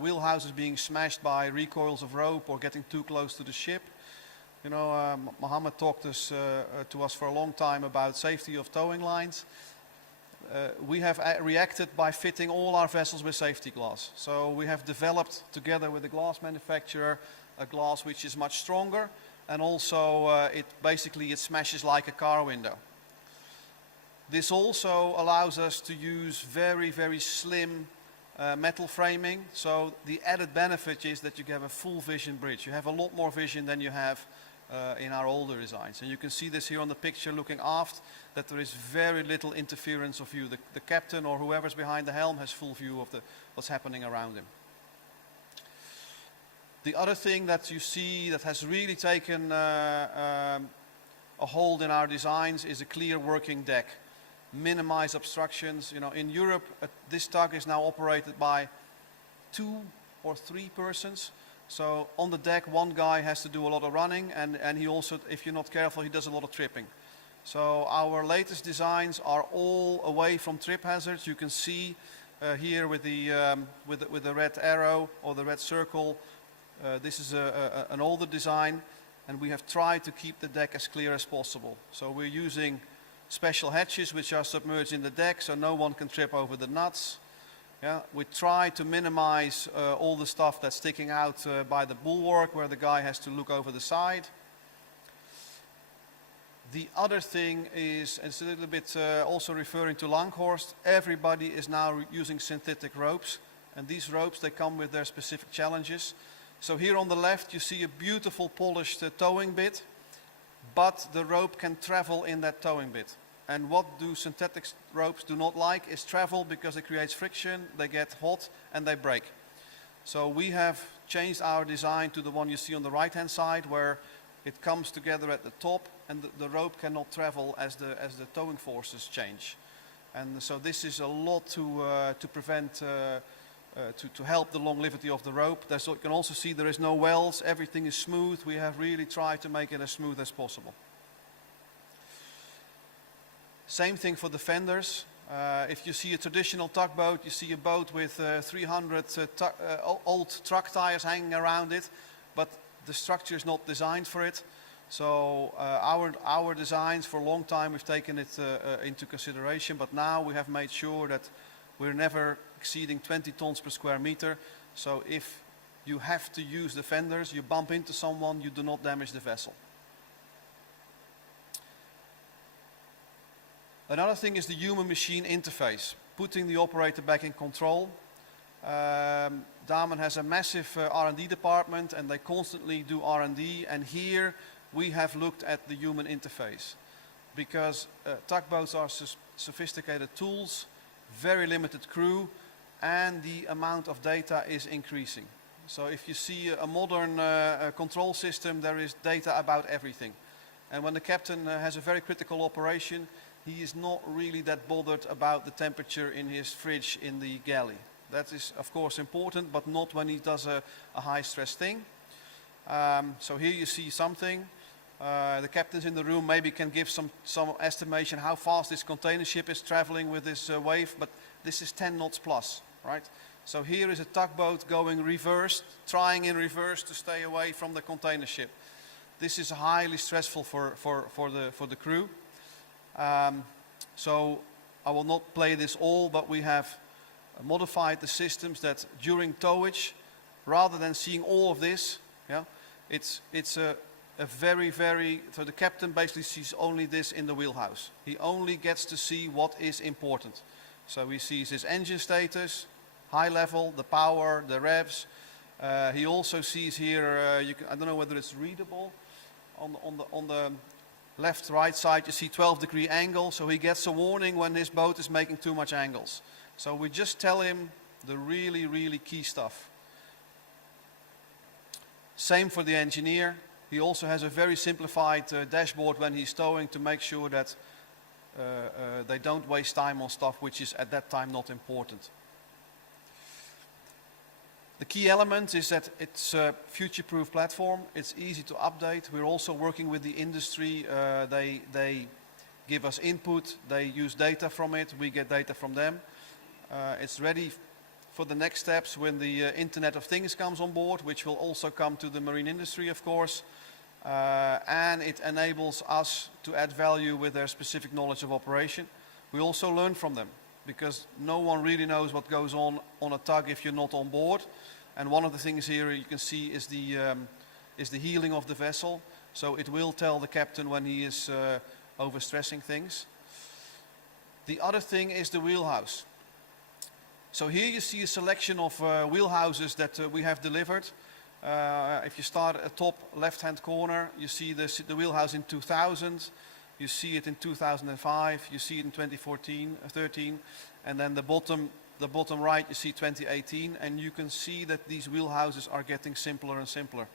wheelhouses being smashed by recoils of rope or getting too close to the ship. You know, Mohammed talked to us for a long time about safety of towing lines. We have reacted by fitting all our vessels with safety glass. So we have developed together with the glass manufacturer a glass which is much stronger, and also it smashes like a car window. This also allows us to use very, very slim metal framing. So the added benefit is that you have a full vision bridge. You have a lot more vision than you have in our older designs. And you can see this here on the picture looking aft, that there is very little interference of view. The captain or whoever's behind the helm has full view of what's happening around him. The other thing that you see that has really taken a hold in our designs is a clear working deck. Minimize obstructions. You know, in Europe, this tug is now operated by 2 or 3 persons. So on the deck, one guy has to do a lot of running, and he also, if you're not careful, he does a lot of tripping. So our latest designs are all away from trip hazards. You can see here with the red arrow or the red circle, this is an older design, and we have tried to keep the deck as clear as possible. So we're using special hatches which are submerged in the deck so no one can trip over the nuts. Yeah, we try to minimize all the stuff that's sticking out by the bulwark where the guy has to look over the side. The other thing is, it's a little bit also referring to Langhorst, everybody is now using synthetic ropes, and these ropes, they come with their specific challenges. So here on the left you see a beautiful polished towing bit, but the rope can travel in that towing bit. And what do synthetic ropes do not like is travel, because it creates friction, they get hot and they break. So we have changed our design to the one you see on the right hand side, where it comes together at the top and the rope cannot travel as the towing forces change. And so this is a lot to prevent, to help the longevity of the rope. You can also see there is no wells, everything is smooth. We have really tried to make it as smooth as possible. Same thing for the fenders. If you see a traditional tugboat, you see a boat with 300 old truck tires hanging around it, but the structure is not designed for it. So our designs, for a long time we've taken it into consideration, but now we have made sure that we're never exceeding 20 tons per square meter. So if you have to use the fenders, you bump into someone, you do not damage the vessel. Another thing is the human-machine interface, putting the operator back in control. Damen has a massive R&D department, and they constantly do R&D, and here we have looked at the human interface. Because tugboats are sophisticated tools, very limited crew, and the amount of data is increasing. So if you see a modern control system, there is data about everything. And when the captain has a very critical operation, he is not really that bothered about the temperature in his fridge in the galley. That is, of course, important, but not when he does a high-stress thing. So here you see something. The captains in the room maybe can give some estimation how fast this container ship is traveling with this wave, but this is 10 knots plus, right? So here is a tugboat going reverse, trying in reverse to stay away from the container ship. This is highly stressful for the crew. So I will not play this all, but we have modified the systems that during towage, rather than seeing all of this, yeah, it's a very, so the captain basically sees only this in the wheelhouse. He only gets to see what is important. So he sees his engine status, high level, the power, the revs. He also sees here, I don't know whether it's readable, on the left, right side you see 12-degree angle, so he gets a warning when his boat is making too much angles. So we just tell him the really key stuff. Same for the engineer. He also has a very simplified dashboard when he's towing to make sure that they don't waste time on stuff which is at that time not important. The key element is that it's a future-proof platform. It's easy to update. We're also working with the industry. They give us input. They use data from it. We get data from them. It's ready for the next steps when the Internet of Things comes on board, which will also come to the marine industry, of course. And it enables us to add value with their specific knowledge of operation. We also learn from them, because no one really knows what goes on a tug if you're not on board. And one of the things here you can see is the heeling of the vessel. So it will tell the captain when he is overstressing things. The other thing is the wheelhouse. So here you see a selection of wheelhouses that we have delivered. If you start at the top left-hand corner, you see the wheelhouse in 2000. You see it in 2005, you see it in 2014, 13, and then the bottom right you see 2018, and you can see that these wheelhouses are getting simpler and simpler.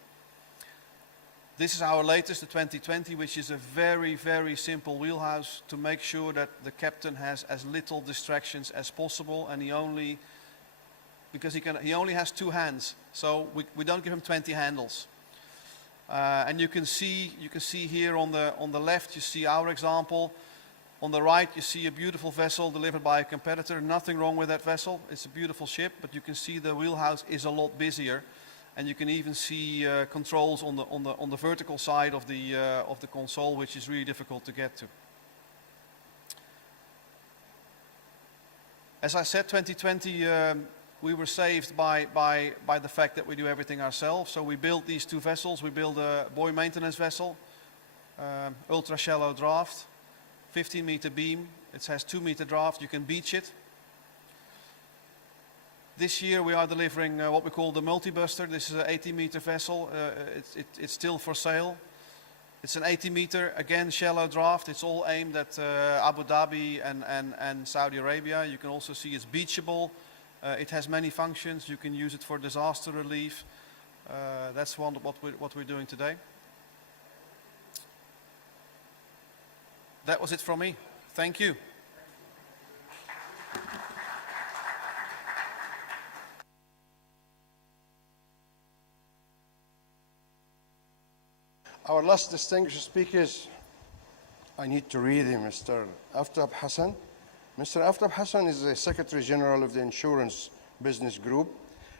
This is our latest, the 2020, which is a very simple wheelhouse to make sure that the captain has as little distractions as possible, and because he only has 2 hands, so we don't give him 20 handles. And you can see here on the left, you see our example. On the right, you see a beautiful vessel delivered by a competitor. Nothing wrong with that vessel. It's a beautiful ship, but you can see the wheelhouse is a lot busier, and you can even see controls on the vertical side of the console, which is really difficult to get to. As I said, 2020. We were saved by the fact that we do everything ourselves. So we built these 2 vessels. We built a buoy maintenance vessel, ultra shallow draft, 15-meter beam. It has 2-meter draft. You can beach it. This year we are delivering what we call the multi-buster. This is an 80-meter vessel. It's still for sale. It's an 80-meter, again, shallow draft. It's all aimed at Abu Dhabi and Saudi Arabia. You can also see it's beachable. It has many functions. You can use it for disaster relief. That's what we're doing today. That was it from me. Thank you. Our last distinguished speakers, I need to read him, Mr. Aftab Hassan. Mr. Aftab Hassan is the Secretary General of the Insurance Business Group,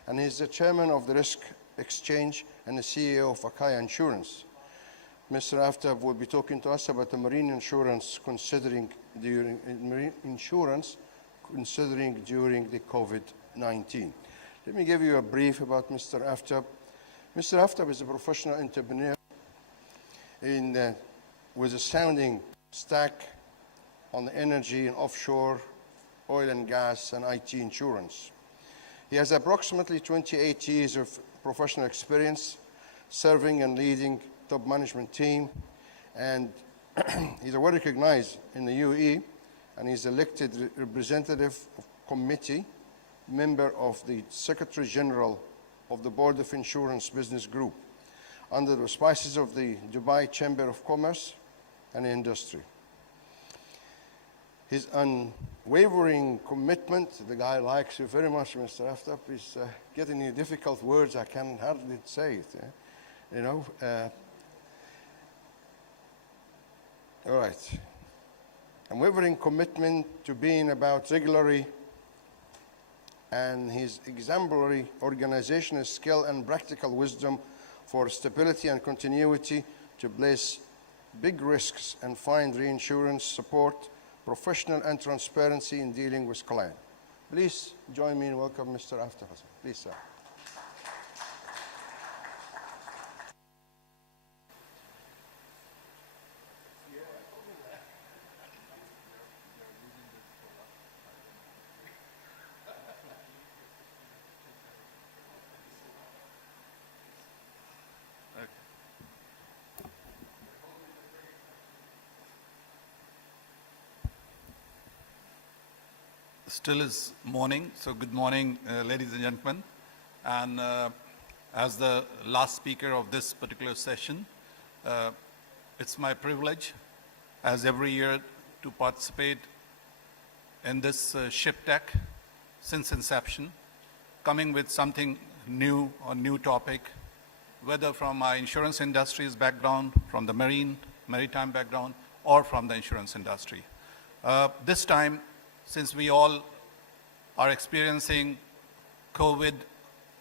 and he's the Chairman of the Risk Exchange and the CEO of Akaya Insurance. Mr. Aftab will be talking to us about the marine insurance considering during the COVID-19. Let me give you a brief about Mr. Aftab. Mr. Aftab is a professional entrepreneur with a sounding stack on the energy and offshore, oil and gas, and IT insurance. He has approximately 28 years of professional experience serving and leading top management team, and he's well recognized in the UAE, and he's elected representative of committee, member of the Secretary General of the Board of Insurance Business Group, under the auspices of the Dubai Chamber of Commerce and Industry. His unwavering commitment, the guy likes you very much, Mr. Aftab, is getting you difficult words, I can hardly say it, all right. Unwavering commitment to being about regularly, and his exemplary organizational skill and practical wisdom for stability and continuity to place big risks and find reinsurance support, professional and transparency in dealing with clients. Please join me in welcoming Mr. After Hassan. Please, sir. Still is morning, so good morning, ladies and gentlemen. And as the last speaker of this particular session, it's my privilege, as every year, to participate in this Shiptek since inception, coming with something new or new topic, whether from my insurance industry's background, from the maritime background, or from the insurance industry. This time, since we all are experiencing COVID,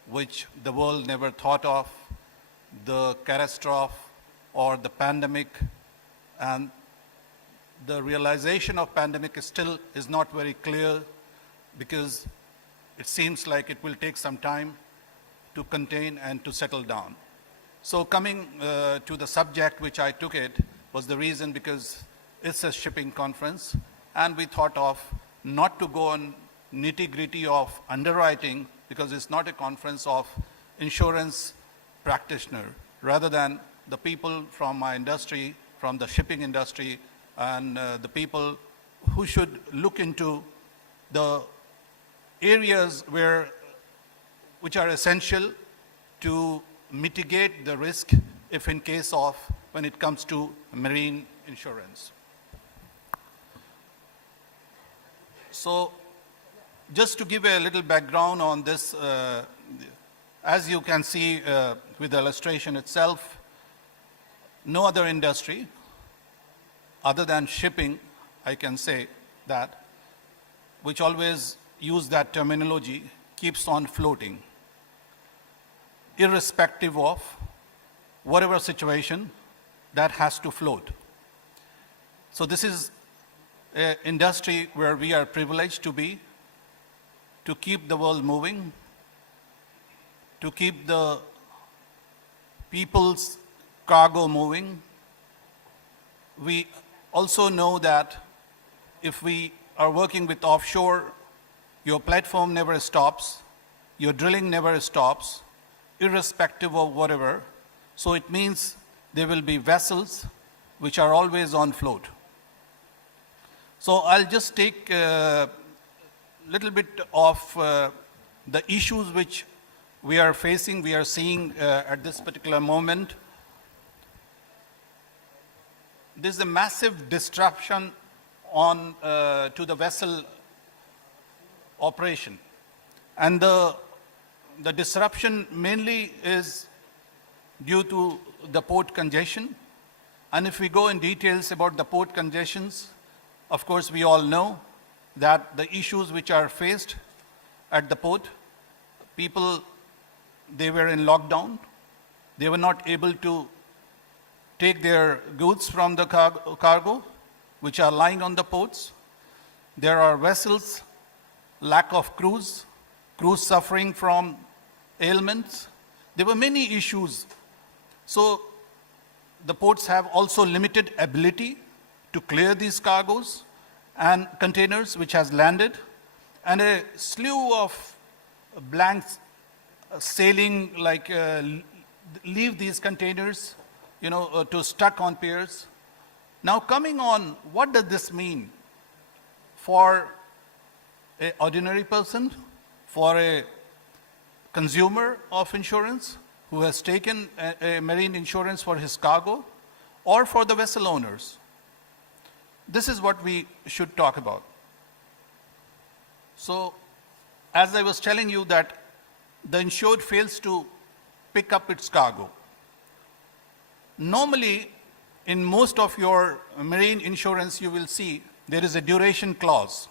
which the world never thought of, the catastrophe or the pandemic, and the realization of pandemic is not very clear, because it seems like it will take some time to contain and to settle down. So coming to the subject which I took it was the reason because it's a shipping conference, and we thought of not to go on nitty-gritty of underwriting, because it's not a conference of insurance practitioner, rather than the people from my industry, from the shipping industry, and the people who should look into the areas which are essential to mitigate the risk if in case of when it comes to marine insurance. So just to give a little background on this, as you can see with the illustration itself, no other industry other than shipping, I can say that, which always use that terminology, keeps on floating, irrespective of whatever situation that has to float. So this is an industry where we are privileged to be, to keep the world moving, to keep the people's cargo moving. We also know that if we are working with offshore, your platform never stops, your drilling never stops, irrespective of whatever. So it means there will be vessels which are always on float. So I'll just take a little bit of the issues which we are facing, we are seeing at this particular moment. There's a massive disruption on to the vessel operation. And the disruption mainly is due to the port congestion. And if we go in details about the port congestions, of course, we all know that the issues which are faced at the port, people, they were in lockdown. They were not able to take their goods from the cargo, which are lying on the ports. There are vessels, lack of crews suffering from ailments. There were many issues. So the ports have also limited ability to clear these cargoes and containers which has landed, and a slew of blanks sailing, like leave these containers, to stuck on piers. Now coming on, what does this mean for an ordinary person, for a consumer of insurance who has taken a marine insurance for his cargo, or for the vessel owners? This is what we should talk about. So, as I was telling you that the insured fails to pick up its cargo. Normally, in most of your marine insurance, you will see there is a duration clause.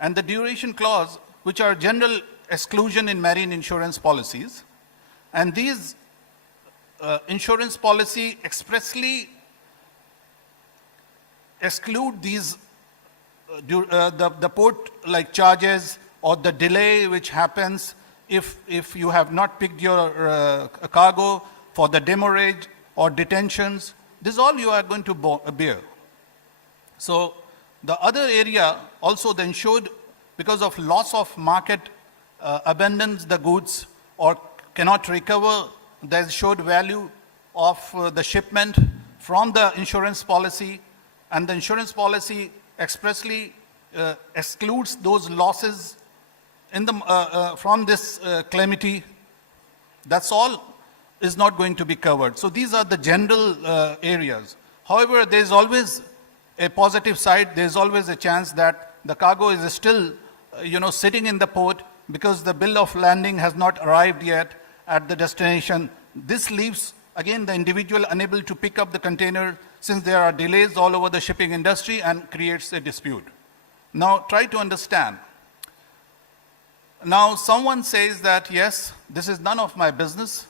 And the duration clause, which are general exclusion in marine insurance policies, and these insurance policy expressly exclude these the port like charges or the delay which happens if you have not picked your cargo, for the demurrage or detentions. This all you are going to bear. So the other area also the insured, because of loss of market, abandons the goods or cannot recover the insured value of the shipment from the insurance policy, and the insurance policy expressly excludes those losses in the, from this calamity. That's all is not going to be covered. So these are the general areas. However, there is always a positive side. There is always a chance that the cargo is still, sitting in the port because the bill of landing has not arrived yet at the destination. This leaves, again, the individual unable to pick up the container since there are delays all over the shipping industry and creates a dispute. Now, try to understand. Now, someone says that, yes, this is none of my business.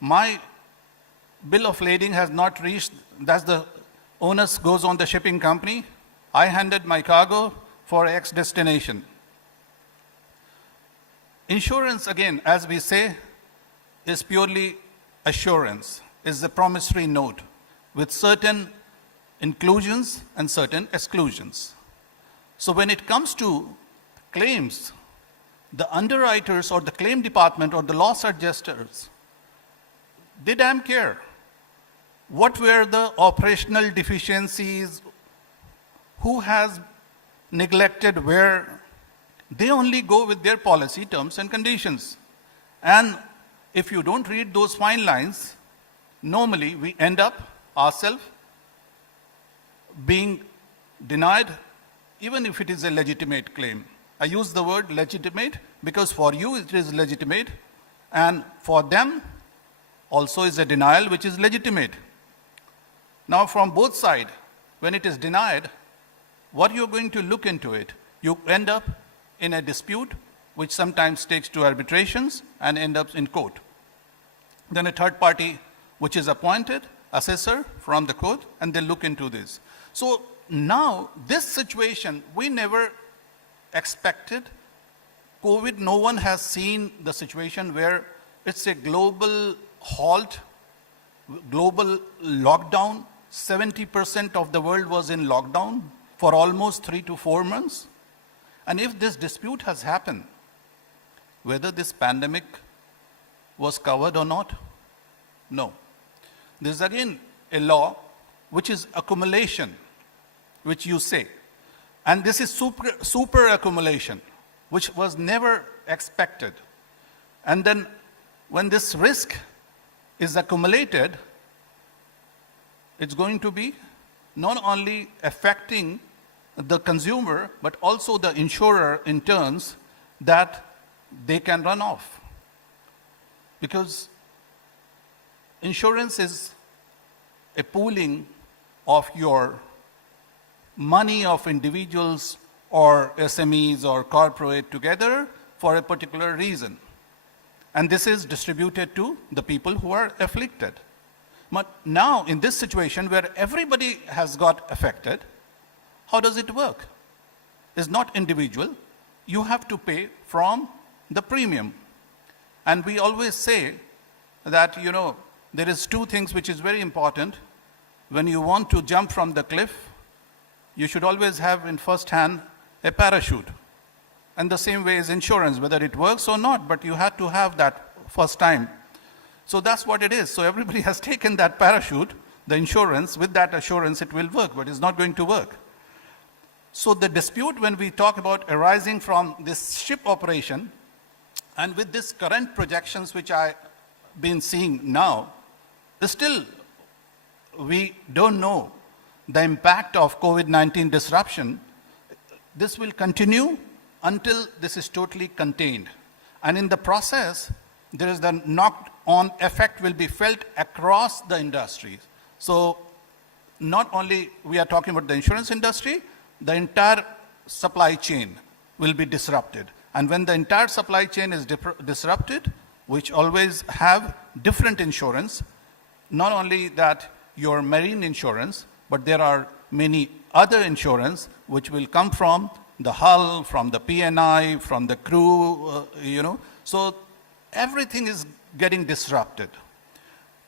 My bill of lading has not reached, that's the onus goes on the shipping company. I handed my cargo for X destination. Insurance, again, as we say, is purely assurance, is a promissory note with certain inclusions and certain exclusions. So when it comes to claims, the underwriters or the claim department or the loss adjusters, they damn care. What were the operational deficiencies? Who has neglected where? They only go with their policy terms and conditions. And if you don't read those fine lines, normally we end up ourselves being denied, even if it is a legitimate claim. I use the word legitimate because for you it is legitimate, and for them also is a denial which is legitimate. Now from both sides, when it is denied, what you're going to look into it? You end up in a dispute which sometimes takes to arbitrations and end up in court. Then a third party which is appointed, assessor from the court, and they look into this. So now this situation we never expected. COVID, no one has seen the situation where it's a global halt, global lockdown. 70% of the world was in lockdown for almost 3 to 4 months. And if this dispute has happened, whether this pandemic was covered or not, no. There's again a law which is accumulation, which you say. And this is super accumulation, which was never expected. And then when this risk is accumulated, it's going to be not only affecting the consumer, but also the insurer in turns that they can run off. Because insurance is a pooling of your money of individuals or SMEs or corporate together for a particular reason. And this is distributed to the people who are afflicted. But now in this situation where everybody has got affected, how does it work? It's not individual. You have to pay from the premium. And we always say that, there is two things which is very important. When you want to jump from the cliff, you should always have in first hand a parachute. And the same way is insurance, whether it works or not, but you had to have that first time. So that's what it is. So everybody has taken that parachute, the insurance, with that assurance it will work, but it's not going to work. So the dispute when we talk about arising from this ship operation, and with this current projections which I've been seeing now, still we don't know the impact of COVID-19 disruption. This will continue until this is totally contained. And in the process, there is the knock-on effect will be felt across the industries. So not only we are talking about the insurance industry, the entire supply chain will be disrupted. And when the entire supply chain is disrupted, which always have different insurance, not only that your marine insurance, but there are many other insurance, which will come from the hull, from the P&I, from the crew, So everything is getting disrupted.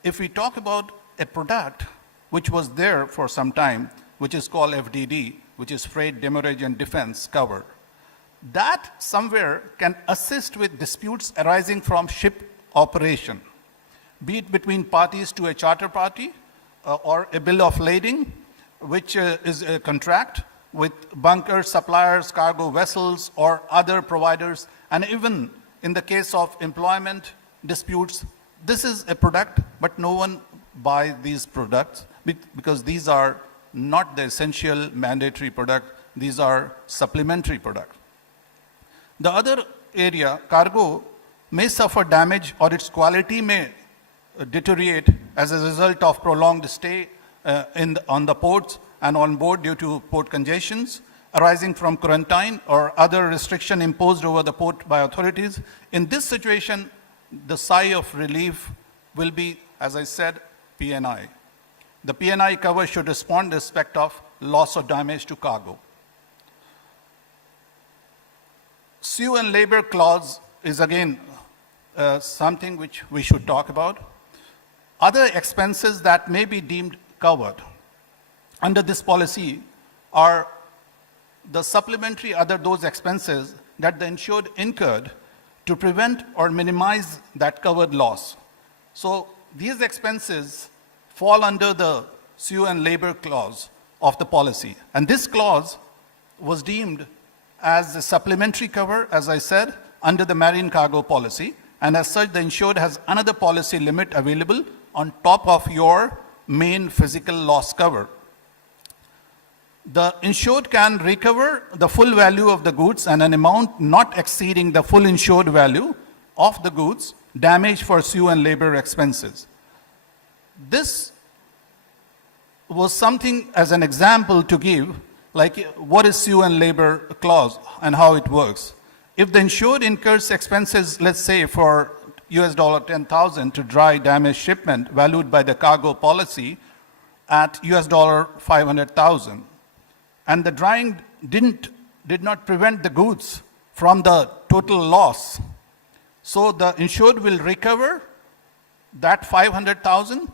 If we talk about a product which was there for some time, which is called FDD, which is Freight Demurrage and Defense Cover, that somewhere can assist with disputes arising from ship operation, be it between parties to a charter party or a bill of lading, which is a contract with bunker suppliers, cargo vessels, or other providers, and even in the case of employment disputes, this is a product, but no one buys these products because these are not the essential mandatory product, these are supplementary products. The other area, cargo, may suffer damage or its quality may deteriorate as a result of prolonged stay on the ports and on board due to port congestions arising from quarantine or other restriction imposed over the port by authorities. In this situation, the sigh of relief will be, as I said, P&I. The P&I cover should respond in respect of loss or damage to cargo. Sue and labor clause is again something which we should talk about. Other expenses that may be deemed covered under this policy are the supplementary those expenses that the insured incurred to prevent or minimize that covered loss. So these expenses fall under the sue and labor clause of the policy. And this clause was deemed as a supplementary cover, as I said, under the marine cargo policy. And as such, the insured has another policy limit available on top of your main physical loss cover. The insured can recover the full value of the goods and an amount not exceeding the full insured value of the goods damaged for sue and labor expenses. This was something as an example to give, like what is sue and labor clause and how it works. If the insured incurs expenses, let's say for US $10,000 to dry damage shipment valued by the cargo policy at US $500,000, and the drying did not prevent the goods from the total loss, so the insured will recover that 500,000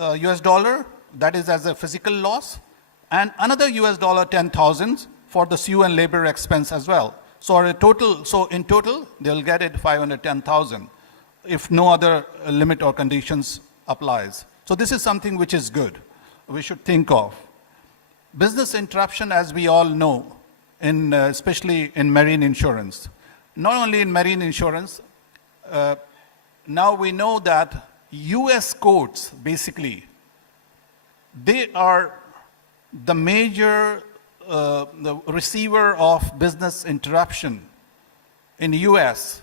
US dollar, that is as a physical loss, and another US $10,000 for the sue and labor expense as well. So in total, they'll get it 510,000 if no other limit or conditions applies. So this is something which is good, we should think of. Business interruption, as we all know, especially in marine insurance. Not only in marine insurance, now we know that US courts, basically, they are the major the receiver of business interruption in the US,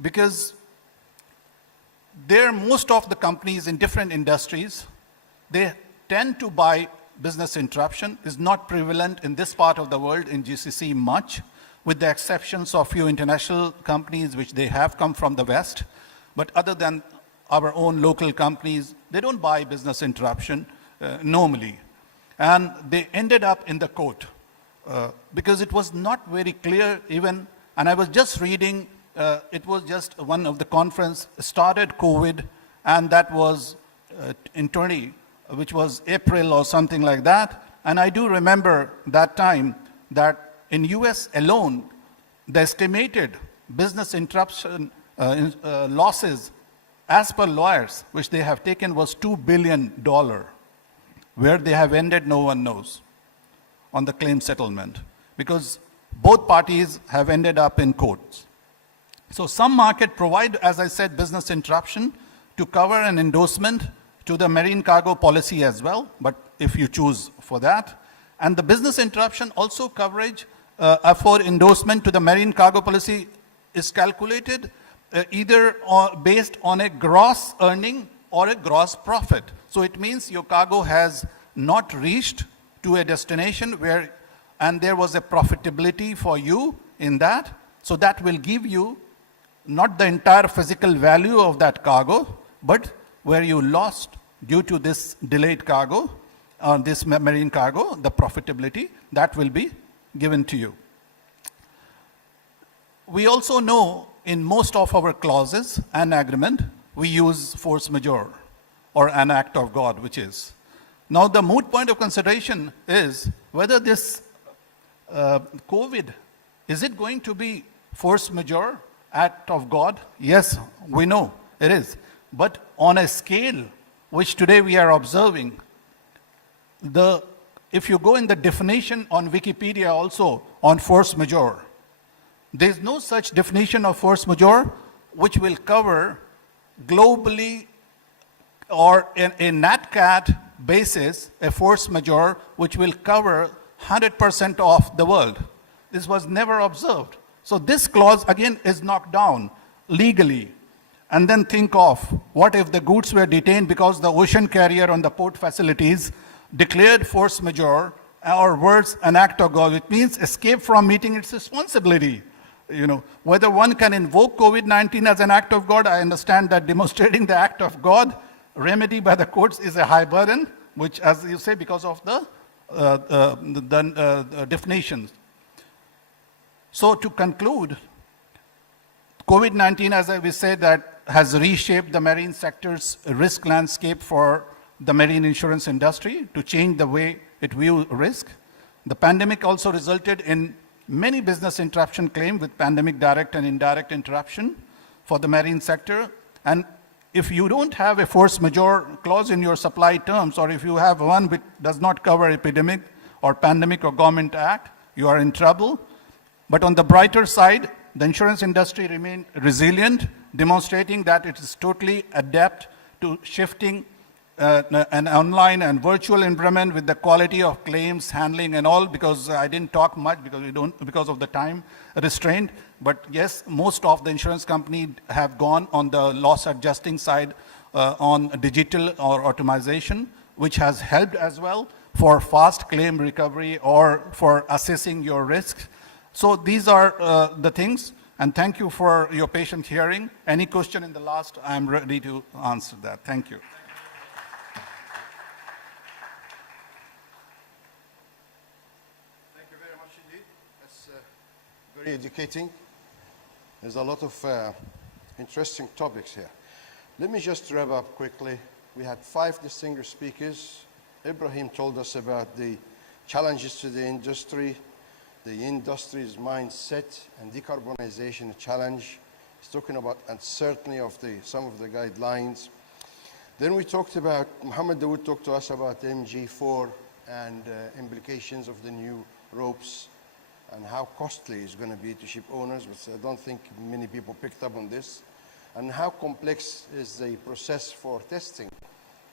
because most of the companies in different industries, they tend to buy business interruption. Is not prevalent in this part of the world in GCC much, with the exceptions of few international companies which they have come from the West. But other than our own local companies, they don't buy business interruption normally. And they ended up in the court because it was not very clear even, and I was just reading, it was just one of the conference started COVID, and that was in which was April or something like that. And I do remember that time that in US alone, the estimated business interruption losses as per lawyers, which they have taken, was $2 billion. Where they have ended, no one knows on the claim settlement, because both parties have ended up in courts. So some market provide, as I said, business interruption to cover an endorsement to the marine cargo policy as well, but if you choose for that. And the business interruption also coverage for endorsement to the marine cargo policy is calculated either based on a gross earning or a gross profit. So it means your cargo has not reached to a destination and there was a profitability for you in that. So that will give you not the entire physical value of that cargo, but where you lost due to this delayed cargo, on this marine cargo, the profitability, that will be given to you. We also know in most of our clauses and agreement, we use force majeure or an act of God, which is. Now the moot point of consideration is whether this COVID, is it going to be force majeure, act of God? Yes, we know it is. But on a scale which today we are observing, if you go in the definition on Wikipedia also on force majeure, there is no such definition of force majeure which will cover globally or in a NatCat basis a force majeure which will cover 100% of the world. This was never observed. So this clause again is knocked down legally. And then think of what if the goods were detained because the ocean carrier on the port facilities declared force majeure, or worse, an act of God, which means escape from meeting its responsibility. You know, whether one can invoke COVID-19 as an act of God, I understand that demonstrating the act of God, remedy by the courts is a high burden, which, as you say, because of the definitions. So to conclude, COVID-19, as we said, that has reshaped the marine sector's risk landscape for the marine insurance industry to change the way it views risk. The pandemic also resulted in many business interruption claims with pandemic direct and indirect interruption for the marine sector. And if you don't have a force majeure clause in your supply terms, or if you have one which does not cover epidemic or pandemic or government act, you are in trouble. But on the brighter side, the insurance industry remained resilient, demonstrating that it is totally adept to shifting an online and virtual environment with the quality of claims handling and all, because I didn't talk much because of the time restraint. But yes, most of the insurance companies have gone on the loss adjusting side on digital or automation, which has helped as well for fast claim recovery or for assessing your risks. So these are the things, and thank you for your patient hearing. Any question in the last, I'm ready to answer that. Thank you. Thank you very much indeed. That's very educating. There's a lot of interesting topics here. Let me just wrap up quickly. We had 5 distinguished speakers. Ibrahim told us about the challenges to the industry's mindset and decarbonization challenge. He's talking about uncertainty of some of the guidelines. Then we talked about, Muhammad Dawood talked to us about MG4 and implications of the new ropes and how costly it's going to be to ship owners, which I don't think many people picked up on this, and how complex is the process for testing.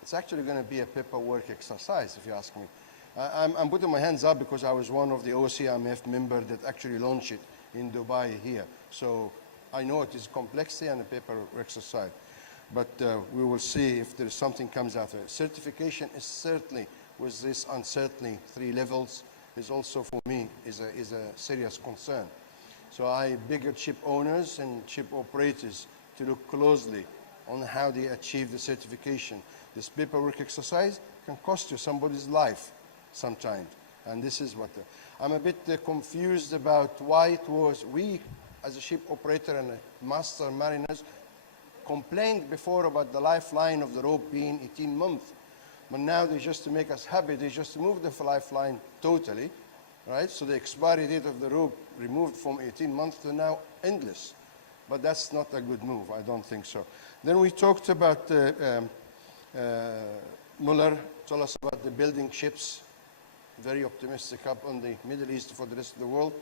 It's actually going to be a paperwork exercise, if you ask me. I'm putting my hands up because I was one of the OCMF members that actually launched it in Dubai here. So I know it is complexity and a paper exercise. But we will see if there is something comes out of it. Certification is certainly, with this uncertainty, 3 levels, is also for me is a serious concern. So I beg ship owners and ship operators to look closely on how they achieve the certification. This paperwork exercise can cost you somebody's life sometimes. And this is what I'm a bit confused about why it was we as a ship operator and master mariners complained before about the lifeline of the rope being 18 months. But now they just to make us happy, they just remove the lifeline totally, right? So the expiry date of the rope removed from 18 months to now endless. But that's not a good move, I don't think so. Then we talked about, Muller told us about the building ships, very optimistic up on the Middle East for the rest of the world.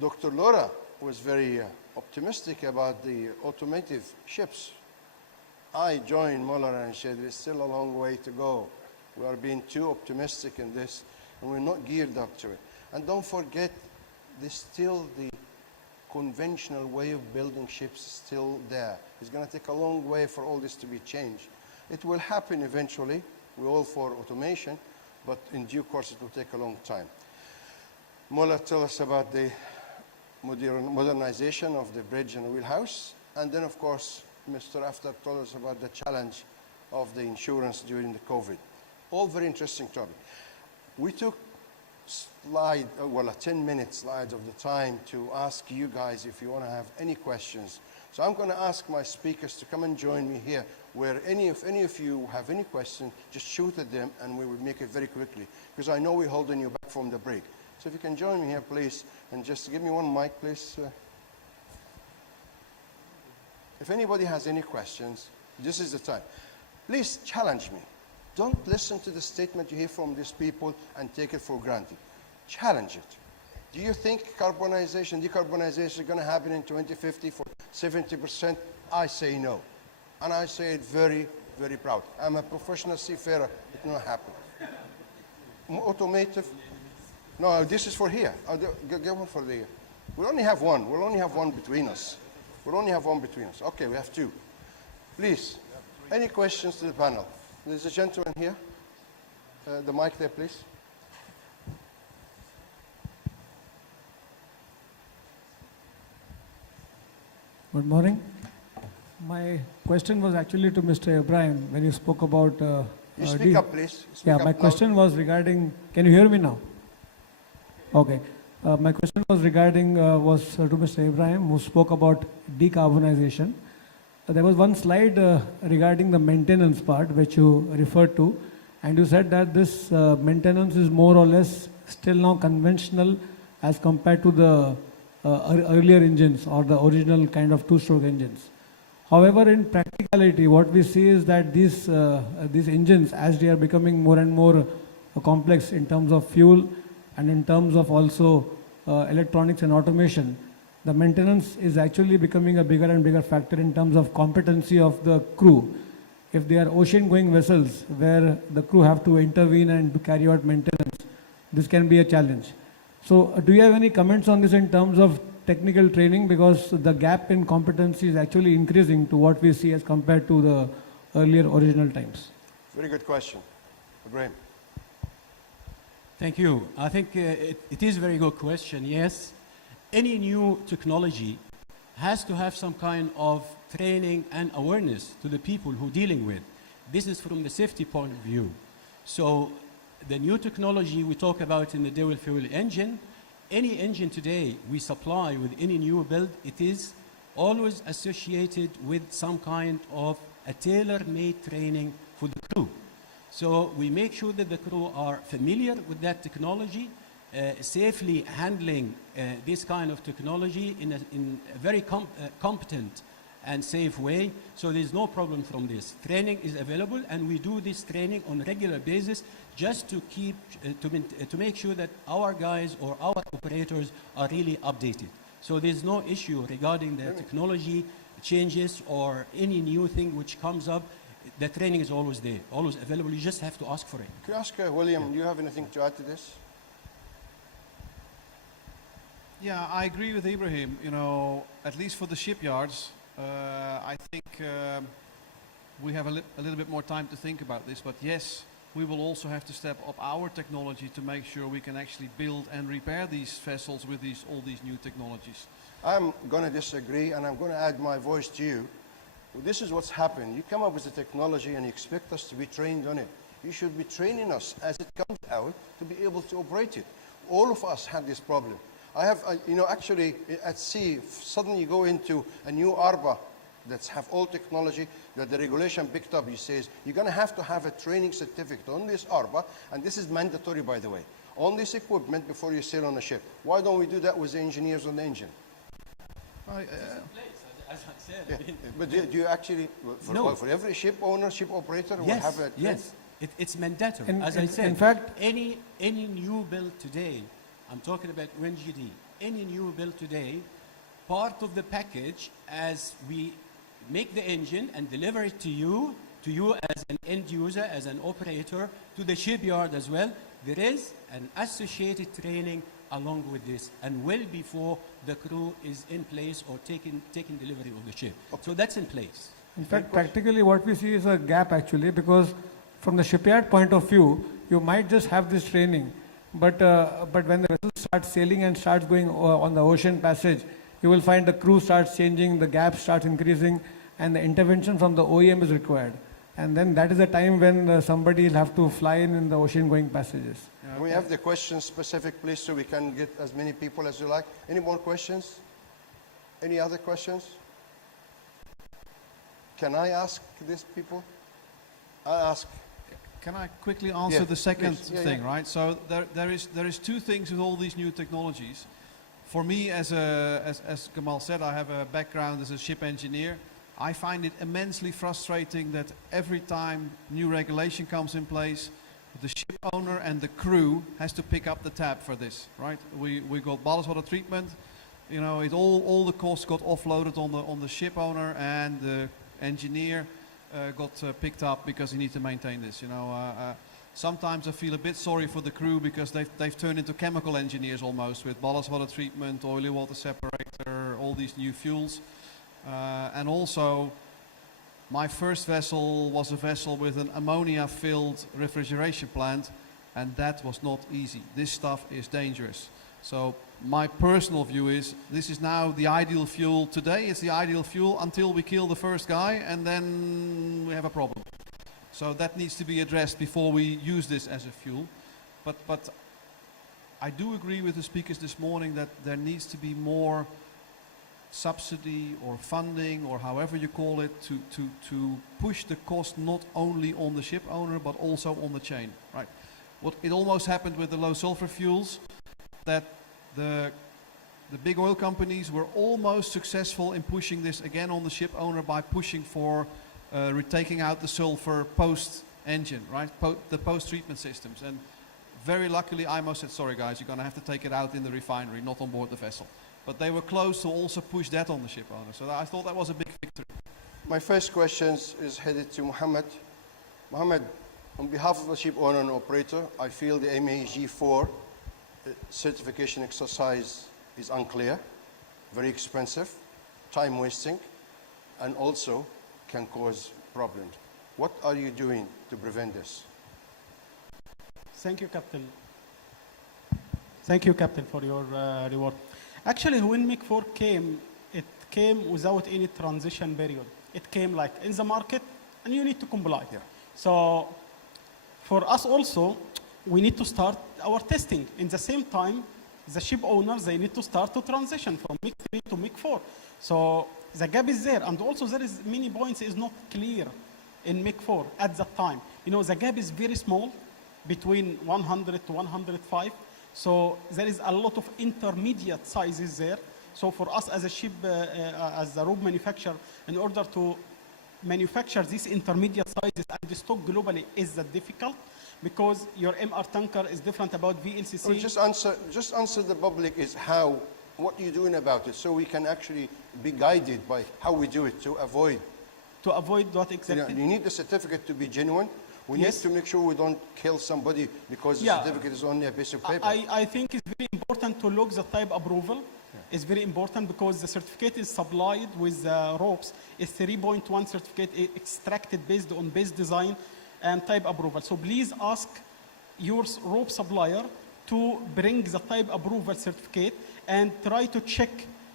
Dr. Laura was very optimistic about the automotive ships. I joined Muller and said there's still a long way to go. We are being too optimistic in this, and we're not geared up to it. And don't forget, there's still the conventional way of building ships still there. It's going to take a long way for all this to be changed. It will happen eventually. We're all for automation, but in due course it will take a long time. Muller told us about the modernization of the bridge and wheelhouse, and then of course Mr. Aftab told us about the challenge of the insurance during the COVID. All very interesting topic. We took a 10-minute slides of the time to ask you guys if you want to have any questions. So I'm going to ask my speakers to come and join me here, where if any of you have any question, just shoot at them and we will make it very quickly, because I know we're holding you back from the break. So if you can join me here, please, and just give me one mic, please. If anybody has any questions, this is the time. Please challenge me. Don't listen to the statement you hear from these people and take it for granted. Challenge it. Do you think decarbonization is going to happen in 2050 for 70%? I say no. And I say it very, very proud. I'm a professional seafarer. It will not happen. Automotive? No, this is for here. Get one for the. We'll only have one. We'll only have one between us. We'll only have one between us. Okay, we have two. Please, any questions to the panel? There's a gentleman here. The mic there, please. Good morning. My question was actually to Mr. Ibrahim when you spoke about. You speak up, please. Yeah, my question was regarding. Can you hear me now? Okay. My question was regarding to Mr. Ibrahim, who spoke about decarbonization. There was one slide regarding the maintenance part which you referred to, and you said that this maintenance is more or less still now conventional as compared to the earlier engines or the original kind of two-stroke engines. However, in practicality, what we see is that these engines, as they are becoming more and more complex in terms of fuel and in terms of also electronics and automation, the maintenance is actually becoming a bigger and bigger factor in terms of competency of the crew. If they are ocean-going vessels where the crew have to intervene and to carry out maintenance, this can be a challenge. So do you have any comments on this in terms of technical training, because the gap in competency is actually increasing to what we see as compared to the earlier original times? Very good question. Ibrahim. Thank you. I think it is a very good question, yes. Any new technology has to have some kind of training and awareness to the people who are dealing with. This is from the safety point of view. So the new technology we talk about in the dual fuel engine, any engine today we supply with any new build, it is always associated with some kind of a tailor-made training for the crew. So we make sure that the crew are familiar with that technology, safely handling this kind of technology in a very competent and safe way. So there's no problem from this. Training is available, and we do this training on a regular basis just to keep, to make sure that our guys or our operators are really updated. So there's no issue regarding the technology changes or any new thing which comes up. The training is always there, always available. You just have to ask for it. Can I ask William, do you have anything to add to this? Yeah, I agree with Ibrahim. You know, at least for the shipyards, I think we have a little bit more time to think about this. But yes, we will also have to step up our technology to make sure we can actually build and repair these vessels with all these new technologies. I'm going to disagree, and I'm going to add my voice to you. This is what's happened. You come up with the technology and you expect us to be trained on it. You should be training us as it comes out to be able to operate it. All of us have this problem. I have, actually at sea, suddenly you go into a new ARBA that's have all technology that the regulation picked up. He says, you're going to have a training certificate on this ARBA, and this is mandatory, by the way, on this equipment before you sail on a ship. Why don't we do that with the engineers on the engine? As I said. Yeah. But do you actually, for every ship owner, ship operator will have a... Yes, it's mandatory. As I said, in fact, any new build today, I'm talking about UNGD, any new build today, part of the package as we make the engine and deliver it to you as an end user, as an operator, to the shipyard as well, there is an associated training along with this, and well before the crew is in place or taking delivery of the ship. Okay. So that's in place. In fact, practically what we see is a gap actually, because from the shipyard point of view, you might just have this training, but when the vessel starts sailing and starts going on the ocean passage, you will find the crew starts changing, the gap starts increasing, and the intervention from the OEM is required. And then that is the time when somebody will have to fly in the ocean-going passages. We have the questions specific, please, so we can get as many people as you like. Any more questions? Any other questions? Can I ask these people? I'll ask. Can I quickly answer Yeah, the second please. Yeah, thing, yeah. right? So there is two things with all these new technologies. For me, as Gamal said, I have a background as a ship engineer. I find it immensely frustrating that every time new regulation comes in place, the ship owner and the crew has to pick up the tab for this, right? We got ballast water treatment, you know, all the costs got offloaded on the ship owner, and the engineer got picked up because he needs to maintain this. You know, sometimes I feel a bit sorry for the crew because they've turned into chemical engineers almost, with ballast water treatment, oily water separator, all these new fuels. And also, my first vessel was a vessel with an ammonia-filled refrigeration plant, and that was not easy. This stuff is dangerous. So my personal view is this is now the ideal fuel today. It's the ideal fuel until we kill the first guy, and then we have a problem. So that needs to be addressed before we use this as a fuel. But I do agree with the speakers this morning that there needs to be more subsidy or funding, or however you call it, to push the cost not only on the ship owner but also on the chain, right? What it almost happened with the low sulfur fuels, that the big oil companies were almost successful in pushing this again on the ship owner by pushing for taking out the sulfur post engine, right? The post treatment systems. And very luckily, IMO said, sorry guys, you're going to have to take it out in the refinery, not on board the vessel. But they were close to also push that on the ship owner. So I thought that was a big victory. My first question is headed to Mohammed. Mohammed, on behalf of the ship owner and operator, I feel the MAG4 certification exercise is unclear, very expensive, time wasting, and also can cause problems. What are you doing to prevent this? Thank you, Captain. Thank you, Captain, for your reward. Actually, when MIG-4 came, it came without any transition period. It came like in the market, and you need to comply. Yeah. So for us also, we need to start our testing. In the same time, the ship owners, they need to start to transition from MIG-3 to MIG-4. So the gap is there, and also there is many points is not clear in MIG-4 at that time. You know, the gap is very small, between 100 to 105. So there is a lot of intermediate sizes there. So for us as a ship, as a rope manufacturer, in order to manufacture these intermediate sizes and the stock globally is that difficult, because your MR tanker is different about VLCC. Well, just answer the public is how, what you're doing about it, so we can actually be guided by how we do it to avoid. To avoid what exactly? You need the certificate to be genuine. We Yes. need to make sure we don't kill somebody because the Yeah. certificate is only a piece of paper. I think it's very important to look the type approval. It's very important because the certificate is supplied with ropes. It's 3.1 certificate extracted based on base design and type approval. So please ask your rope supplier to bring the type approval certificate and try to check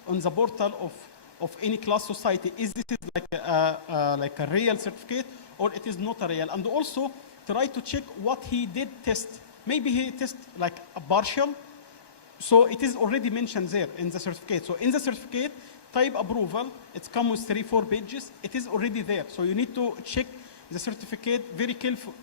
on the portal of any class society, is this like a real certificate or it is not a real? And also try to check what he did test. Maybe he test like a partial, so it is already mentioned there in the certificate. So in the certificate, type approval, it comes with 3-4 pages, it is already there. So you need to check the certificate very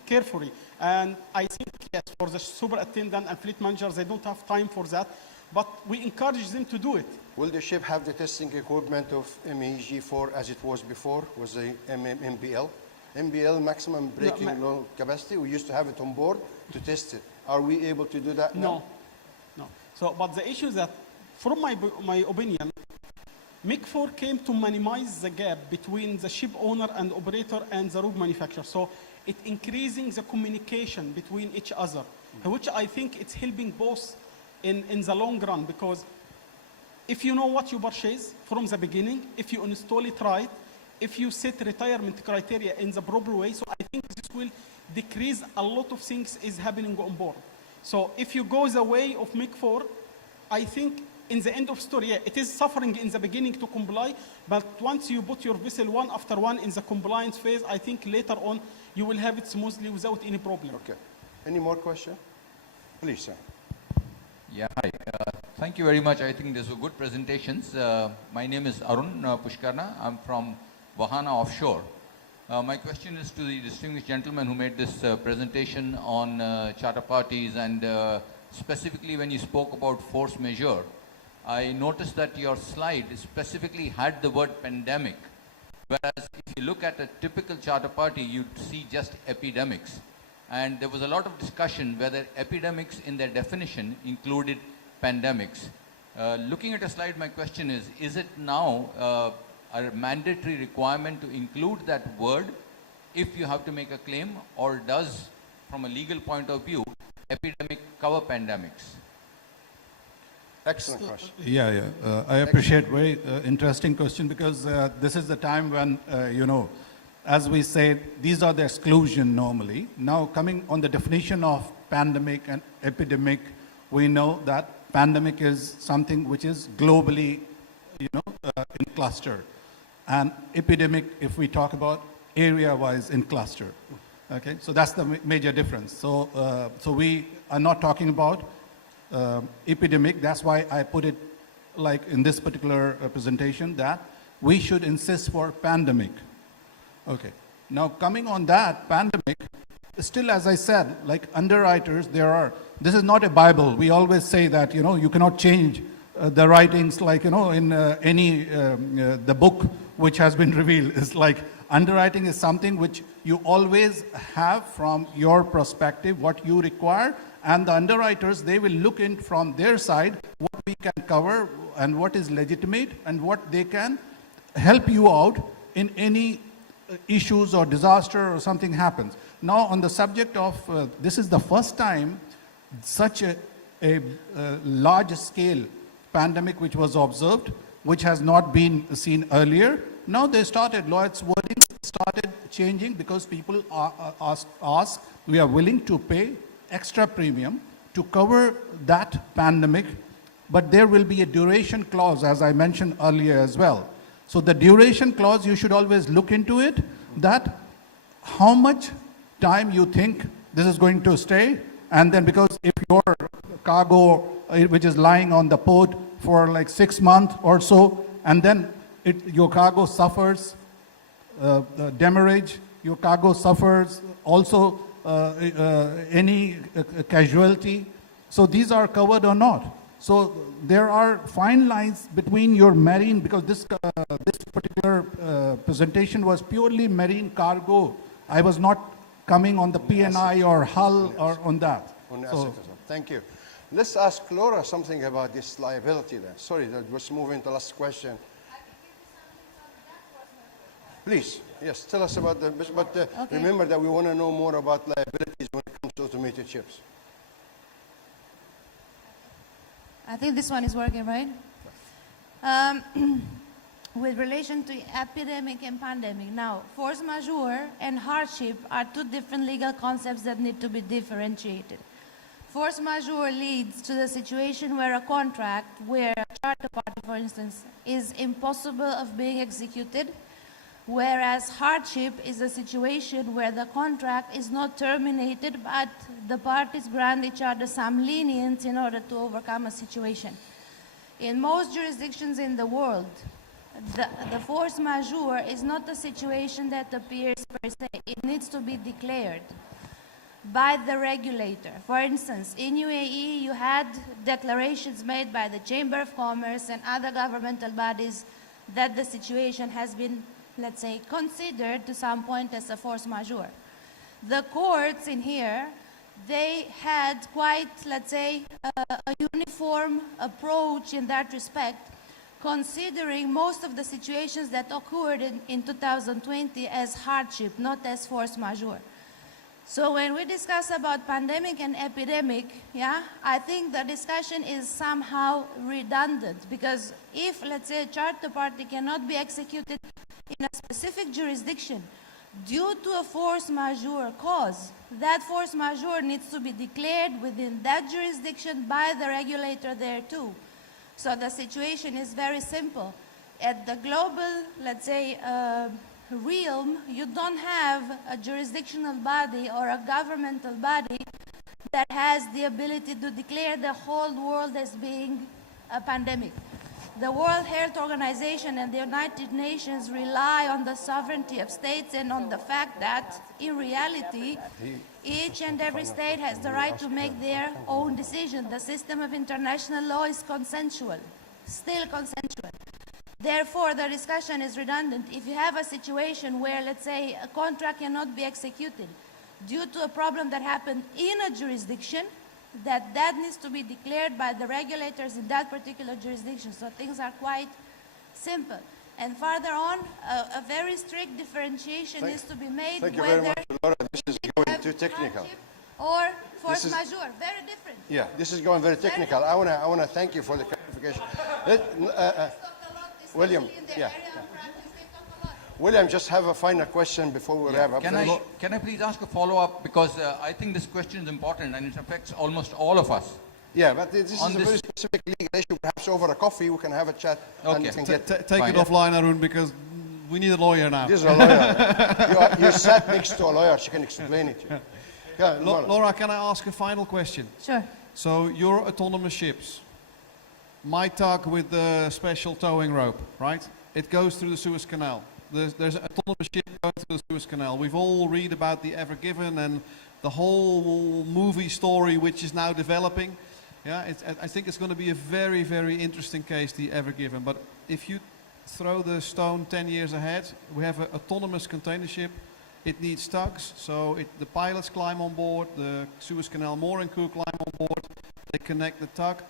carefully. And I think, yes, for the superattendant and fleet managers, they don't have time for that, but we encourage them to do it. Will the ship have the testing equipment of MEG4 as it was before, was the MBL? MBL, maximum braking load capacity, we used to have it on board to test it. Are we able to do that now? No. So, but the issue is that, from my opinion, MIG-4 came to minimize the gap between the ship owner and operator and the rope manufacturer. So it increasing the communication between each other, which I think it's helping both in the long run, because if you know what you purchase from the beginning, if you install it right, if you set retirement criteria in the proper way, so I think this will decrease a lot of things is happening on board. So if you go the way of MIG-4, I think in the end of story, yeah, it is suffering in the beginning to comply, but once you put your vessel one after one in the compliance phase, I think later on you will have it smoothly without any problem. Okay. Any more questions? Please, sir. Yeah, hi. Thank you very much. I think these were good presentations. My name is Arun Pushkarna. I'm from Vahana Offshore. My question is to the distinguished gentleman who made this presentation on charter parties, and specifically when you spoke about force majeure. I noticed that your slide specifically had the word pandemic, whereas if you look at a typical charter party, you'd see just epidemics. And there was a lot of discussion whether epidemics in their definition included pandemics. Looking at a slide, my question is it now a mandatory requirement to include that word if you have to make a claim, or does, from a legal point of view, epidemic cover pandemics? Excellent question. I appreciate very interesting question, because this is the time when, as we say, these are the exclusion normally. Now coming on the definition of pandemic and epidemic, we know that pandemic is something which is globally, in cluster. And epidemic, if we talk about area-wise in cluster. Okay, so that's the major difference. So, so we are not talking about epidemic. That's why I put it like in this particular presentation, that we should insist for pandemic. Okay, now coming on that pandemic, still as I said, like underwriters, this is not a Bible. We always say that, you cannot change the writings, like, in the book which has been revealed. It's like underwriting is something which you always have from your perspective, what you require, and the underwriters, they will look in from their side what we can cover and what is legitimate and what they can help you out in any issues or disaster or something happens. Now on the subject of, this is the first time such a large scale pandemic which was observed, which has not been seen earlier. Now they started, Lloyd's wording started changing, because people ask, we are willing to pay extra premium to cover that pandemic, but there will be a duration clause, as I mentioned earlier as well. So the duration clause, you should always look into it, that how much time you think this is going to stay, and then because if your cargo, which is lying on the port for like 6 months or so, and then your cargo suffers demurrage, your cargo suffers also any casualty. So these are covered or not. So there are fine lines between your marine, because this particular presentation was purely marine cargo. I was not coming on the P&I or hull or on that. Thank you. Let's ask Laura something about this liability then. Sorry, let's move into the last question. Please, yes, tell us about the, but Okay. remember that we want to know more about liabilities when it comes to automated ships. I think this one is working, right? With relation to epidemic and pandemic, now, force majeure and hardship are two different legal concepts that need to be differentiated. Force majeure leads to the situation where a contract, where a charter party, for instance, is impossible of being executed, whereas hardship is a situation where the contract is not terminated, but the parties grant each other some lenience in order to overcome a situation. In most jurisdictions in the world, the force majeure is not a situation that appears per se. It needs to be declared by the regulator. For instance, in UAE, you had declarations made by the Chamber of Commerce and other governmental bodies that the situation has been, let's say, considered to some point as a force majeure. The courts in here, they had quite, let's say, a uniform approach in that respect, considering most of the situations that occurred in 2020 as hardship, not as force majeure. So when we discuss about pandemic and epidemic, yeah, I think the discussion is somehow redundant, because if, let's say, a charter party cannot be executed in a specific jurisdiction due to a force majeure cause, that force majeure needs to be declared within that jurisdiction by the regulator there too. So the situation is very simple. At the global, let's say, realm, you don't have a jurisdictional body or a governmental body that has the ability to declare the whole world as being a pandemic. The World Health Organization and the United Nations rely on the sovereignty of states and on the fact that, in reality, each and every state has the right to make their own decision. The system of international law is consensual, still consensual. Therefore, the discussion is redundant. If you have a situation where, let's say, a contract cannot be executed due to a problem that happened in a jurisdiction, that needs to be declared by the regulators in that particular jurisdiction. So things are quite simple. And further on, a very strict differentiation needs to be made. Thank you very much, Laura. This is going too technical. Or force majeure, very different. Yeah, this is going very technical. I wanna thank you for the clarification. William, yeah. William, just have a final question before we wrap up. Can I please ask a follow-up? Because I think this question is important and it affects almost all of us. Yeah, but this is a very specific legal issue. Perhaps over a coffee we can have a chat. Okay. And we can get Take it offline, Arun, because we need a lawyer now. This is a lawyer. you sat next to a lawyer. She can explain it to you. Yeah, Laura, can I ask a final question? Sure. So your autonomous ships, my tug with the special towing rope, right? It goes through the Suez Canal. There's an autonomous ship going through the Suez Canal. We've all read about the Ever Given and the whole movie story which is now developing. Yeah, I think it's going to be a very, very interesting case, the Ever Given. But if you throw the stone 10 years ahead, we have an autonomous container ship. It needs tugs, so the pilots climb on board, the Suez Canal mooring crew climb on board, they connect the tug.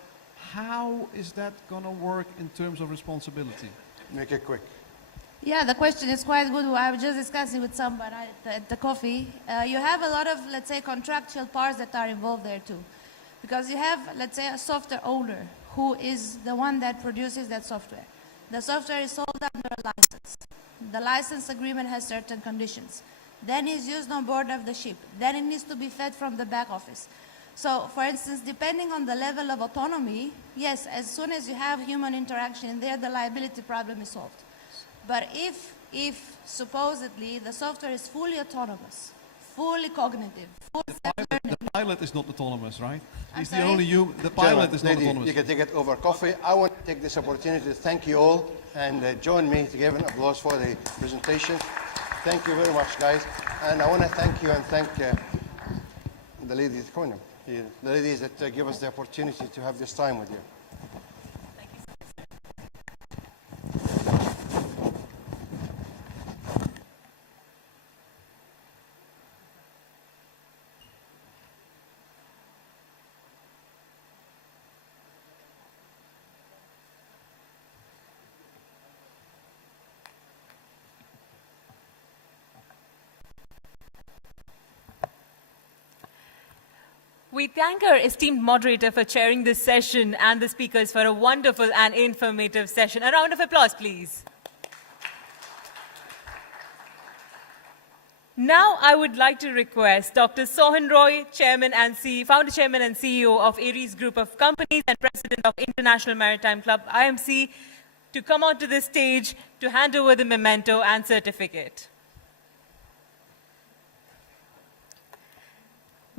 How is that going to work in terms of responsibility? Make it quick. Yeah, the question is quite good. I was just discussing with somebody at the coffee. You have a lot of, let's say, contractual parts that are involved there too. Because you have, let's say, a software owner who is the one that produces that software. The software is sold under a license. The license agreement has certain conditions. Then it's used on board of the ship. Then it needs to be fed from the back office. So, for instance, depending on the level of autonomy, yes, as soon as you have human interaction in there, the liability problem is solved. But if supposedly the software is fully autonomous, fully cognitive, full self-learning. The pilot is not autonomous, right? He's the sorry? only human. The pilot is not Lady, autonomous. you can take it over coffee. I want to take this opportunity to thank you all and join me to give an applause for the presentation. Thank you very much, guys. And I want to thank you and thank the ladies, the ladies that give us the opportunity to have this time with you. We thank our esteemed moderator for chairing this session and the speakers for a wonderful and informative session. A round of applause, please. Now, I would like to request Dr. Sohan Roy, Founder Chairman and CEO of Ares Group of Companies and President of International Maritime Club, IMC, to come onto the stage to hand over the memento and certificate.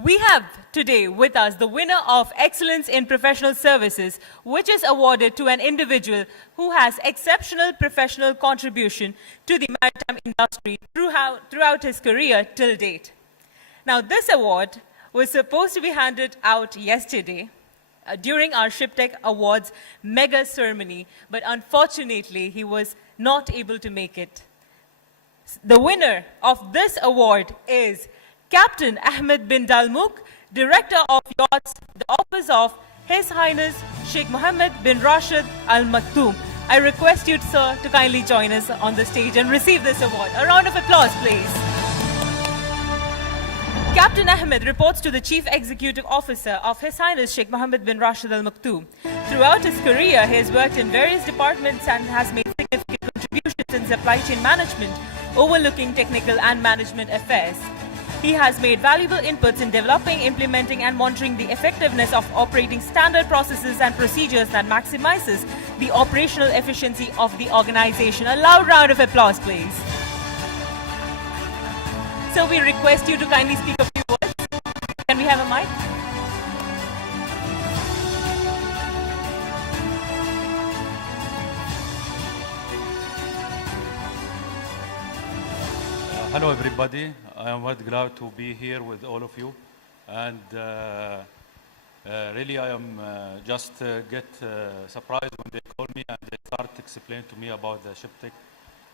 We have today with us the winner of Excellence in Professional Services, which is awarded to an individual who has exceptional professional contribution to the maritime industry throughout his career till date. Now, this award was supposed to be handed out yesterday during our Shiptek Awards mega ceremony, but unfortunately, he was not able to make it. The winner of this award is Captain Ahmed bin Dalmouk, Director of Yachts, the Office of His Highness Sheikh Mohammed bin Rashid Al Maktoum. I request you, sir, to kindly join us on the stage and receive this award. A round of applause, please. Captain Ahmed reports to the Chief Executive Officer of His Highness Sheikh Mohammed bin Rashid Al Maktoum. Throughout his career, he has worked in various departments and has made significant contributions in supply chain management, overlooking technical and management affairs. He has made valuable inputs in developing, implementing, and monitoring the effectiveness of operating standard processes and procedures that maximizes the operational efficiency of the organization. A loud round of applause, please. So we request you to kindly speak a few words. Can we have a mic? Hello, everybody. I am very glad to be here with all of you. And really, I am just get surprised when they call me and they start explaining to me about the Shiptek.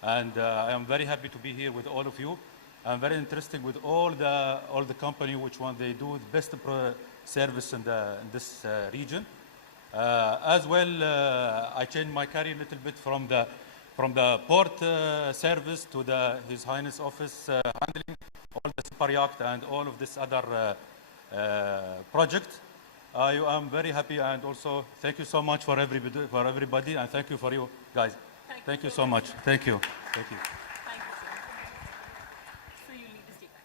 And I am very happy to be here with all of you. I'm very interested with all the company which one they do the best service in this region. As well, I changed my career a little bit from the port service to His Highness office handling all the super yacht and all of this other project. I am very happy, and also thank you so much for everybody, and thank you for you guys. Thank you so much. Thank you. Thank you. Thank you, sir. So you lead the statement.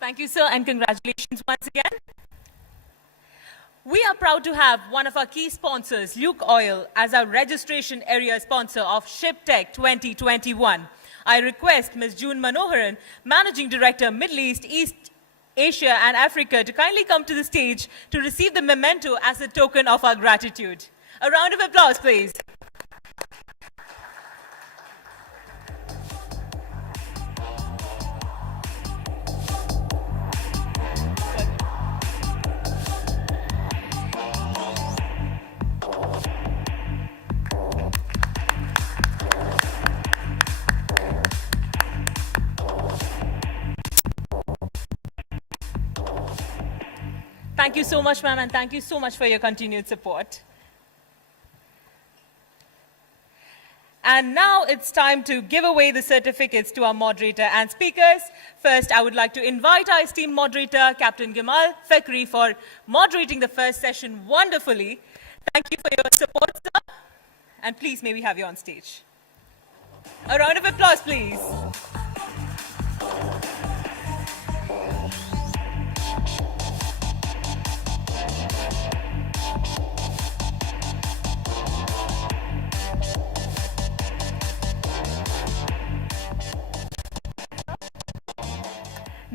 Thank you, sir, and congratulations once again. We are proud to have one of our key sponsors, Luke Oil, as our registration area sponsor of Shiptek 2021. I request Ms. June Manoharan, Managing Director, Middle East, East Asia and Africa, to kindly come to the stage to receive the memento as a token of our gratitude. A round of applause, please. Thank you so much, ma'am, and thank you so much for your continued support. And now it's time to give away the certificates to our moderator and speakers. First, I would like to invite our esteemed moderator, Captain Gamal Fakri, for moderating the first session wonderfully. Thank you for your support, sir. And please, may we have you on stage. A round of applause, please.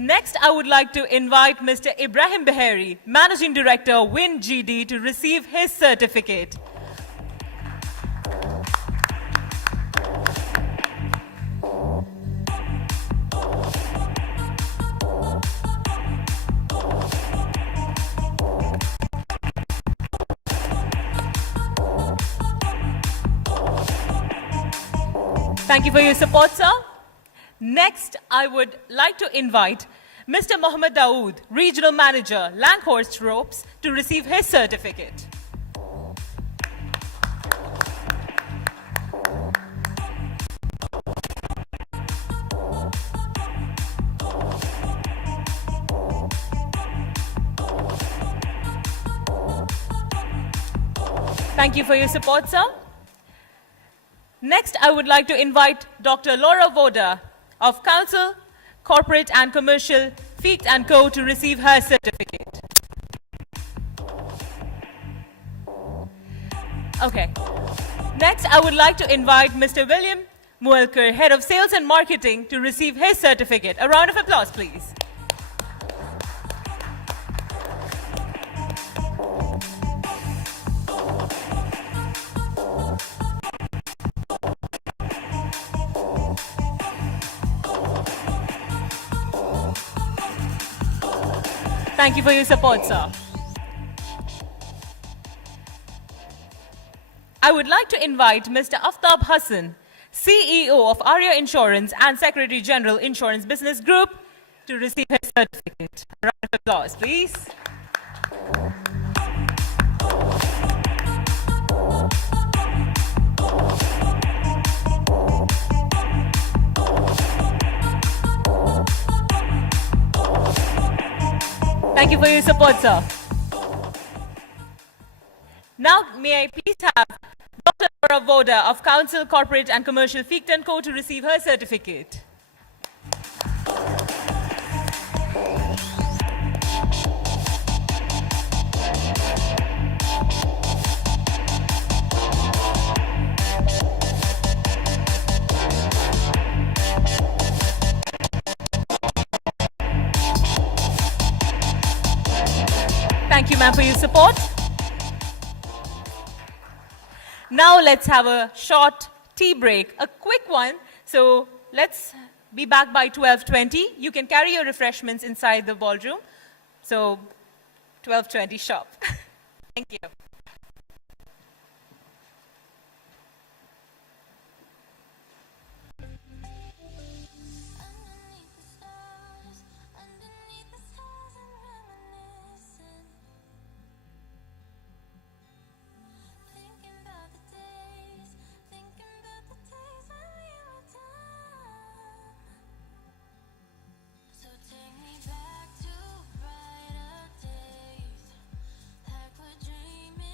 Next, I would like to invite Mr. Ibrahim Beheri, Managing Director, WinGD, to receive his certificate. Thank you for your support, sir. Next, I would like to invite Mr. Mohammed Dawood, Regional Manager, Langhorst Ropes, to receive his certificate. Thank you for your support, sir. Next, I would like to invite Dr. Laura Voda of Council, Corporate and Commercial, Feet & Co. to receive her certificate. Okay. Next, I would like to invite Mr. William Muelker, Head of Sales and Marketing, to receive his certificate. A round of applause, please. Thank you for your support, sir. I would like to invite Mr. Aftab Hassan, CEO of Arya Insurance and Secretary General Insurance Business Group, to receive his certificate. A round of applause, please. Thank you for your support, sir. Now, may I please have Dr. Laura Voda of Council, Corporate and Commercial Fichten Co. to receive her certificate. Thank you, ma'am, for your support. Now let's have a short tea break, a quick one. So let's be back by 12:20. You can carry your refreshments inside the ballroom. So 12:20 sharp. Thank you. Take me back to brighter days, like we're dreaming.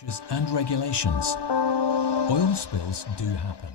procedures and regulations. Oil spills do happen.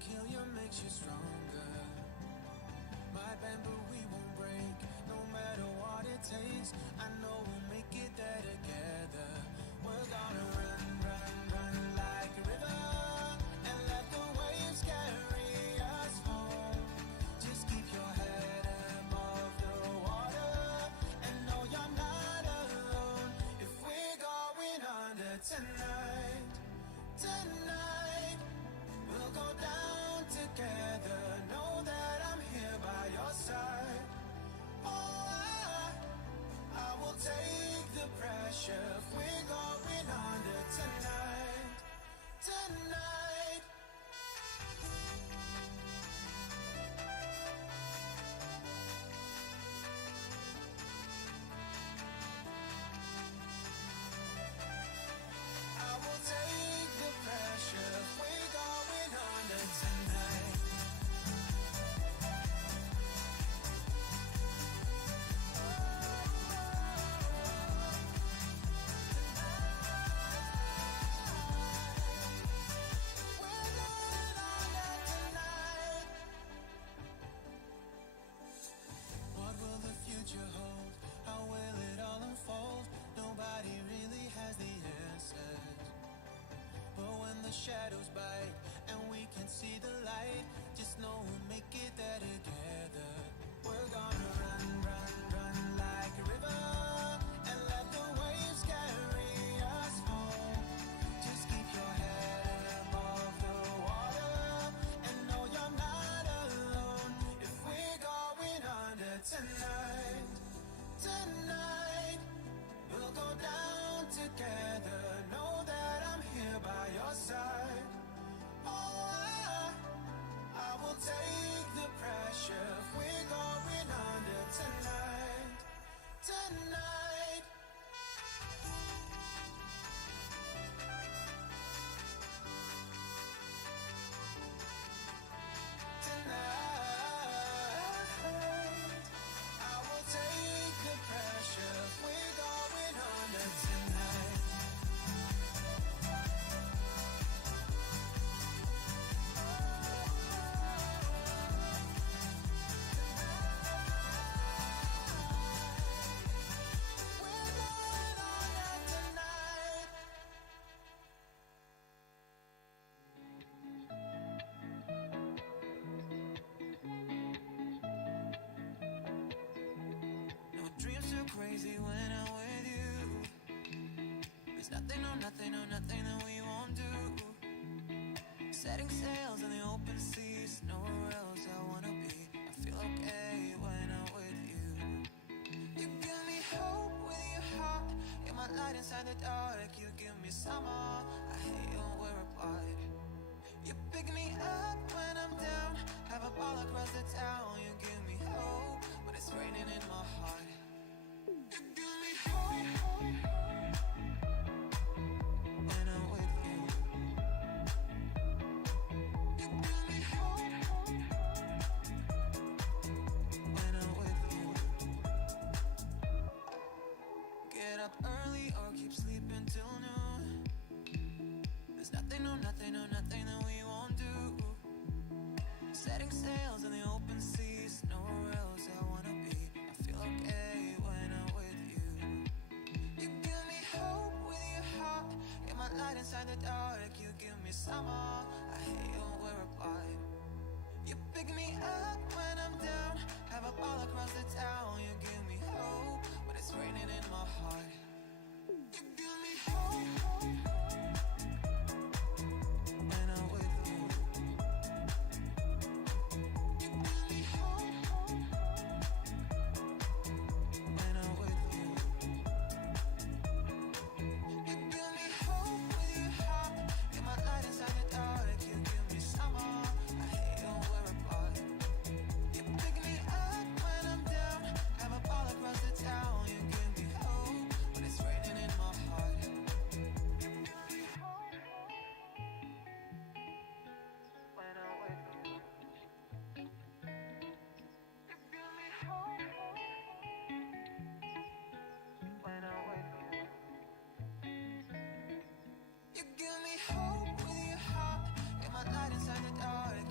kill you, makes you stronger. Might bend, but we won't break. No matter what it takes, I know we'll make it there together. We're gonna run, run, run like a river, and let the waves carry us home. Just keep your head above the water, and know you're not alone. If we're going under tonight, tonight, we'll go down together. Know that I'm here by your side. Oh, I will take the pressure if we're going under tonight, tonight. I will take the pressure if we're going under tonight. We're going under tonight. What will the future hold? How will it all unfold? Nobody really has the answers. But when the shadows bite and we can see the light, just know we'll make it there together. We're gonna run, run, run like a river, and let the waves carry us home. Just keep your head above the water, and know you're not alone. If we're going under tonight, tonight, we'll go down together. Know that I'm here by your side. Oh, I will take the pressure if we're going under tonight, tonight. Tonight, I will take the pressure if we're going under tonight. We're going under tonight. No dreams so crazy when I'm with you. There's nothing, no nothing, no nothing that we won't do. Setting sails in the open seas, nowhere else I wanna be. I feel okay when I'm with you. You give me hope with your heart. You're my light inside the dark. You give me summer. I hate you when we're apart. You pick me up when I'm down. Have a ball across the town. You give me hope when it's raining in my heart. You give me hope when I'm with you. You give me hope when I'm with you. Get up early or keep sleeping till noon. There's nothing, no nothing, no nothing that we won't do. Setting sails in the open seas, nowhere else I wanna be. I feel okay when I'm with you. You give me hope with your heart. You're my light inside the dark. You give me summer. I hate you when we're apart. You pick me up when I'm down. Have a ball across the town. You give me hope when it's raining in my heart. You give me hope when I'm with you. You give me hope when I'm with you. You give me hope with your heart. You're my light inside the dark. You give me summer. I hate you when we're apart. You pick me up when I'm down. Have a ball across the town. You give me hope when it's raining in my heart. You give me hope when I'm with you. You give me hope when I'm with you. You give me hope with your heart. You're my light inside the dark.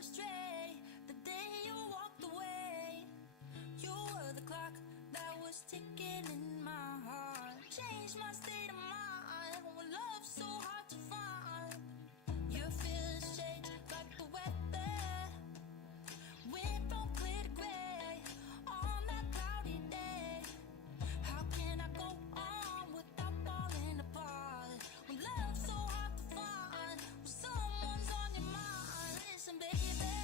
astray the day you walked away. You were the clock that was ticking in my heart. Changed my state of mind when love's so hard to find. Your feelings change like the weather. Went from clear to gray on that cloudy day. How can I go on without falling apart? When love's so hard to find, when someone's on your mind. Listen, baby,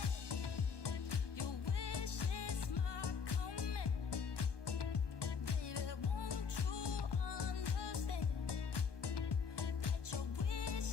your wishes might come in. Baby, won't you understand that your wishes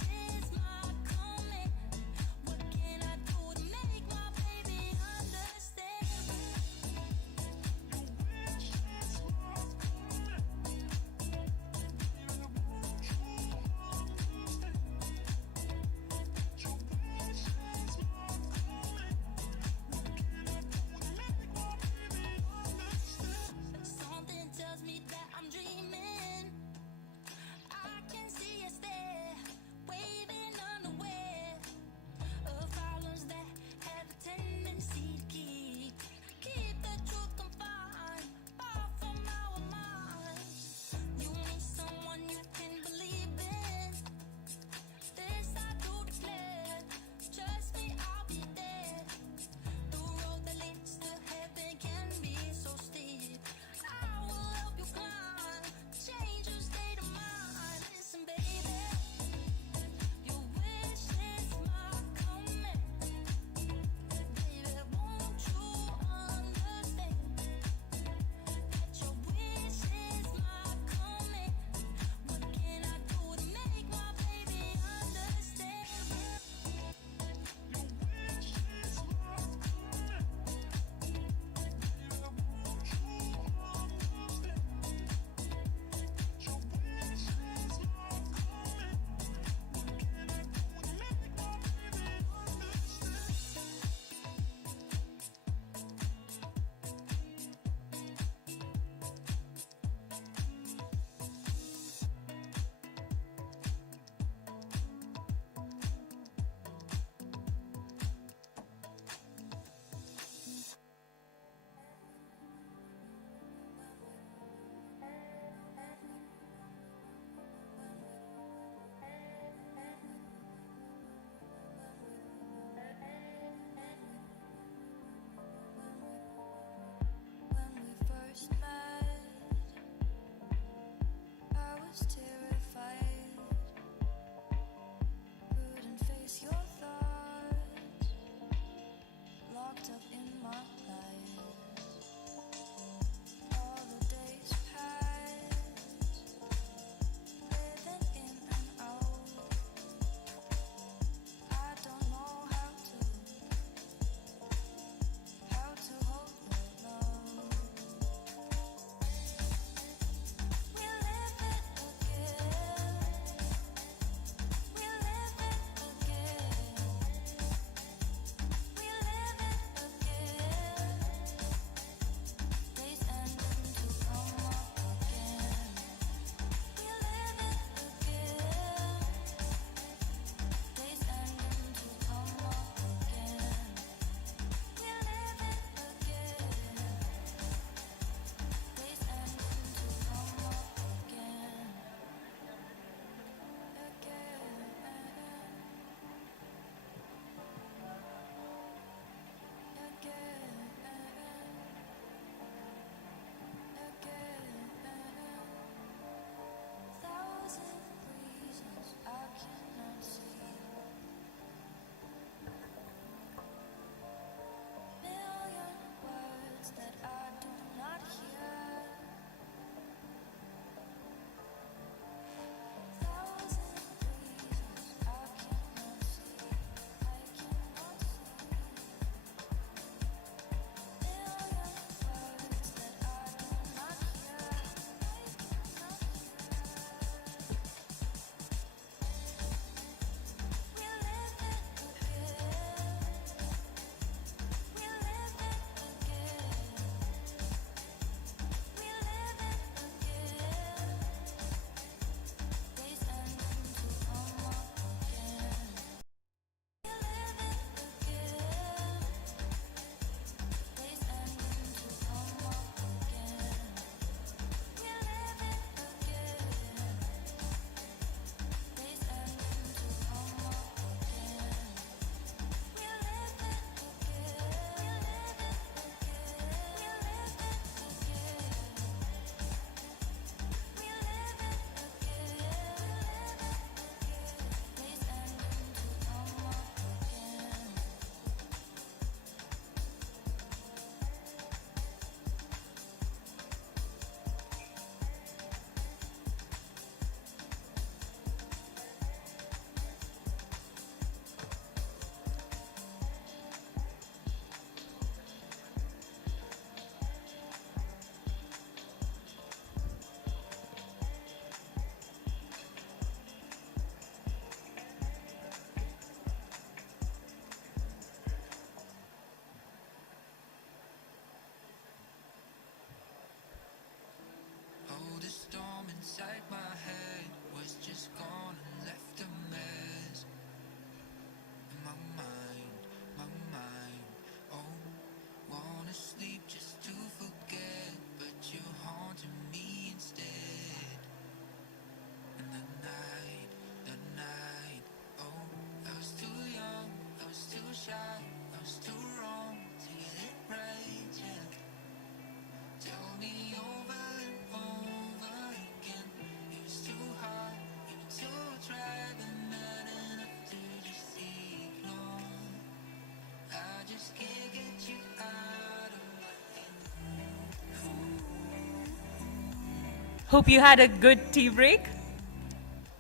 Hope you had a good tea break.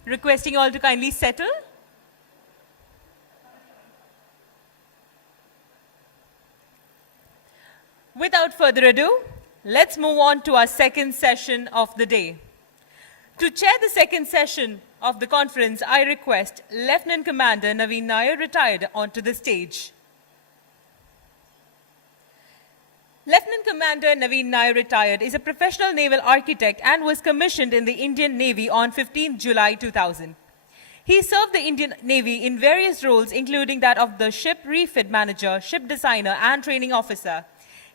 Requesting all to kindly settle. Without further ado, let's move on to our second session of the day. To chair the second session of the conference, I request Lieutenant Commander Naveen Nair, retired, onto the stage. Lieutenant Commander Naveen Nair, retired, is a professional naval architect and was commissioned in the Indian Navy on 15 July 2000. He served the Indian Navy in various roles, including that of the ship refit manager, ship designer, and training officer.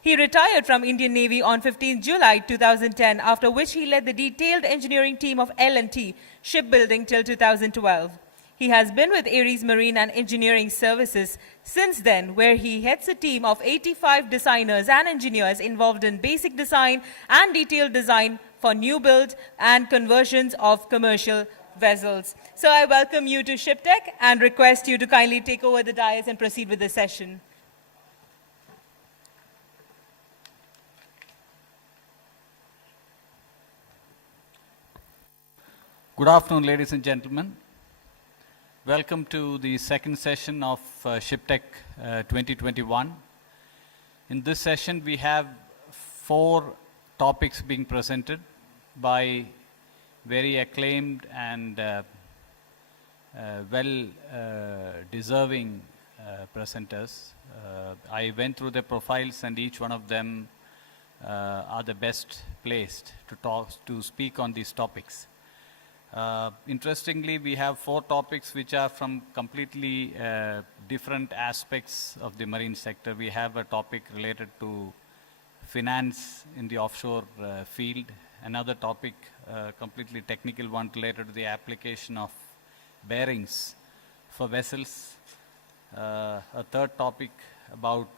He retired from Indian Navy on 15 July 2010, after which he led the detailed engineering team of L&T Shipbuilding till 2012. He has been with Ares Marine and Engineering Services since then, where he heads a team of 85 designers and engineers involved in basic design and detailed design for new build and conversions of commercial vessels. So I welcome you to Shiptek and request you to kindly take over the dais and proceed with the session. Good afternoon, ladies and gentlemen. Welcome to the second session of Shiptek 2021. In this session, we have 4 topics being presented by very acclaimed and well-deserving presenters. I went through their profiles, and each one of them are the best placed to speak on these topics. Interestingly, we have 4 topics which are from completely different aspects of the marine sector. We have a topic related to finance in the offshore field, another topic, completely technical one, related to the application of bearings for vessels, a third topic about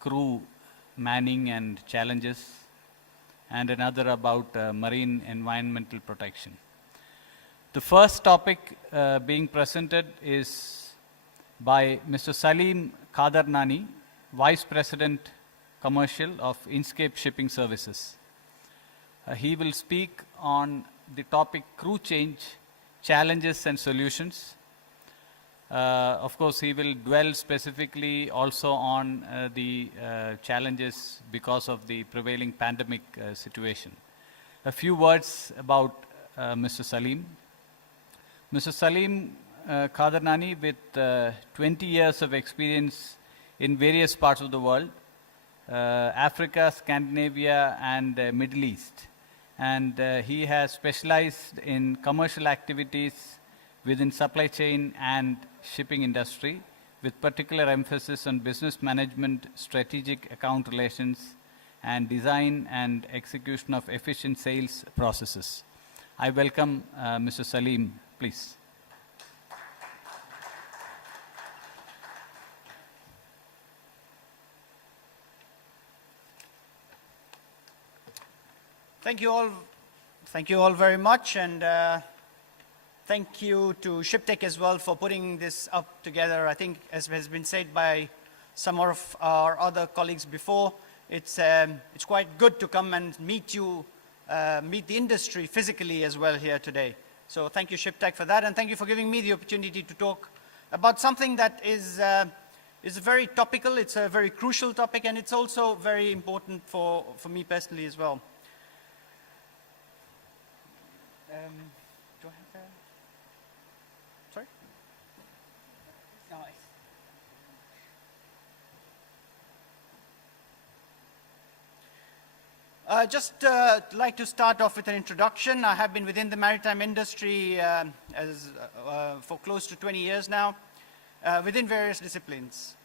crew manning and challenges, and another about marine environmental protection. The first topic being presented is by Mr. Salim Kadarnani, Vice President Commercial of Inkscape Shipping Services. He will speak on the topic crew change, challenges and solutions. Of course, he will dwell specifically also on the challenges because of the prevailing pandemic situation. A few words about Mr. Salim. Mr. Salim Kadarnani, with 20 years of experience in various parts of the world, Africa, Scandinavia, and Middle East. And he has specialized in commercial activities within supply chain and shipping industry, with particular emphasis on business management, strategic account relations, and design and execution of efficient sales processes. I welcome Mr. Salim, please. Thank you all very much, and thank you to Shiptek as well for putting this up together. I think, as has been said by some of our other colleagues before, it's quite good to come and meet the industry physically as well here today. So thank you, Shiptek, for that, and thank you for giving me the opportunity to talk about something that is very topical. It's a very crucial topic, and it's also very important for me personally as well. Do I have a... Sorry? No, just like to start off with an introduction. I have been within the maritime industry for close to 20 years now, within various disciplines.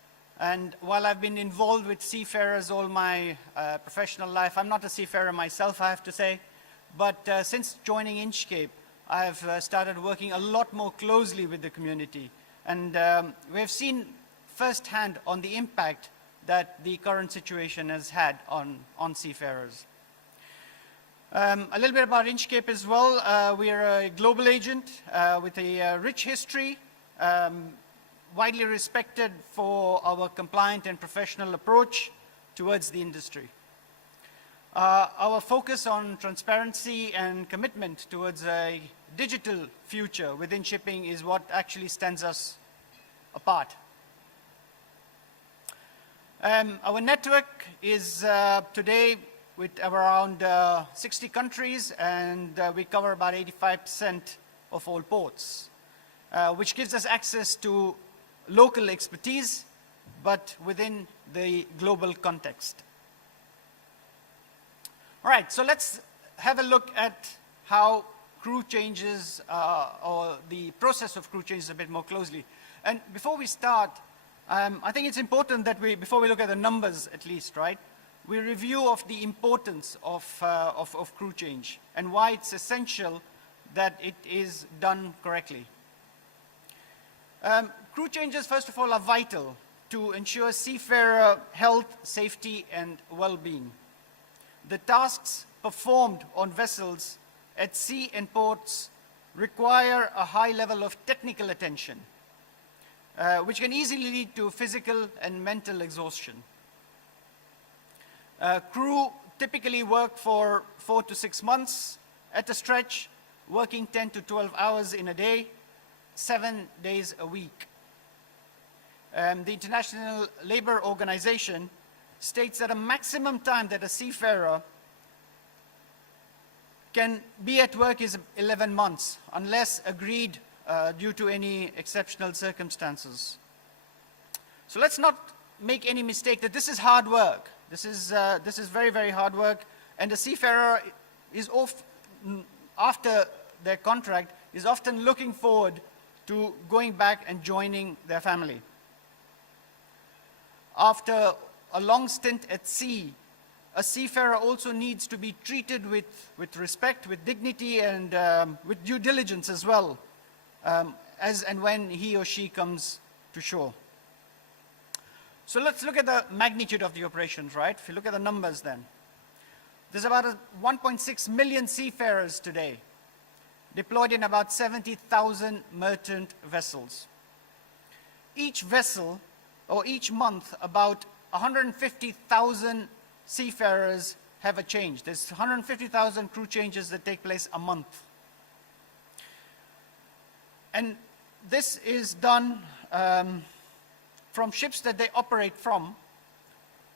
And while I've been involved with seafarers all my professional life, I'm not a seafarer myself, I have to say. But since joining Inkscape, I've started working a lot more closely with the community. And we've seen firsthand on the impact that the current situation has had on seafarers. A little bit about Inkscape as well. We are a global agent with a rich history, widely respected for our compliant and professional approach towards the industry. Our focus on transparency and commitment towards a digital future within shipping is what actually stands us apart. Our network is today with around 60 countries, and we cover about 85% of all ports, which gives us access to local expertise, but within the global context. All right, so let's have a look at how crew changes, or the process of crew changes a bit more closely. And before we start, I think it's important that before we look at the numbers at least, right, we review of the importance of crew change and why it's essential that it is done correctly. Crew changes, first of all, are vital to ensure seafarer health, safety, and well-being. The tasks performed on vessels at sea and ports require a high level of technical attention, which can easily lead to physical and mental exhaustion. Crew typically work for 4 to 6 months at a stretch, working 10 to 12 hours in a day, 7 days a week. The International Labour Organization states that a maximum time that a seafarer can be at work is 11 months, unless agreed due to any exceptional circumstances. So let's not make any mistake that this is hard work. This is very, very hard work, and the seafarer is after their contract is often looking forward to going back and joining their family. After a long stint at sea, a seafarer also needs to be treated with respect, with dignity, and with due diligence as well, as and when he or she comes to shore. So let's look at the magnitude of the operations, right? If you look at the numbers then. There's about 1.6 million seafarers today, deployed in about 70,000 merchant vessels. Each vessel, or each month, about 150,000 seafarers have a change. There's 150,000 crew changes that take place a month. And this is done from ships that they operate from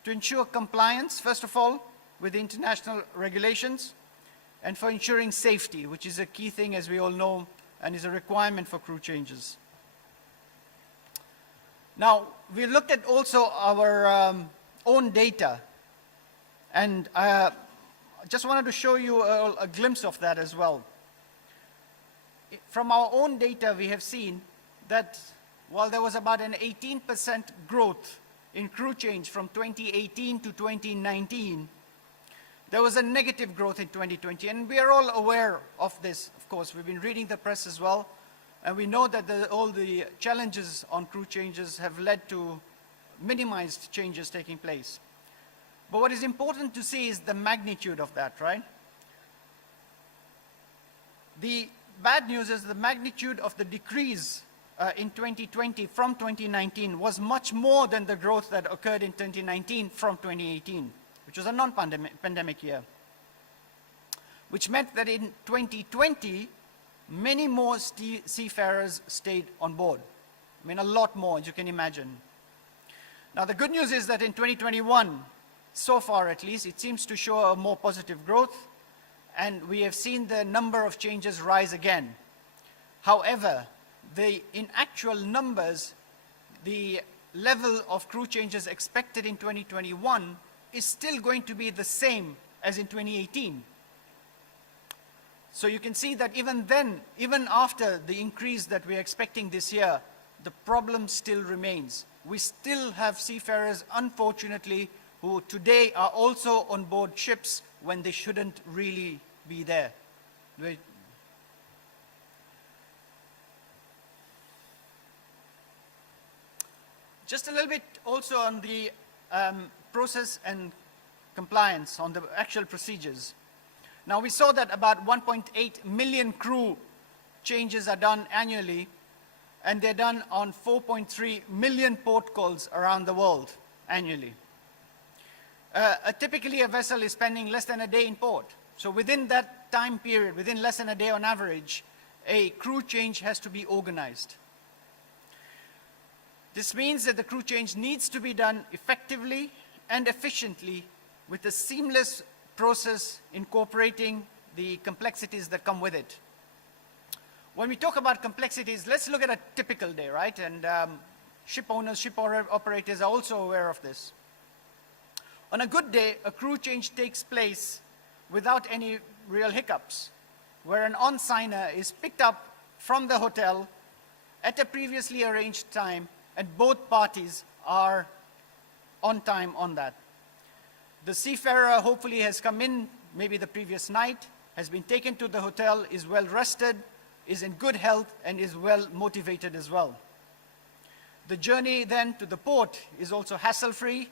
to ensure compliance, first of all, with the international regulations, and for ensuring safety, which is a key thing, as we all know, and is a requirement for crew changes. Now, we looked at also our own data, and I just wanted to show you a glimpse of that as well. From our own data, we have seen that while there was about an 18% growth in crew change from 2018 to 2019, there was a negative growth in 2020, and we are all aware of this, of course. We've been reading the press as well, and we know that all the challenges on crew changes have led to minimized changes taking place. But what is important to see is the magnitude of that, right? The bad news is the magnitude of the decrease in 2020 from 2019 was much more than the growth that occurred in 2019 from 2018, which was a non-pandemic year. Which meant that in 2020, many more seafarers stayed on board. I mean, a lot more, as you can imagine. Now, the good news is that in 2021, so far at least, it seems to show a more positive growth, and we have seen the number of changes rise again. However, in actual numbers, the level of crew changes expected in 2021 is still going to be the same as in 2018. So you can see that even then, even after the increase that we're expecting this year, the problem still remains. We still have seafarers, unfortunately, who today are also on board ships when they shouldn't really be there. Just a little bit also on the process and compliance, on the actual procedures. Now, we saw that about 1.8 million crew changes are done annually, and they're done on 4.3 million port calls around the world annually. Typically, a vessel is spending less than a day in port. So within that time period, within less than a day on average, a crew change has to be organized. This means that the crew change needs to be done effectively and efficiently with a seamless process incorporating the complexities that come with it. When we talk about complexities, let's look at a typical day, right? And ship owners, ship operators are also aware of this. On a good day, a crew change takes place without any real hiccups, where an on-signer is picked up from the hotel at a previously arranged time, and both parties are on time on that. The seafarer hopefully has come in maybe the previous night, has been taken to the hotel, is well rested, is in good health, and is well motivated as well. The journey then to the port is also hassle-free,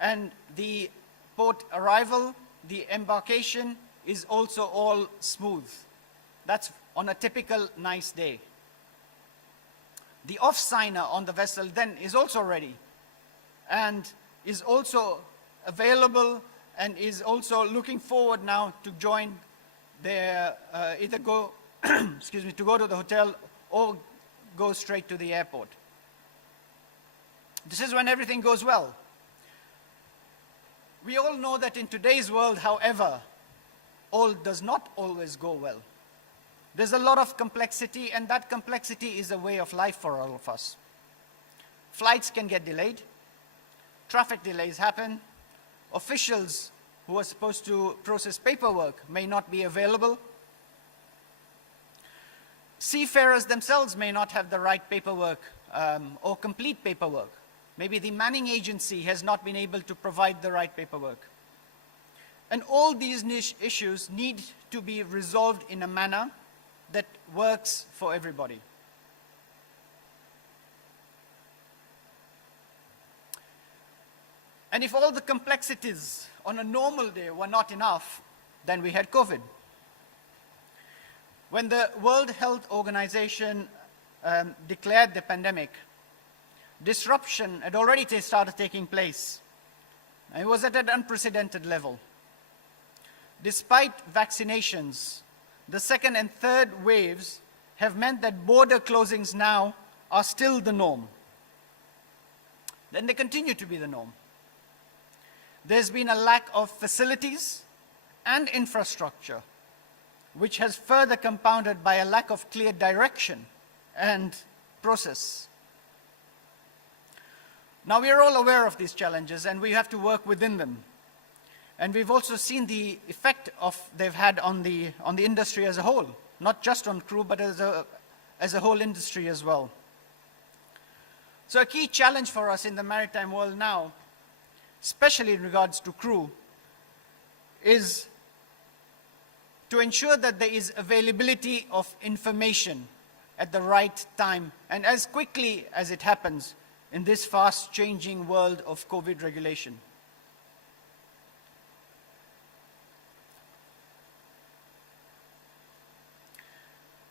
and the port arrival, the embarkation is also all smooth. That's on a typical nice day. The off-signer on the vessel then is also ready and is also available and is also looking forward now to join their, either go, excuse me, to go to the hotel or go straight to the airport. This is when everything goes well. We all know that in today's world, however, all does not always go well. There's a lot of complexity, and that complexity is a way of life for all of us. Flights can get delayed, traffic delays happen, officials who are supposed to process paperwork may not be available, seafarers themselves may not have the right paperwork or complete paperwork. Maybe the manning agency has not been able to provide the right paperwork. And all these niche issues need to be resolved in a manner that works for everybody. And if all the complexities on a normal day were not enough, then we had COVID. When the World Health Organization declared the pandemic, disruption had already started taking place. It was at an unprecedented level. Despite vaccinations, the second and third waves have meant that border closings now are still the norm. Then they continue to be the norm. There's been a lack of facilities and infrastructure, which has further compounded by a lack of clear direction and process. Now, we are all aware of these challenges, and we have to work within them. And we've also seen the effect they've had on the industry as a whole, not just on crew, but as a whole industry as well. So a key challenge for us in the maritime world now, especially in regards to crew, is to ensure that there is availability of information at the right time and as quickly as it happens in this fast-changing world of COVID regulation.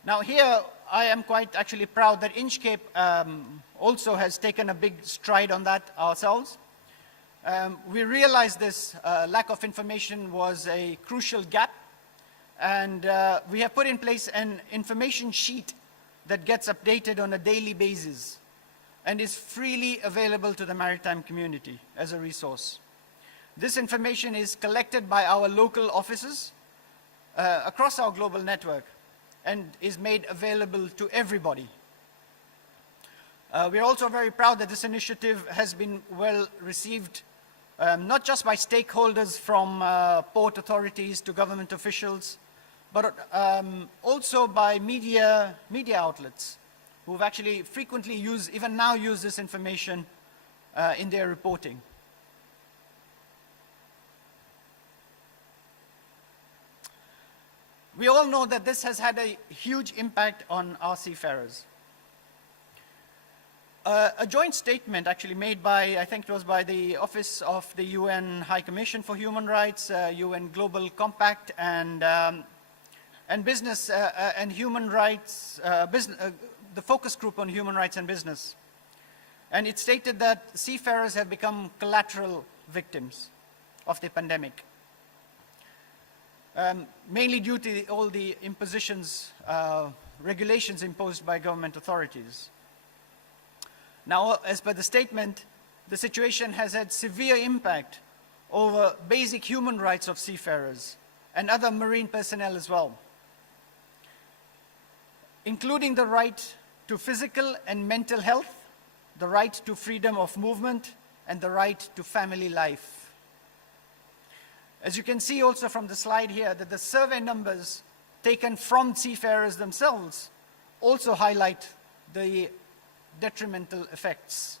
Now here, I am quite actually proud that Inchcape also has taken a big stride on that ourselves. We realized this lack of information was a crucial gap, and we have put in place an information sheet that gets updated on a daily basis and is freely available to the maritime community as a resource. This information is collected by our local offices across our global network and is made available to everybody. We are also very proud that this initiative has been well received, not just by stakeholders from port authorities to government officials, but also by media outlets who've actually frequently even now use this information in their reporting. We all know that this has had a huge impact on our seafarers. A joint statement actually made by, I think it was by the Office of the UN High Commission for Human Rights, UN Global Compact, and business and human rights, the focus group on human rights and business. And it stated that seafarers have become collateral victims of the pandemic, mainly due to all the impositions, regulations imposed by government authorities. Now, as per the statement, the situation has had severe impact over basic human rights of seafarers and other marine personnel as well, including the right to physical and mental health, the right to freedom of movement, and the right to family life. As you can see also from the slide here, that the survey numbers taken from seafarers themselves also highlight the detrimental effects,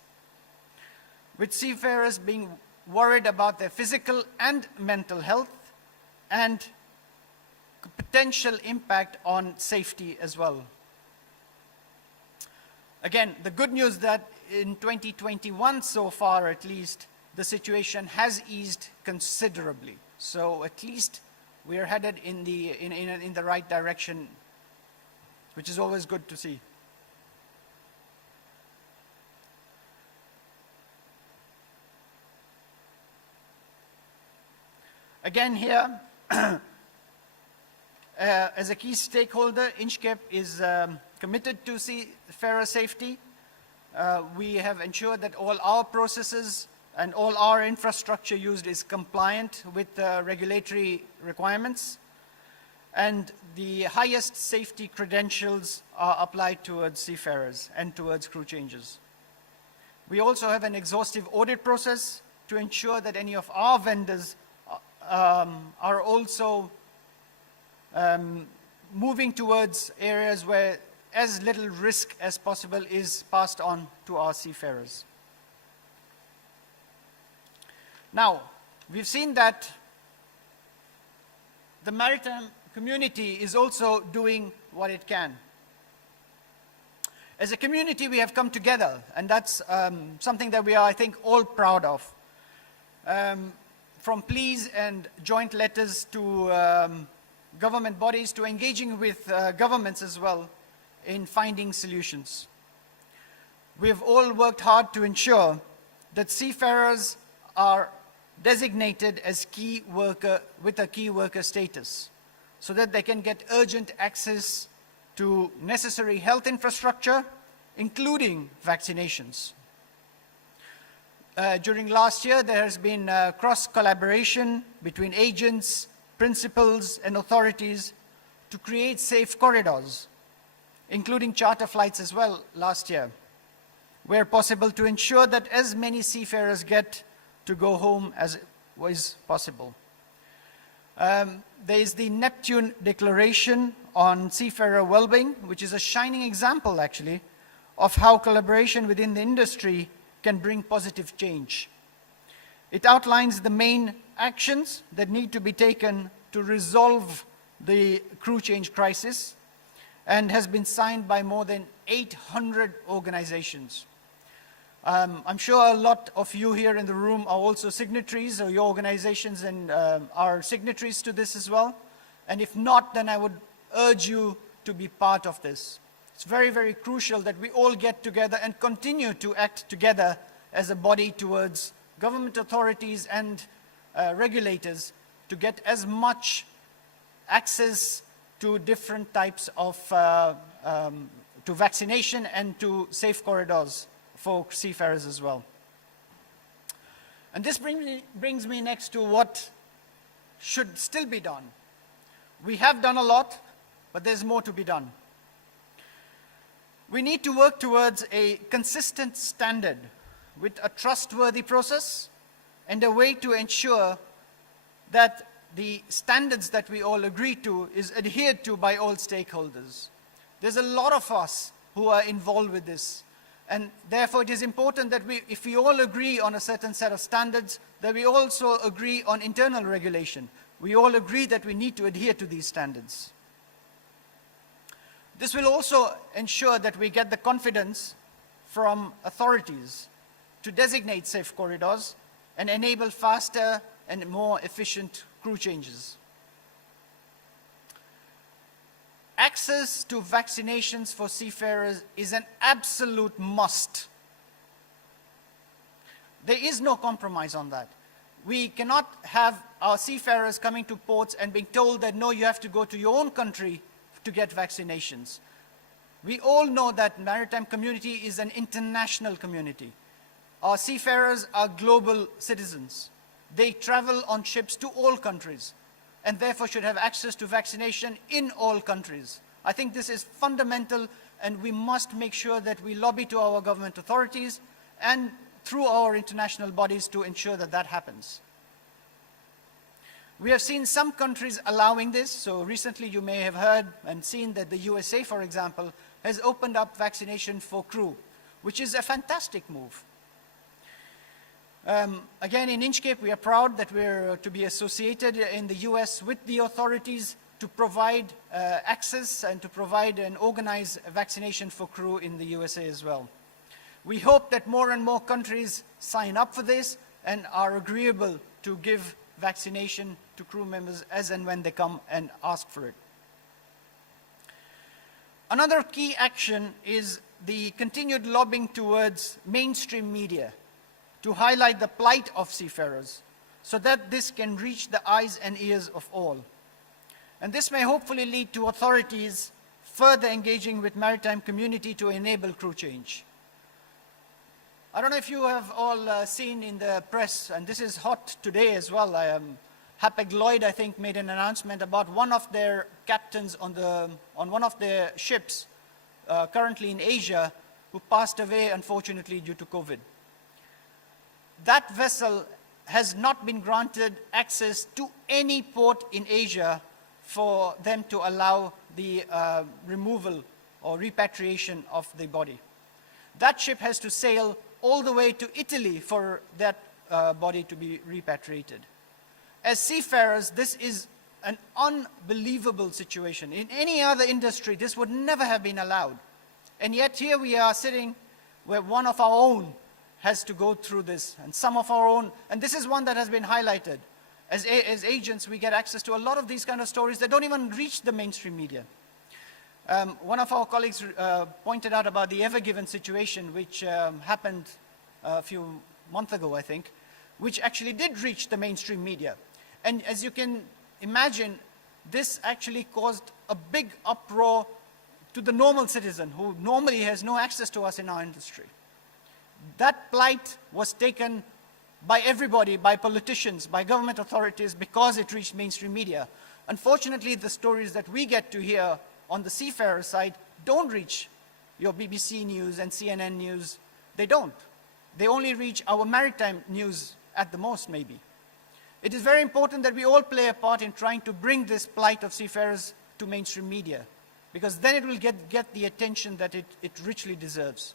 with seafarers being worried about their physical and mental health and potential impact on safety as well. Again, the good news that in 2021 so far at least, the situation has eased considerably. So at least we are headed in the right direction, which is always good to see. Again here, as a key stakeholder, Inchcape is committed to seafarer safety. We have ensured that all our processes and all our infrastructure used is compliant with regulatory requirements, and the highest safety credentials are applied towards seafarers and towards crew changes. We also have an exhaustive audit process to ensure that any of our vendors are also moving towards areas where as little risk as possible is passed on to our seafarers. Now, we've seen that the maritime community is also doing what it can. As a community, we have come together, and that's something that we are, I think, all proud of. From pleas and joint letters to government bodies to engaging with governments as well in finding solutions. We have all worked hard to ensure that seafarers are designated as key worker with a key worker status so that they can get urgent access to necessary health infrastructure, including vaccinations. During last year, there has been cross-collaboration between agents, principals, and authorities to create safe corridors, including charter flights as well last year, where possible to ensure that as many seafarers get to go home as was possible. There is the Neptune Declaration on Seafarer Wellbeing, which is a shining example, actually, of how collaboration within the industry can bring positive change. It outlines the main actions that need to be taken to resolve the crew change crisis and has been signed by more than 800 organizations. I'm sure a lot of you here in the room are also signatories, or your organizations and are signatories to this as well. And if not, then I would urge you to be part of this. It's very, very crucial that we all get together and continue to act together as a body towards government authorities and regulators to get as much access to different types of to vaccination and to safe corridors for seafarers as well. And this brings me next to what should still be done. We have done a lot, but there's more to be done. We need to work towards a consistent standard with a trustworthy process and a way to ensure that the standards that we all agree to is adhered to by all stakeholders. There's a lot of us who are involved with this, and therefore it is important that if we all agree on a certain set of standards, that we also agree on internal regulation. We all agree that we need to adhere to these standards. This will also ensure that we get the confidence from authorities to designate safe corridors and enable faster and more efficient crew changes. Access to vaccinations for seafarers is an absolute must. There is no compromise on that. We cannot have our seafarers coming to ports and being told that, no, you have to go to your own country to get vaccinations. We all know that maritime community is an international community. Our seafarers are global citizens. They travel on ships to all countries and therefore should have access to vaccination in all countries. I think this is fundamental, and we must make sure that we lobby to our government authorities and through our international bodies to ensure that that happens. We have seen some countries allowing this. So recently you may have heard and seen that the USA, for example, has opened up vaccination for crew, which is a fantastic move. Again, in Inchcape, we are proud that we're to be associated in the US with the authorities to provide access and to provide and organize vaccination for crew in the USA as well. We hope that more and more countries sign up for this and are agreeable to give vaccination to crew members as and when they come and ask for it. Another key action is the continued lobbying towards mainstream media to highlight the plight of seafarers so that this can reach the eyes and ears of all. And this may hopefully lead to authorities further engaging with maritime community to enable crew change. I don't know if you have all seen in the press, and this is hot today as well. Hapag-Lloyd, I think, made an announcement about one of their captains on one of their ships currently in Asia who passed away, unfortunately, due to COVID. That vessel has not been granted access to any port in Asia for them to allow the removal or repatriation of the body. That ship has to sail all the way to Italy for that body to be repatriated. As seafarers, this is an unbelievable situation. In any other industry, this would never have been allowed. And yet here we are sitting where one of our own has to go through this, and some of our own, and this is one that has been highlighted. As agents, we get access to a lot of these kind of stories that don't even reach the mainstream media. One of our colleagues pointed out about the Ever Given situation, which happened a few months ago, I think, which actually did reach the mainstream media. And as you can imagine, this actually caused a big uproar to the normal citizen who normally has no access to us in our industry. That plight was taken by everybody, by politicians, by government authorities, because it reached mainstream media. Unfortunately, the stories that we get to hear on the seafarer side don't reach your BBC News and CNN News. They don't. They only reach our maritime news at the most, maybe. It is very important that we all play a part in trying to bring this plight of seafarers to mainstream media, because then it will get the attention that it richly deserves.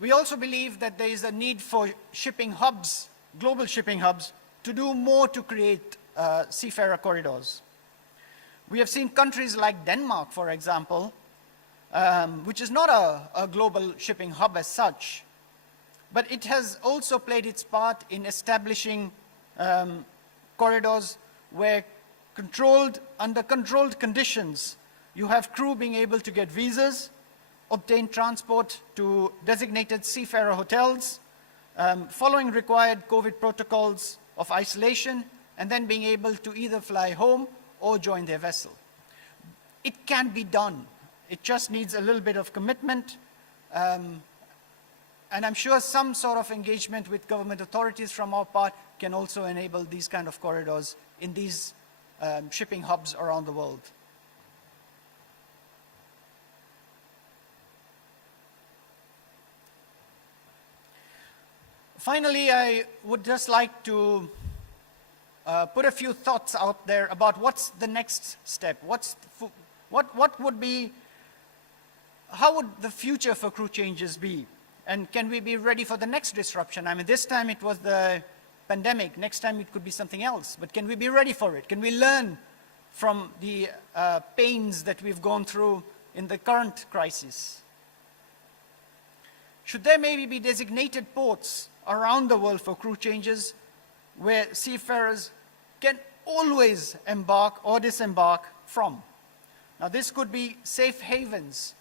We also believe that there is a need for shipping hubs, global shipping hubs, to do more to create seafarer corridors. We have seen countries like Denmark, for example, which is not a global shipping hub as such, but it has also played its part in establishing corridors where under controlled conditions, you have crew being able to get visas, obtain transport to designated seafarer hotels, following required COVID protocols of isolation, and then being able to either fly home or join their vessel. It can be done. It just needs a little bit of commitment, and I'm sure some sort of engagement with government authorities from our part can also enable these kind of corridors in these shipping hubs around the world. Finally, I would just like to put a few thoughts out there about what's the next step. What would be, how would the future for crew changes be? And can we be ready for the next disruption? I mean, this time it was the pandemic. Next time it could be something else. But can we be ready for it? Can we learn from the pains that we've gone through in the current crisis? Should there maybe be designated ports around the world for crew changes where seafarers can always embark or disembark from? Now, this could be safe havens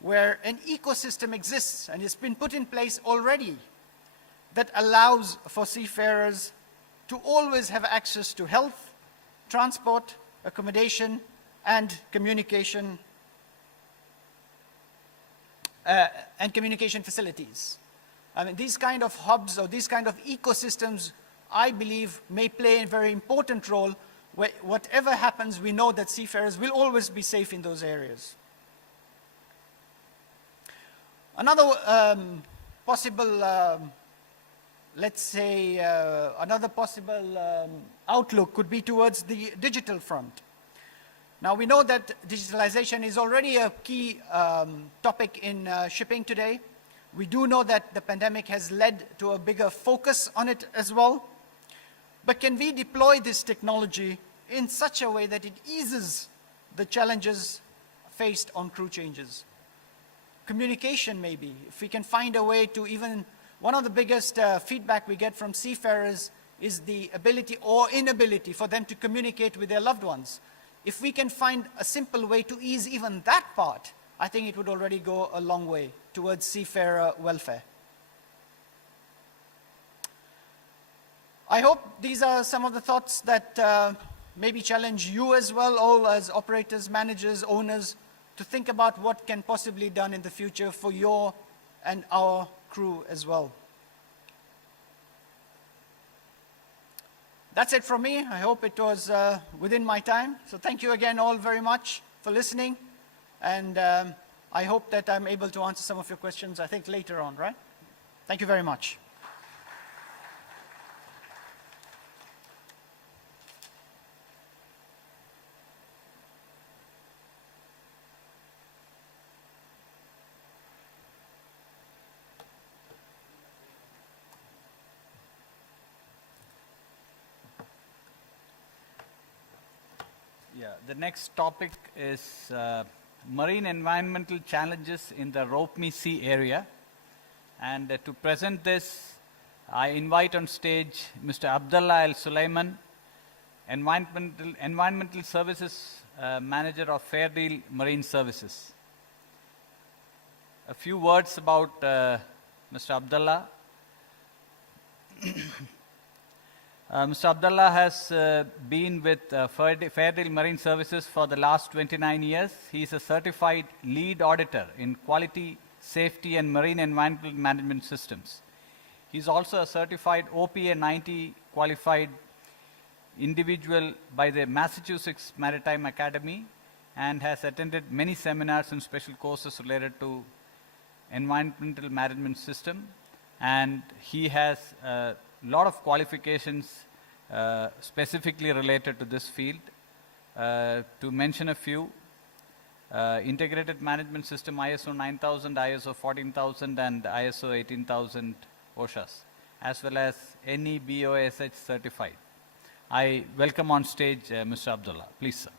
where an ecosystem exists and has been put in place already that allows for seafarers to always have access to health, transport, accommodation, and communication facilities. I mean, these kind of hubs or these kind of ecosystems, I believe, may play a very important role where whatever happens, we know that seafarers will always be safe in those areas. Another possible, let's say, another possible outlook could be towards the digital front. Now, we know that digitalization is already a key topic in shipping today. We do know that the pandemic has led to a bigger focus on it as well. But can we deploy this technology in such a way that it eases the challenges faced on crew changes? Communication, maybe. If we can find a way to even, one of the biggest feedback we get from seafarers is the ability or inability for them to communicate with their loved ones. If we can find a simple way to ease even that part, I think it would already go a long way towards seafarer welfare. I hope these are some of the thoughts that maybe challenge you as well, all as operators, managers, owners, to think about what can possibly be done in the future for your and our crew as well. That's it from me. I hope it was within my time. So thank you again all very much for listening. And I hope that I'm able to answer some of your questions, I think, later on, right? Thank you very much. Yeah, the next topic is marine environmental challenges in the Rope-Me Sea area. And to present this, I invite on stage Mr. Abdullah Al Sulaiman, Environmental Services Manager of Fairdeal Marine Services. A few words about Mr. Abdullah. Mr. Abdullah has been with Fairdeal Marine Services for the last 29 years. He is a certified lead auditor in quality, safety, and marine environmental management systems. He is also a certified OPA 90 qualified individual by the Massachusetts Maritime Academy and has attended many seminars and special courses related to environmental management system. And he has lot of qualifications specifically related to this field. To mention a few, Integrated Management System ISO 9000, ISO 14000 and ISO 18000 OSHAs, as well as NEBOSH certified. I welcome on stage Mr. Abdullah. Please, sir.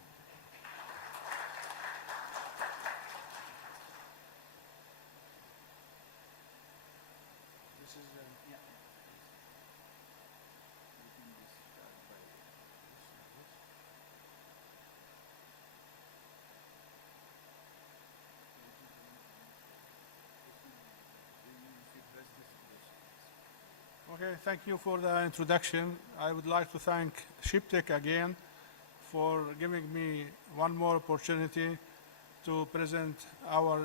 Okay, thank you for the introduction. I would like to thank Shiptek again for giving me one more opportunity to present our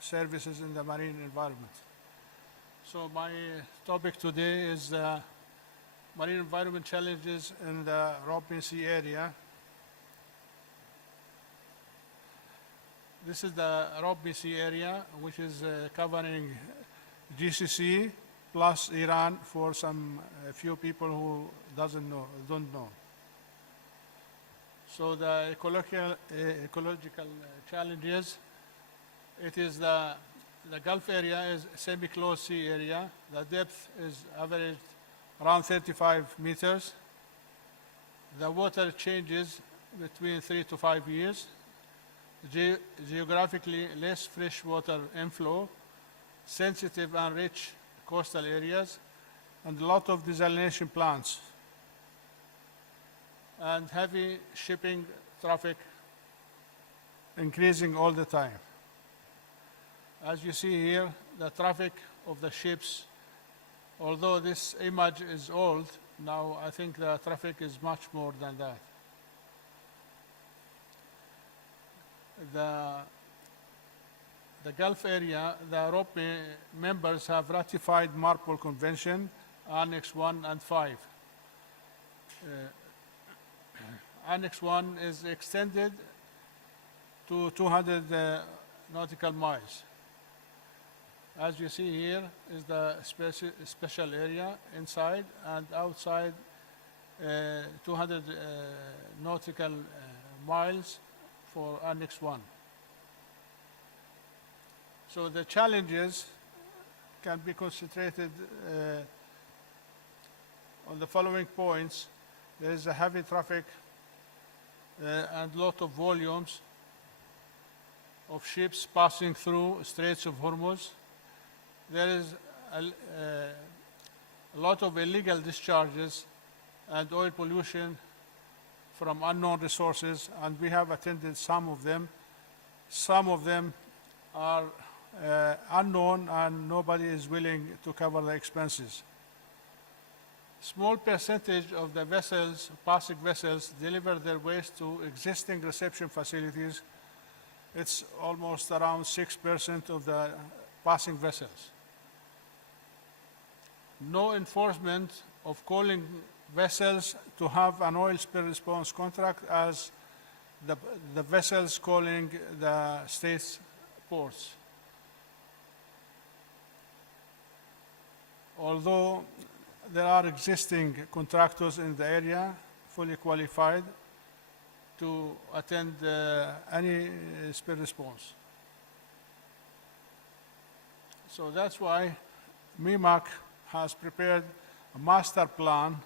services in the marine environment. So my topic today is marine environment challenges in the Rope-Me Sea area. This is the Rope-Me Sea area, which is covering GCC, plus Iran for some few people who don't know. So the ecological challenges, it is the Gulf area is semi-closed sea area. The depth is average around 35 meters. The water changes between 3 to 5 years. Geographically less freshwater inflow, sensitive and rich coastal areas, and a lot of desalination plants, and heavy shipping traffic increasing all the time. As you see here, the traffic of the ships Although this image is old, now I think the traffic is much more than that. The Gulf area, the European members have ratified MARPOL Convention, Annex 1 and 5. Annex 1 is extended to 200 nautical miles. As you see here is the special area inside and outside 200 nautical miles for Annex 1. So the challenges can be concentrated on the following points. There is a heavy traffic and lot of volumes of ships passing through Straits of Hormuz. There is a lot of illegal discharges and oil pollution from unknown resources, and we have attended some of them. Some of them are unknown and nobody is willing to cover the expenses. Small percentage of the vessels, passing vessels, deliver their waste to existing reception facilities. It's almost around 6% of the passing vessels. No enforcement of calling vessels to have an oil spill response contract as the vessels calling the state's ports. Although there are existing contractors in the area, fully qualified to attend any spill response. So that's why MEMAC has prepared a master plan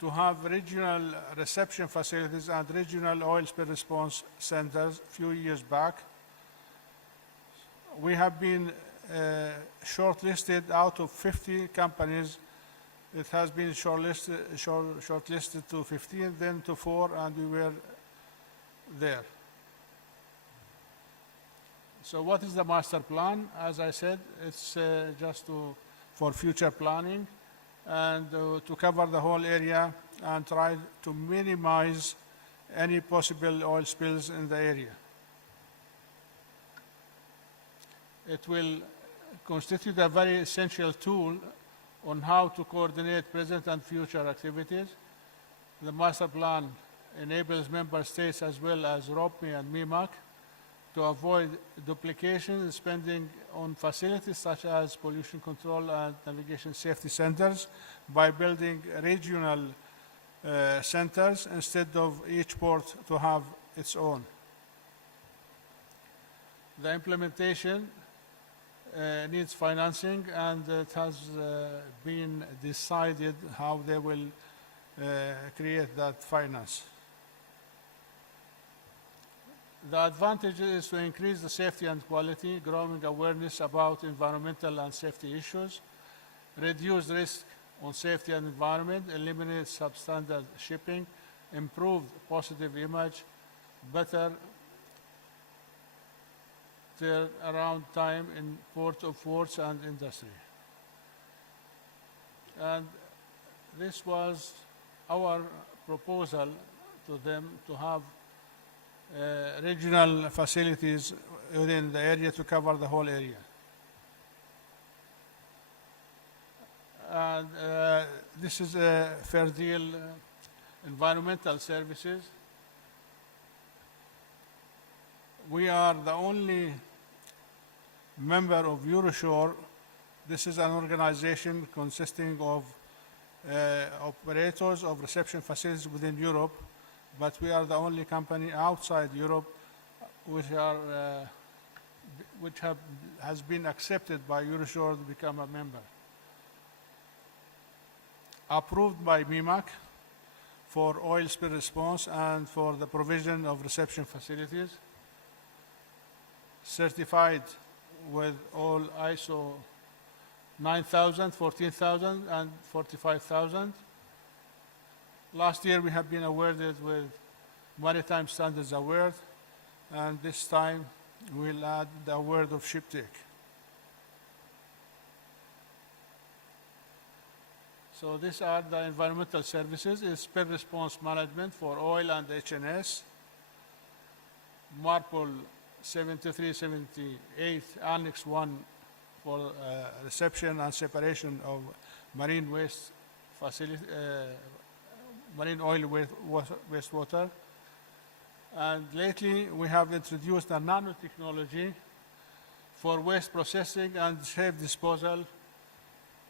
to have regional reception facilities and regional oil spill response centers a few years back. We have been shortlisted out of 50 companies. It has been shortlisted to 15, then to 4, and we were there. So what is the master plan? As I said, it's just for future planning and to cover the whole area and try to minimize any possible oil spills in the area. It will constitute a very essential tool on how to coordinate present and future activities. The master plan enables member states as well as ROPME and MEMAC to avoid duplication in spending on facilities such as pollution control and navigation safety centers by building regional centers instead of each port to have its own. The implementation needs financing, and it has been decided how they will create that finance. The advantage is to increase the safety and quality, growing awareness about environmental and safety issues, reduce risk on safety and environment, eliminate substandard shipping, improve positive image, better turnaround time in port of ports and industry. And this was our proposal to them to have regional facilities within the area to cover the whole area. And this is a fair deal environmental services. We are the only member of Euroshore. This is an organization consisting of operators of reception facilities within Europe, but we are the only company outside Europe which has been accepted by Euroshore to become a member. Approved by MEMAC for oil spill response and for the provision of reception facilities. Certified with all ISO 9000, 14000, and 45000. Last year we have been awarded with Maritime Standards Award, and this time we'll add the award of Shiptek. So these are the environmental services. It's spill response management for oil and HNS. Marple 7378 Annex 1 for reception and separation of marine waste facility, marine oil wastewater. And lately we have introduced a nanotechnology for waste processing and safe disposal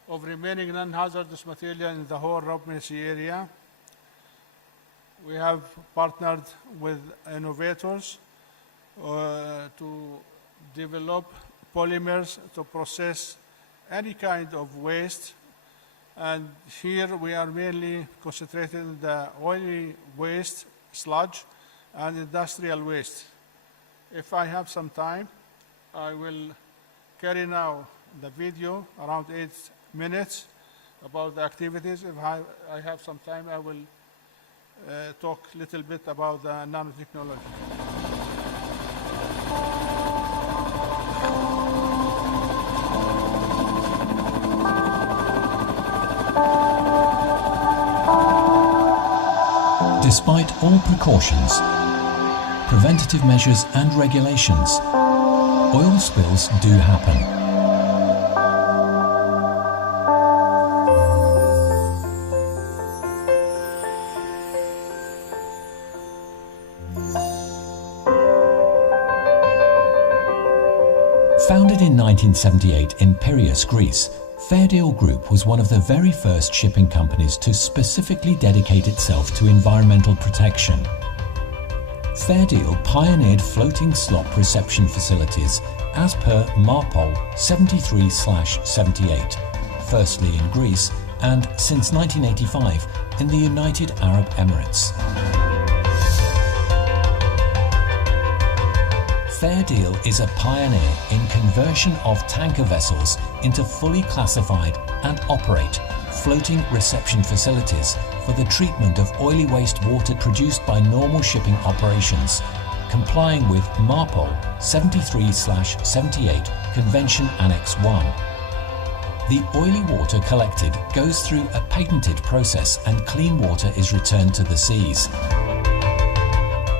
of remaining non-hazardous material in the whole Rob-Macy area. We have partnered with innovators to develop polymers to process any kind of waste. And here we are mainly concentrated on the oily waste, sludge, and industrial waste. If I have some time, I will carry now the video around 8 minutes about the activities. If I have some time, I will talk a little bit about the nanotechnology. Despite all precautions, preventative measures and regulations, oil spills do happen. Founded in 1978 in Piraeus, Greece, Fairdeal Group was one of the very first shipping companies to specifically dedicate itself to environmental protection. Fairdeal pioneered floating slop reception facilities as per MARPOL 73/78, firstly in Greece and since 1985 in the United Arab Emirates. Fairdeal is a pioneer in conversion of tanker vessels into fully classified and operate floating reception facilities for the treatment of oily waste water produced by normal shipping operations, complying with MARPOL 73/78 Convention Annex 1. The oily water collected goes through a patented process and clean water is returned to the seas.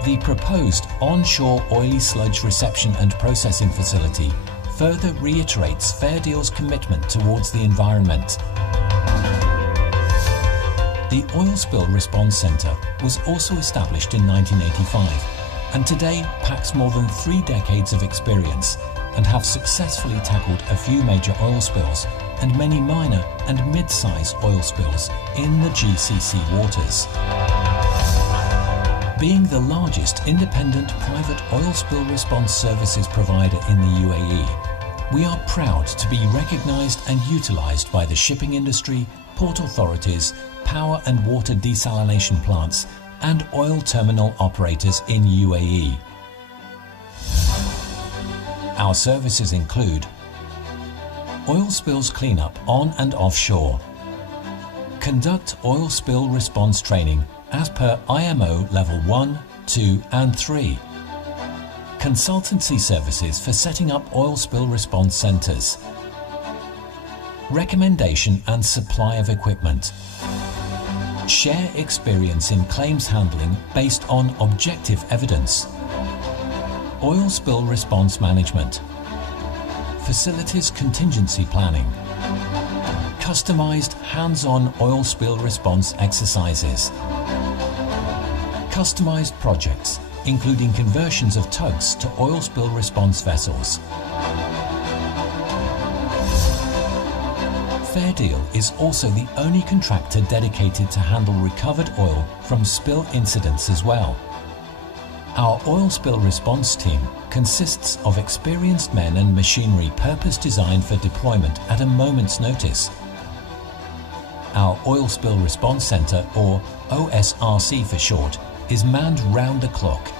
The proposed onshore oily sludge reception and processing facility further reiterates Fairdeal's commitment towards the environment. The Oil Spill Response Centre was also established in 1985 and today packs more than 3 decades of experience and have successfully tackled a few major oil spills and many minor and mid-size oil spills in the GCC waters. Being the largest independent private oil spill response services provider in the UAE, we are proud to be recognised and utilised by the shipping industry, port authorities, power and water desalination plants and oil terminal operators in UAE. Our services include oil spills cleanup on and offshore, conduct oil spill response training as per IMO Level 1, 2 and 3. Consultancy services for setting up oil spill response centres. Recommendation and supply of equipment. Share experience in claims handling based on objective evidence. Oil spill response management. Facilities contingency planning. Customised hands-on oil spill response exercises. Customised projects, including conversions of tugs to oil spill response vessels. Fairdeal is also the only contractor dedicated to handle recovered oil from spill incidents as well. Our oil spill response team consists of experienced men and machinery purpose-designed for deployment at a moment's notice. Our Oil Spill Response Centre, or OSRC for short, is manned round the clock.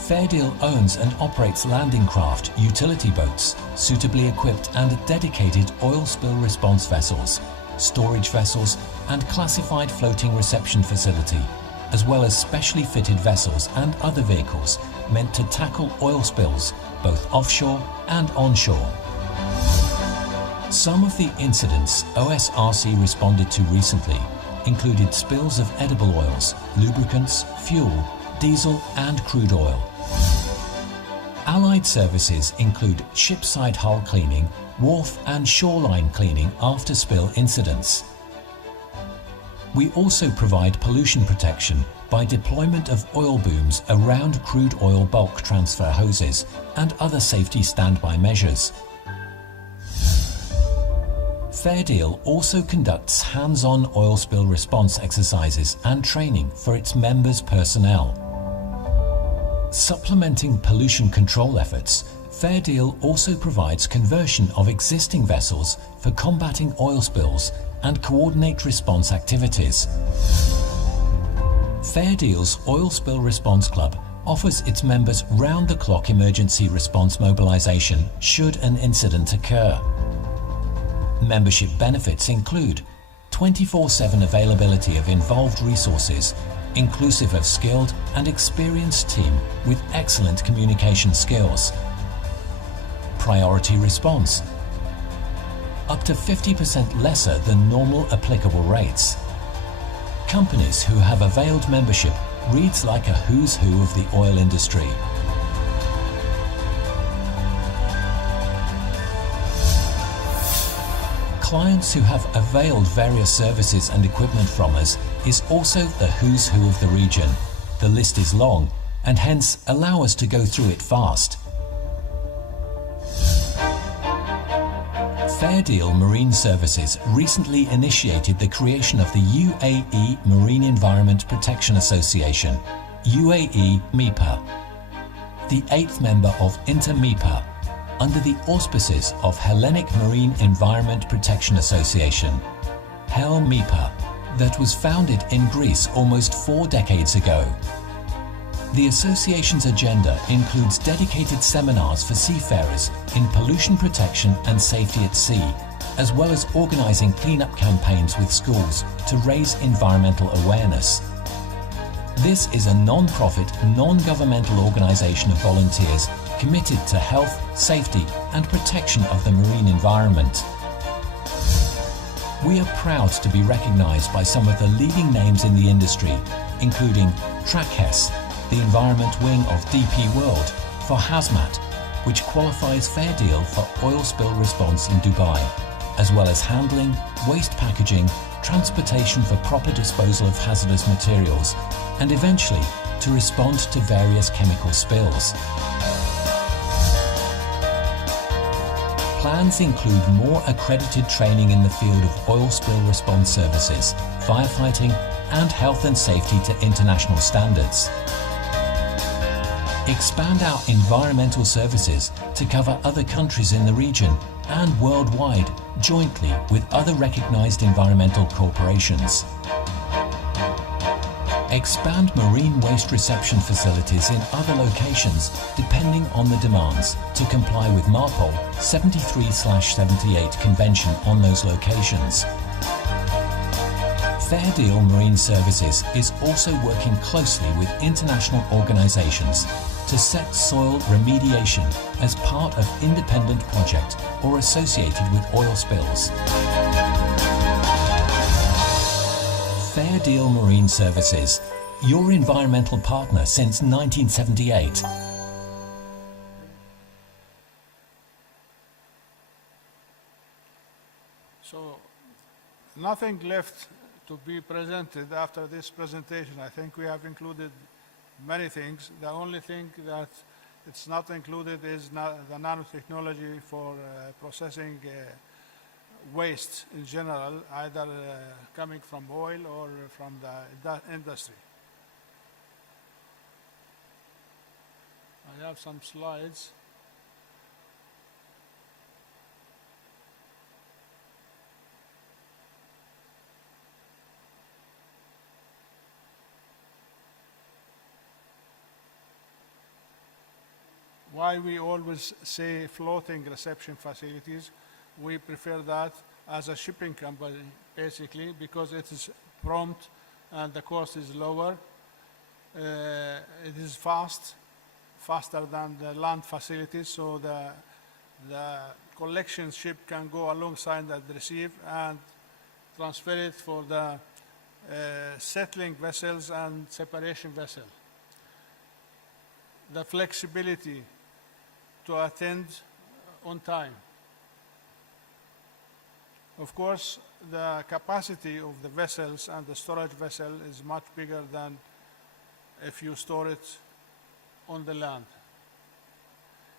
Fairdeal owns and operates landing craft, utility boats, suitably equipped and dedicated oil spill response vessels, storage vessels and classified floating reception facility, as well as specially fitted vessels and other vehicles meant to tackle oil spills, both offshore and onshore. Some of the incidents OSRC responded to recently included spills of edible oils, lubricants, fuel, diesel and crude oil. Allied services include shipside hull cleaning, wharf and shoreline cleaning after spill incidents. We also provide pollution protection by deployment of oil booms around crude oil bulk transfer hoses and other safety standby measures. Fair Deal also conducts hands-on oil spill response exercises and training for its members' personnel. Supplementing pollution control efforts, Fair Deal also provides conversion of existing vessels for combating oil spills and coordinate response activities. Fair Deal's Oil Spill Response Club offers its members round-the-clock emergency response mobilization should an incident occur. Membership benefits include 24/7 availability of involved resources, inclusive of skilled and experienced team with excellent communication skills. Priority response, up to 50% lesser than normal applicable rates. Companies who have availed membership reads like a who's who of the oil industry. Clients who have availed various services and equipment from us is also the who's who of the region. The list is long and hence allow us to go through it fast. Fair Deal Marine Services recently initiated the creation of the UAE Marine Environment Protection Association, UAE MIPA, the 8th member of Inter-MIPA, under the auspices of Hellenic Marine Environment Protection Association, HEL-MIPA, that was founded in Greece almost 4 decades ago. The association's agenda includes dedicated seminars for seafarers in pollution protection and safety at sea, as well as organizing cleanup campaigns with schools to raise environmental awareness. This is a non-profit, non-governmental organization of volunteers committed to health, safety and protection of the marine environment. We are proud to be recognized by some of the leading names in the industry, including Trackhes, the environment wing of DP World, for hazmat, which qualifies Fair Deal for oil spill response in Dubai, as well as handling, waste packaging, transportation for proper disposal of hazardous materials, and eventually to respond to various chemical spills. Plans include more accredited training in the field of oil spill response services, firefighting, and health and safety to international standards. Expand our environmental services to cover other countries in the region and worldwide, jointly with other recognized environmental corporations. Expand marine waste reception facilities in other locations depending on the demands to comply with MARPOL 73/78 convention on those locations. Fair Deal Marine Services is also working closely with international organizations to set soil remediation as part of independent project or associated with oil spills. Fair Deal Marine Services, your environmental partner since 1978. So, nothing left to be presented after this presentation. I think we have included many things. The only thing that it's not included is the nanotechnology for processing waste in general, either coming from oil or from the industry. I have some slides. Why we always say floating reception facilities. We prefer that as a shipping company, basically, because it is prompt and the cost is lower. It is faster than the land facilities, so the collection ship can go alongside and receive and transfer it for the settling vessels and separation vessel. The flexibility to attend on time. Of course, the capacity of the vessels and the storage vessel is much bigger than if you store it on the land.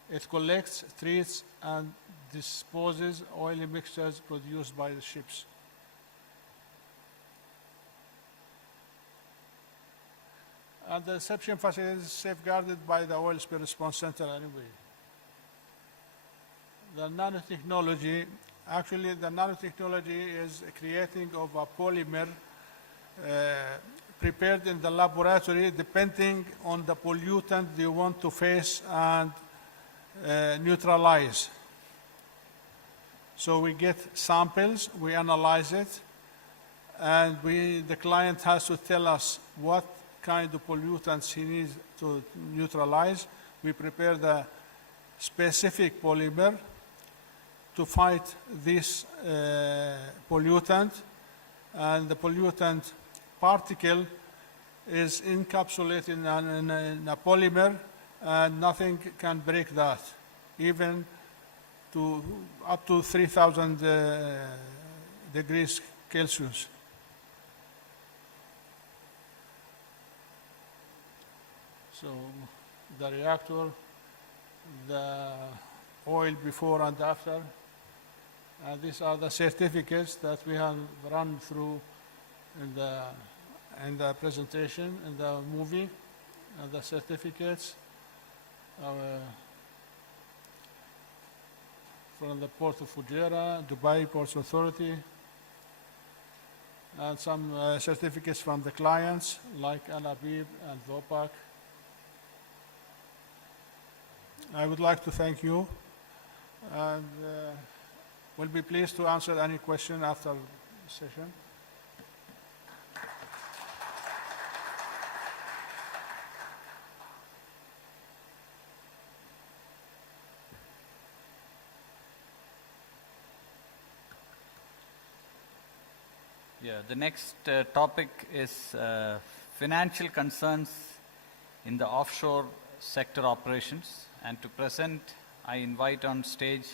It collects, treats, and disposes oily mixtures produced by the ships. And the reception facility is safeguarded by the Oil Spill Response Center anyway. The nanotechnology, actually the nanotechnology is creating of a polymer prepared in the laboratory depending on the pollutant you want to face and neutralize. So we get samples, we analyze it, and the client has to tell us what kind of pollutants he needs to neutralize. We prepare the specific polymer to fight this pollutant, and the pollutant particle is encapsulated in a polymer, and nothing can break that, even to up to 3,000 degrees Celsius. So the reactor, the oil before and after, and these are the certificates that we have run through in the presentation, in the movie, and the certificates from the Port of Fujairah, Dubai Ports Authority, and some certificates from the clients like Al Habib and Vopak. I would like to thank you, and we'll be pleased to answer any question after the session. Yeah, the next topic is financial concerns in the offshore sector operations. And to present, I invite on stage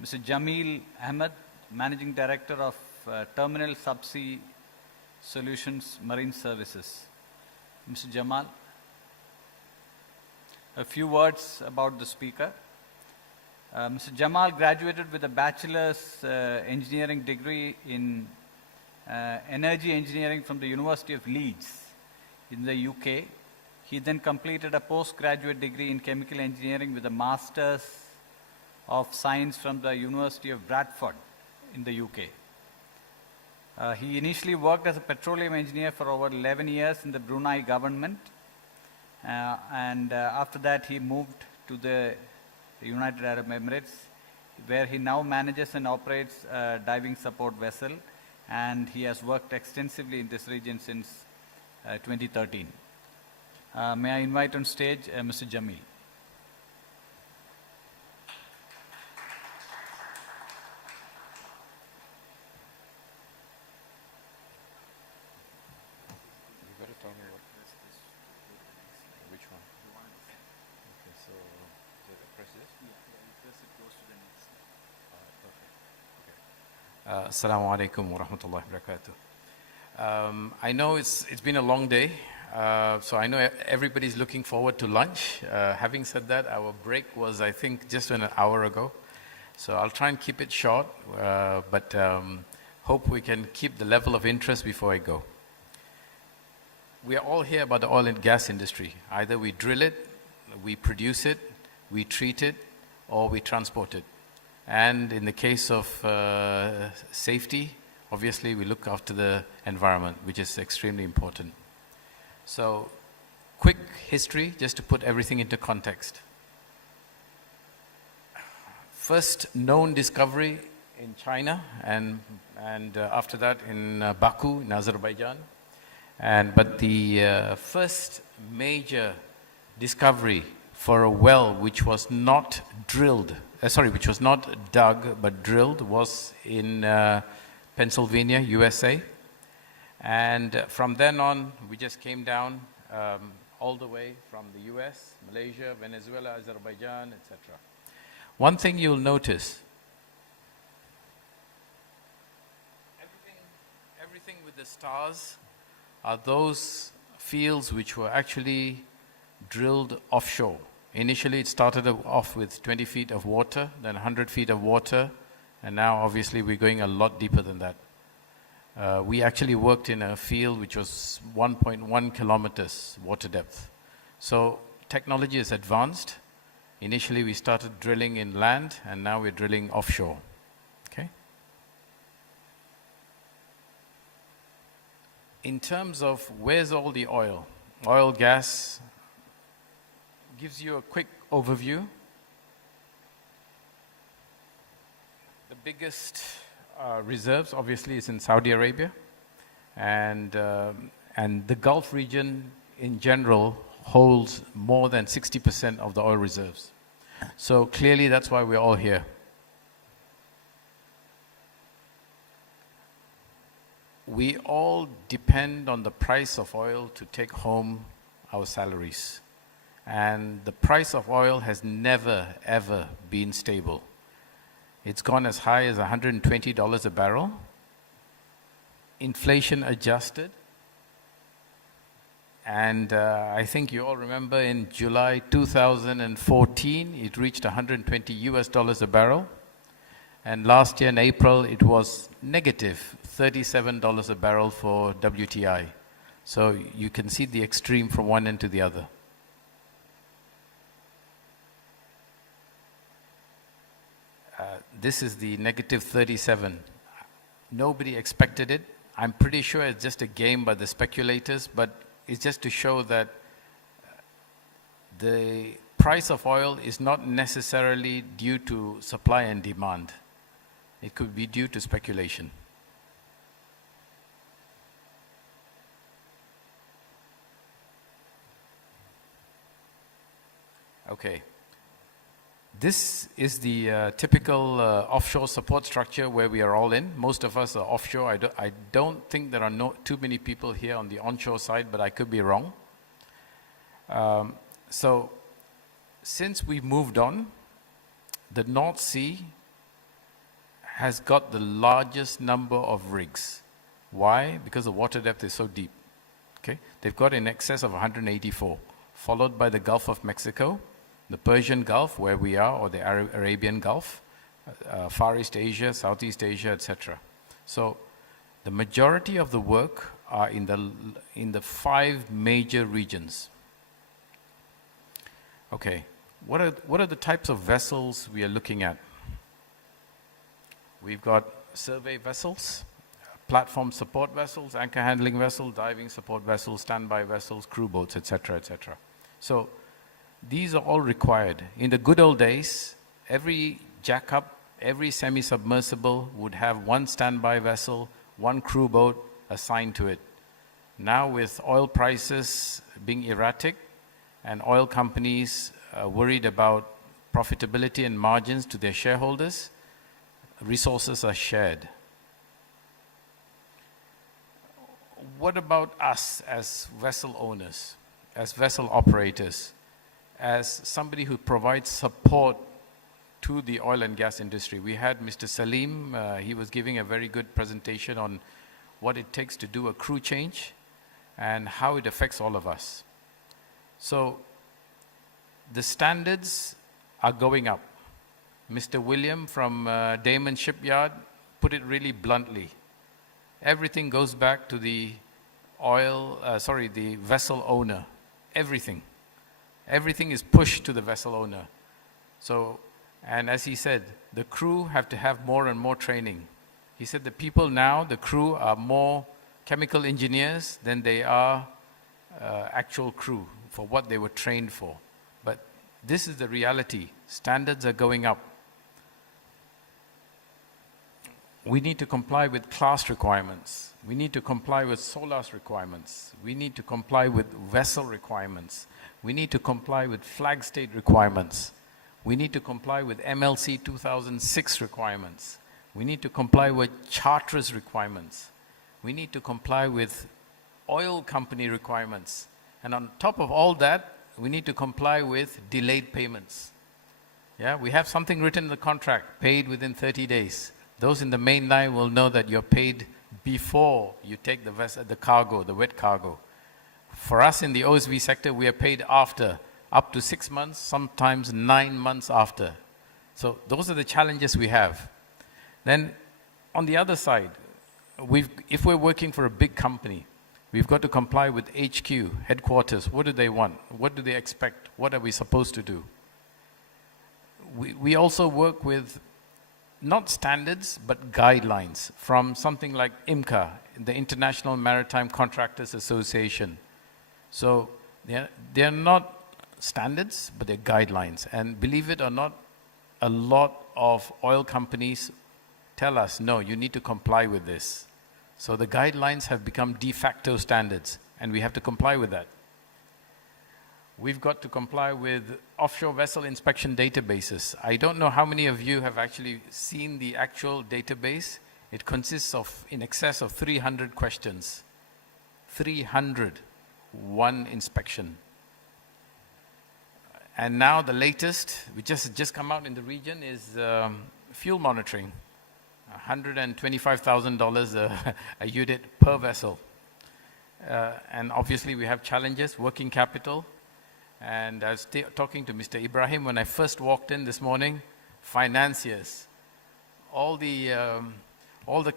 Mr. Jamil Ahmed, Managing Director of Terminal Subsea Solutions Marine Services. Mr. Jamal, a few words about the speaker. Mr. Jamal graduated with a bachelor's engineering degree in energy engineering from the University of Leeds in the UK. He then completed a postgraduate degree in chemical engineering with a master's of science from the University of Bradford in the UK. He initially worked as a petroleum engineer for over 11 years in the Brunei government, and after that he moved to the United Arab Emirates, where he now manages and operates a diving support vessel, and he has worked extensively in this region since 2013. May I invite on stage Mr. Jamil. Which one? Okay, so press this? Perfect. Okay. Assalamu alaikum wa rahmatullahi wa barakatuh. I know it's been a long day, so I know everybody's looking forward to lunch. Having said that, our break was, I think, just an hour ago. So I'll try and keep it short, but hope we can keep the level of interest before I go. We are all here about the oil and gas industry. Either we drill it, we produce it, we treat it, or we transport it. And in the case of safety, obviously we look after the environment, which is extremely important. So, quick history, just to put everything into context. First known discovery in China, and after that in Baku, in Azerbaijan. But the first major discovery for a well which was not drilled which was not dug but drilled, was in Pennsylvania, USA. And from then on, we just came down all the way from the US, Malaysia, Venezuela, Azerbaijan, etc. One thing you'll notice, everything with the stars are those fields which were actually drilled offshore. Initially, it started off with 20 feet of water, then 100 feet of water, and now obviously we're going a lot deeper than that. We actually worked in a field which was 1.1 kilometers water depth. So technology is advanced. Initially, we started drilling in land, and now we're drilling offshore. Okay? In terms of where's all the oil, gas gives you a quick overview. The biggest reserves, obviously, is in Saudi Arabia, and the Gulf region in general holds more than 60% of the oil reserves. So clearly, that's why we're all here. We all depend on the price of oil to take home our salaries. And the price of oil has never, ever been stable. It's gone as high as $120 a barrel, inflation adjusted. And I think you all remember in July 2014, it reached $120 a barrel. And last year in April, it was negative $37 a barrel for WTI. So you can see the extreme from one end to the other. This is the negative 37. Nobody expected it. I'm pretty sure it's just a game by the speculators, but it's just to show that the price of oil is not necessarily due to supply and demand. It could be due to speculation. Okay. This is the typical offshore support structure where we are all in. Most of us are offshore. I don't think there are too many people here on the onshore side, but I could be wrong. So since we moved on, the North Sea has got the largest number of rigs. Why? Because the water depth is so deep. Okay? They've got in excess of 184, followed by the Gulf of Mexico, the Persian Gulf, where we are, or the Arabian Gulf, Far East Asia, Southeast Asia, etc. So the majority of the work are in the 5 major regions. Okay, what are the types of vessels we are looking at? We've got survey vessels, platform support vessels, anchor handling vessels, diving support vessels, standby vessels, crew boats, etc., etc. So these are all required. In the good old days, every jackup, every semi-submersible would have one standby vessel, one crew boat assigned to it. Now with oil prices being erratic and oil companies worried about profitability and margins to their shareholders, resources are shared. What about us as vessel owners, as vessel operators? As somebody who provides support to the oil and gas industry. We had Mr. Salim, he was giving a very good presentation on what it takes to do a crew change and how it affects all of us. So the standards are going up. Mr. William from Damon Shipyard put it really bluntly. Everything goes back to the the vessel owner, everything. Everything is pushed to the vessel owner. So, and as he said, the crew have to have more and more training. He said the people now, the crew, are more chemical engineers than they are actual crew for what they were trained for. But this is the reality. Standards are going up. We need to comply with class requirements. We need to comply with SOLAS requirements. We need to comply with vessel requirements. We need to comply with flag state requirements. We need to comply with MLC 2006 requirements. We need to comply with charterers requirements. We need to comply with oil company requirements. And on top of all that, we need to comply with delayed payments. Yeah, we have something written in the contract, paid within 30 days. Those in the main line will know that you're paid before you take the vessel, the cargo, the wet cargo. For us in the OSV sector, we are paid after, up to 6 months, sometimes 9 months after. So those are the challenges we have. Then on the other side, if we're working for a big company, we've got to comply with HQ, headquarters. What do they want? What do they expect? What are we supposed to do? We also work with not standards, but guidelines from something like IMCA, the International Maritime Contractors Association. So they're not standards, but they're guidelines. And believe it or not, a lot of oil companies tell us, no, you need to comply with this. So the guidelines have become de facto standards, and we have to comply with that. We've got to comply with offshore vessel inspection databases. I don't know how many of you have actually seen the actual database. It consists of in excess of 300 questions. 300, one inspection. And now the latest, which just come out in the region, is fuel monitoring. $125,000 a unit per vessel. And obviously we have challenges, working capital. And I was talking to Mr. Ibrahim when I first walked in this morning, financiers, all the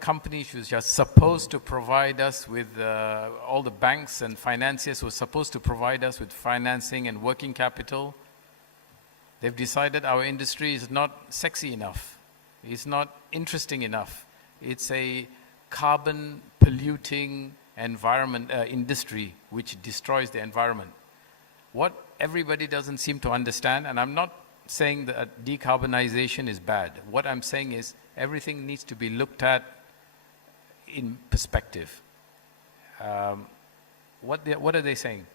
companies which are supposed to provide us with, all the banks and financiers were supposed to provide us with financing and working capital, they've decided our industry is not sexy enough. It's not interesting enough. It's a carbon polluting environment industry which destroys the environment. What everybody doesn't seem to understand, and I'm not saying that decarbonization is bad. What I'm saying is everything needs to be looked at in perspective. What are they saying?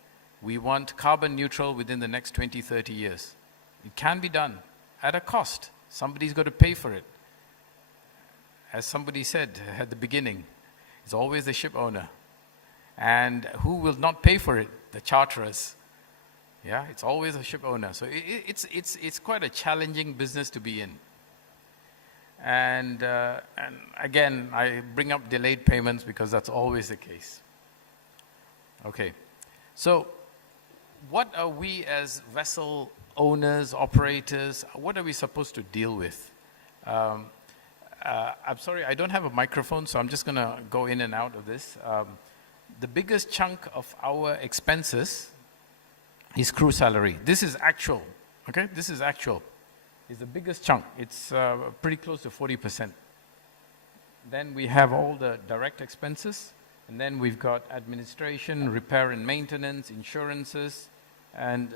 We want carbon neutral within the next 20, 30 years. It can be done at a cost. Somebody's got to pay for it. As somebody said at the beginning, it's always the ship owner. And who will not pay for it? The charterers. Yeah, it's always a ship owner. So it's quite a challenging business to be in. And again, I bring up delayed payments because that's always the case. Okay, so what are we as vessel owners, operators, what are we supposed to deal with? I'm sorry, I don't have a microphone, so I'm just going to go in and out of this. The biggest chunk of our expenses is crew salary. This is actual, okay? This is actual. It's the biggest chunk. It's pretty close to 40%. Then we have all the direct expenses, and then we've got administration, repair and maintenance, insurances, and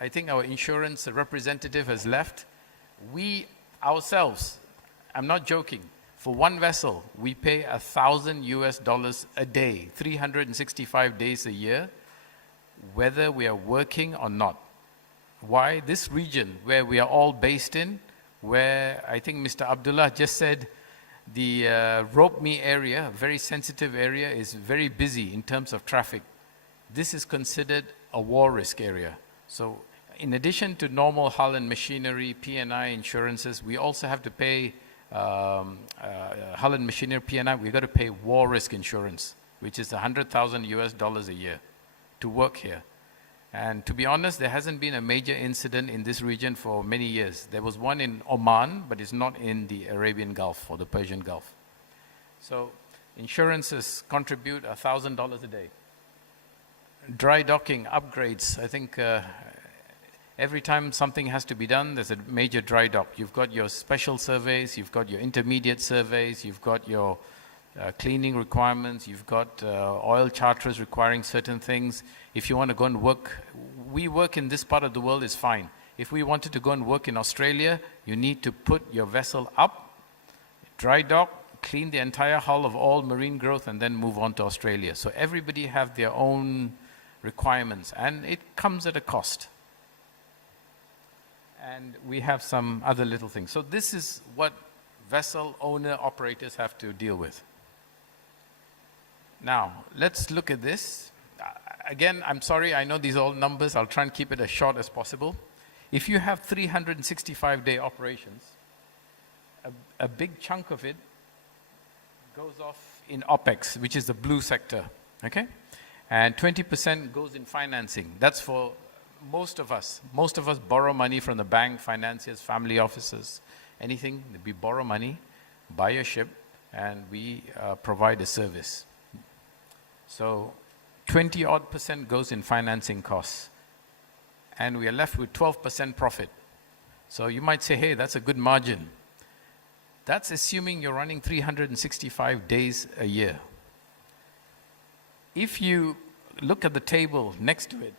I think our insurance representative has left. We ourselves, I'm not joking, for one vessel, we pay $1,000 a day, 365 days a year, whether we are working or not. Why? This region where we are all based in, where I think Mr. Abdullah just said the Rope Me area, a very sensitive area, is very busy in terms of traffic. This is considered a war risk area. So in addition to normal hull and machinery, P&I insurances, we also have to pay hull and machinery P&I, we've got to pay war risk insurance, which is $100,000 a year to work here. And to be honest, there hasn't been a major incident in this region for many years. There was one in Oman, but it's not in the Arabian Gulf or the Persian Gulf. So insurances contribute $1,000 a day. Dry docking, upgrades, I think every time something has to be done, there's a major dry dock. You've got your special surveys, you've got your intermediate surveys, you've got your cleaning requirements, you've got oil charterers requiring certain things. If you want to go and work, we work in this part of the world is fine. If we wanted to go and work in Australia, you need to put your vessel up, dry dock, clean the entire hull of all marine growth, and then move on to Australia. So everybody have their own requirements, and it comes at a cost. and we have some other little things. So this is what vessel owner operators have to deal with. Now, let's look at this. Again, I'm sorry, I know these are all numbers. I'll try and keep it as short as possible. If you have 365-day operations, a big chunk of it goes off in OPEX, which is the blue sector, okay? And 20% goes in financing. That's for most of us. Most of us borrow money from the bank, financiers, family offices, anything. We borrow money, buy a ship, and we provide a service. So 20-odd% goes in financing costs. And we are left with 12% profit. So you might say, hey, that's a good margin. That's assuming you're running 365 days a year. If you look at the table next to it,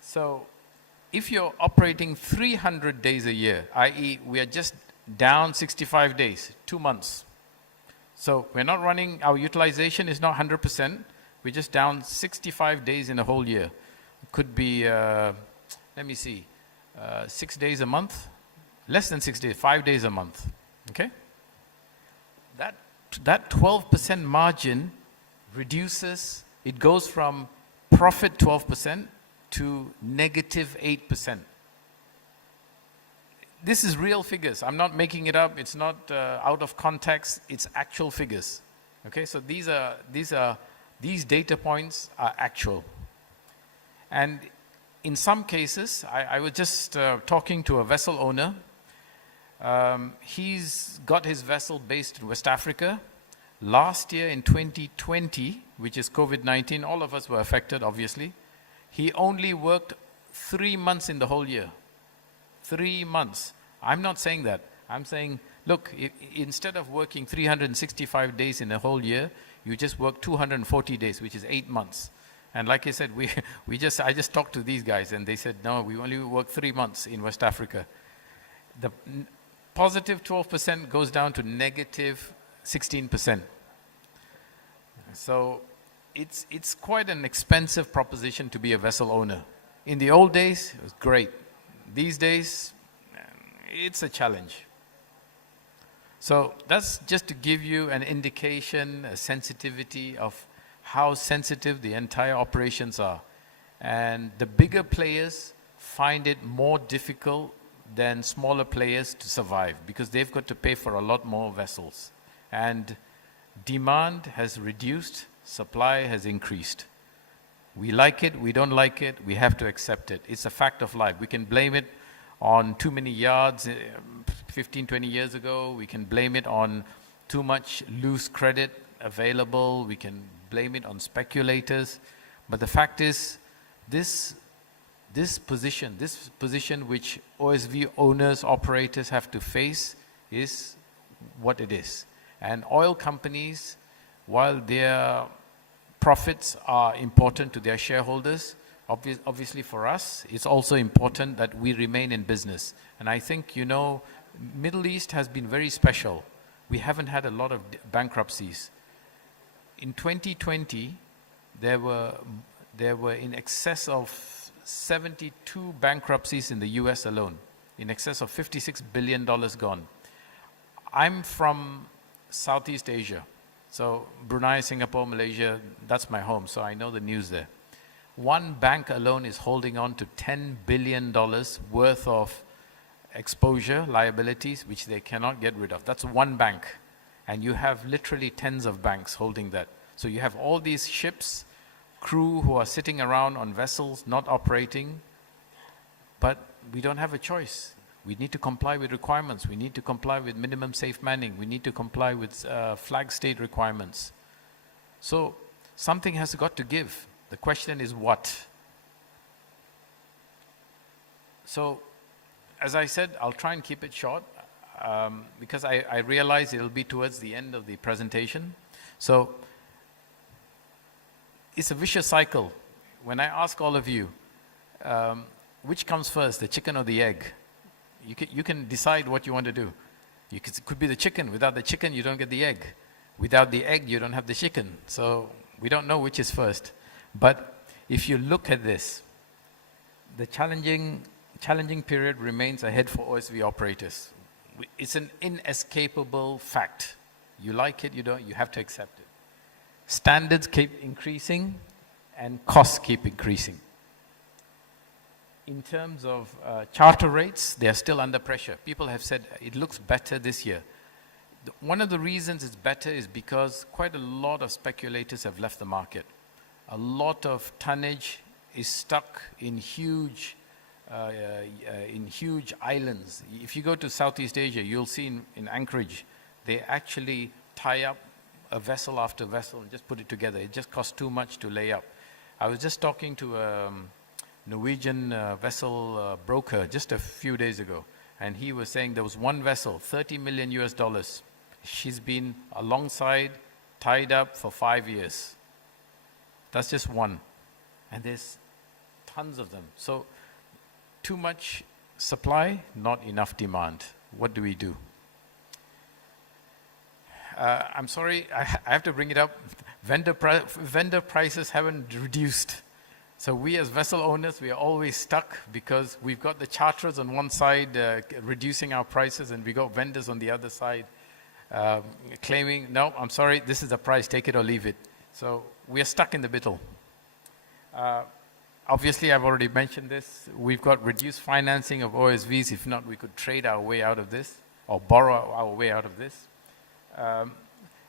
so if you're operating 300 days a year, i.e. we are just down 65 days, 2 months. So we're not running, our utilization is not 100%, we're just down 65 days in a whole year. It could be, let me see, 6 days a month, less than 6 days, 5 days a month, okay? That 12% margin reduces, it goes from profit 12% to negative 8%. This is real figures. I'm not making it up. It's not out of context. It's actual figures. Okay, so these data points are actual. And in some cases, I was just talking to a vessel owner. He's got his vessel based in West Africa. Last year in 2020, which is COVID-19, all of us were affected, obviously. He only worked 3 months in the whole year. 3 months. I'm not saying that. I'm saying, look, instead of working 365 days in a whole year, you just work 240 days, which is 8 months. And like I said, I just talked to these guys and they said, no, we only work 3 months in West Africa. The positive 12% goes down to negative 16%. So it's quite an expensive proposition to be a vessel owner. In the old days, it was great. These days, it's a challenge. So that's just to give you an indication, a sensitivity of how sensitive the entire operations are. And the bigger players find it more difficult than smaller players to survive because they've got to pay for a lot more vessels. And demand has reduced, supply has increased. We like it, we don't like it, we have to accept it. It's a fact of life. We can blame it on too many yards 15, 20 years ago. We can blame it on too much loose credit available. We can blame it on speculators. But the fact is, this position which OSV owners, operators have to face is what it is. And oil companies, while their profits are important to their shareholders, obviously for us, it's also important that we remain in business. And I think, you know, Middle East has been very special. We haven't had a lot of bankruptcies. In 2020, there were in excess of 72 bankruptcies in the US alone, in excess of $56 billion gone. I'm from Southeast Asia. So Brunei, Singapore, Malaysia, that's my home, so I know the news there. One bank alone is holding on to $10 billion worth of exposure, liabilities, which they cannot get rid of. That's one bank. And you have literally tens of banks holding that. So you have all these ships, crew who are sitting around on vessels, not operating, but we don't have a choice. We need to comply with requirements. We need to comply with minimum safe manning. We need to comply with flag state requirements. So something has got to give. The question is what? So as I said, I'll try and keep it short because I realize it'll be towards the end of the presentation. So it's a vicious cycle. When I ask all of you, which comes first, the chicken or the egg? You can decide what you want to do. It could be the chicken. Without the chicken, you don't get the egg. Without the egg, you don't have the chicken. So we don't know which is first. But if you look at this, the challenging challenging period remains ahead for OSV operators. It's an inescapable fact. You like it, you don't, you have to accept it. Standards keep increasing and costs keep increasing. In terms of charter rates, they are still under pressure. People have said it looks better this year. One of the reasons it's better is because quite a lot of speculators have left the market. A lot of tonnage is stuck in huge islands. If you go to Southeast Asia, you'll see in Anchorage, they actually tie up a vessel after vessel and just put it together. It just costs too much to lay up. I was just talking to a Norwegian vessel broker just a few days ago, and he was saying there was one vessel, $30 million US. She's been alongside, tied up for 5 years. That's just one. And there's tons of them. So too much supply, not enough demand. What do we do? I'm sorry, I have to bring it up. Vendor prices haven't reduced. So we as vessel owners, we are always stuck because we've got the charterers on one side reducing our prices, and we got vendors on the other side claiming, no, I'm sorry, this is the price, take it or leave it. So we are stuck in the middle. Obviously, I've already mentioned this. We've got reduced financing of OSVs. If not, we could trade our way out of this or borrow our way out of this.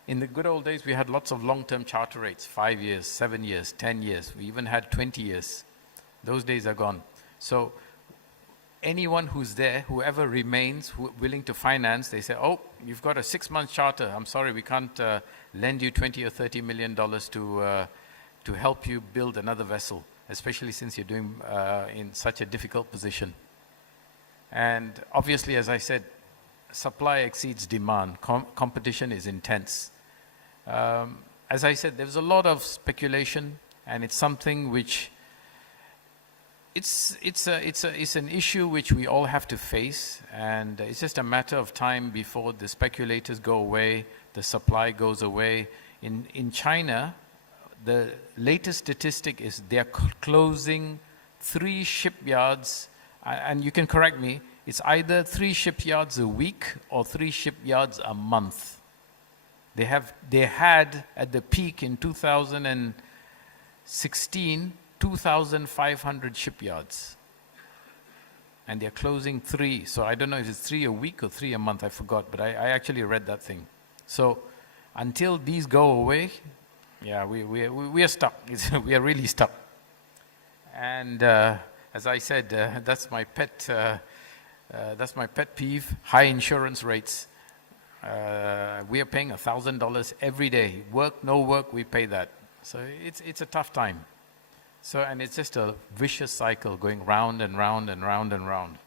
In the good old days, we had lots of long-term charter rates, 5 years, 7 years, 10 years. We even had 20 years. Those days are gone. So anyone who's there, whoever remains willing to finance, they say, oh, you've got a 6-month charter. I'm sorry, we can't lend you $20 or $30 million to help you build another vessel, especially since you're doing in such a difficult position. And obviously, as I said, supply exceeds demand. Competition is intense. As I said, there's a lot of speculation, and it's something which it's an issue which we all have to face, and it's just a matter of time before the speculators go away, the supply goes away. In China, the latest statistic is they're closing 3 shipyards, and you can correct me, it's either 3 shipyards a week or 3 shipyards a month. They had at the peak in 2016, 2,500 shipyards. And they're closing 3. So I don't know if it's 3 a week or 3 a month, I forgot, but I actually read that thing. So until these go away, yeah, we are stuck. We are really stuck. And as I said, that's my pet peeve, high insurance rates. We are paying $1,000 every day. Work, no work, we pay that. So it's a tough time. So, and it's just a vicious cycle going round and round and round and round.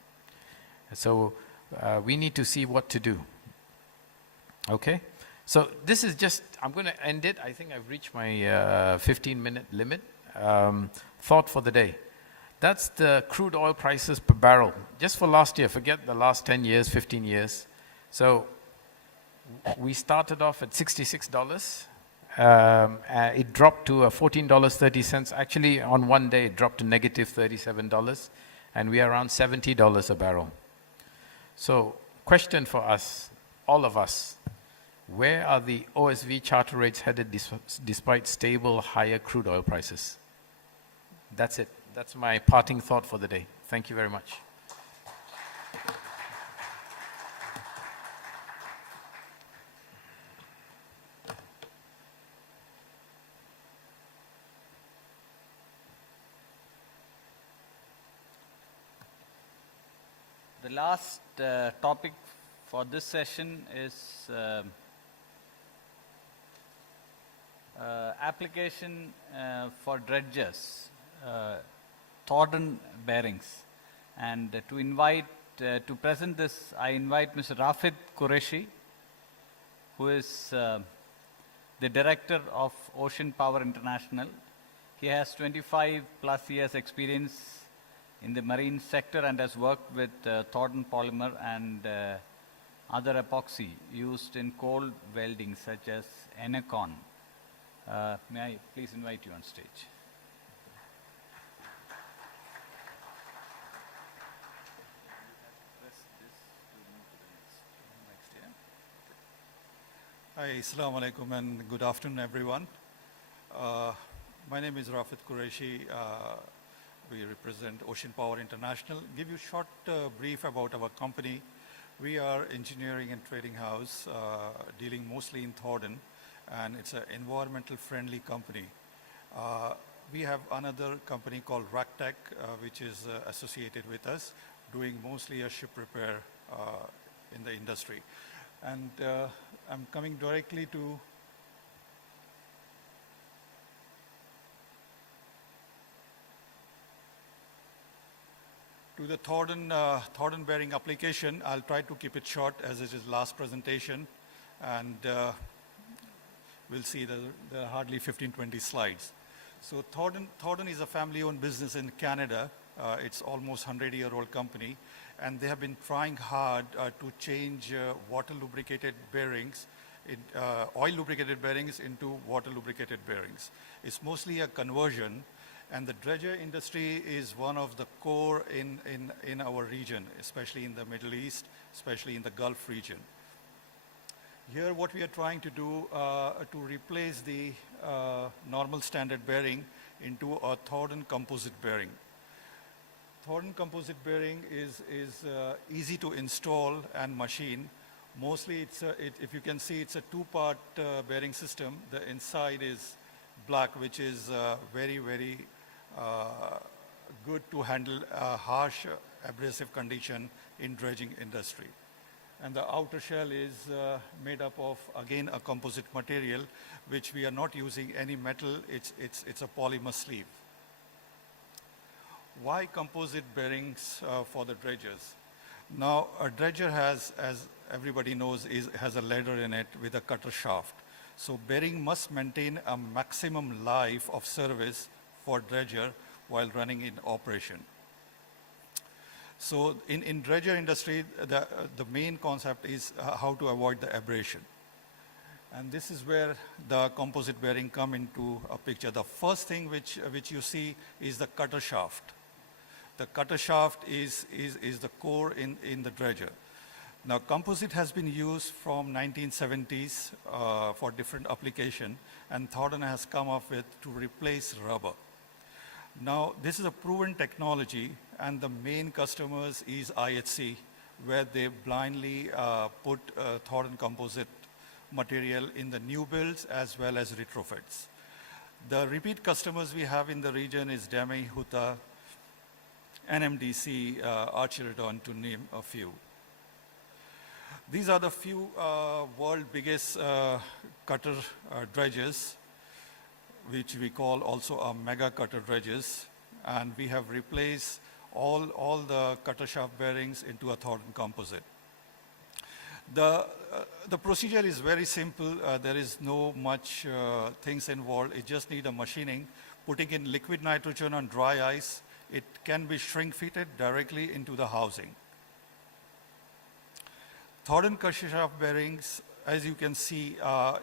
So we need to see what to do. Okay? So this is just, I'm going to end it. I think I've reached my 15-minute limit. Thought for the day. That's the crude oil prices per barrel. Just for last year, forget the last 10 years, 15 years. So we started off at $66. It dropped to $14.30. Actually, on one day, it dropped to negative $37. And we are around $70 a barrel. So question for us, all of us, where are the OSV charter rates headed despite stable, higher crude oil prices? That's it. That's my parting thought for the day. Thank you very much. The last topic for this session is application for dredgers, Thornton bearings. And to present this, I invite Mr. Rafid Qureshi, who is the director of Ocean Power International. He has 25 plus years experience in the marine sector and has worked with Thornton polymer and other epoxy used in cold welding such as Enercon. May I please invite you on stage? Hi, Assalamu alaikum, and good afternoon, everyone. My name is Rafit Qureshi. We represent Ocean Power International. Give you a short brief about our company. We are engineering and trading house dealing mostly in Thornton, and it's an environmental friendly company. We have another company called Shiptek, which is associated with us, doing mostly a ship repair in the industry. And I'm coming directly to the Thornton bearing application. I'll try to keep it short as it is last presentation, and we'll see there are hardly 15-20 slides. So Thornton is a family-owned business in Canada. It's almost 100-year-old company, and they have been trying hard to change water lubricated bearings, oil lubricated bearings into water lubricated bearings. It's mostly a conversion. And the dredger industry is one of the core in our region, especially in the Middle East, especially in the Gulf region. Here what we are trying to do to replace the normal standard bearing into a Thornton composite bearing. Thornton composite bearing is easy to install and machine. Mostly, if you can see, it's a two-part bearing system. The inside is black, which is very, very good to handle harsh abrasive condition in dredging industry. And the outer shell is made up of, again, a composite material, which we are not using any metal. It's a polymer sleeve. Why composite bearings for the dredgers? Now, a dredger has, as everybody knows, has a ladder in it with a cutter shaft. So bearing must maintain a maximum life of service for dredger while running in operation. So in dredger industry, the main concept is how to avoid the abrasion. And this is where the composite bearing come into a picture. The first thing which you see is the cutter shaft. The cutter shaft is the core in the dredger. Now, composite has been used from 1970s for different application, and Thornton has come up with to replace rubber. Now, this is a proven technology, and the main customers is IHC, where they blindly put Thornton composite material in the new builds as well as retrofits. The repeat customers we have in the region is Demi, Huta, NMDC, Archiridon, to name a few. These are the few world biggest cutter dredges, which we call also a mega cutter dredges, and we have replaced all the cutter shaft bearings into a Thornton composite. The procedure is very simple. There is no much things involved. It just need a machining, putting in liquid nitrogen on dry ice. It can be shrink fitted directly into the housing. Thornton cutter shaft bearings, as you can see,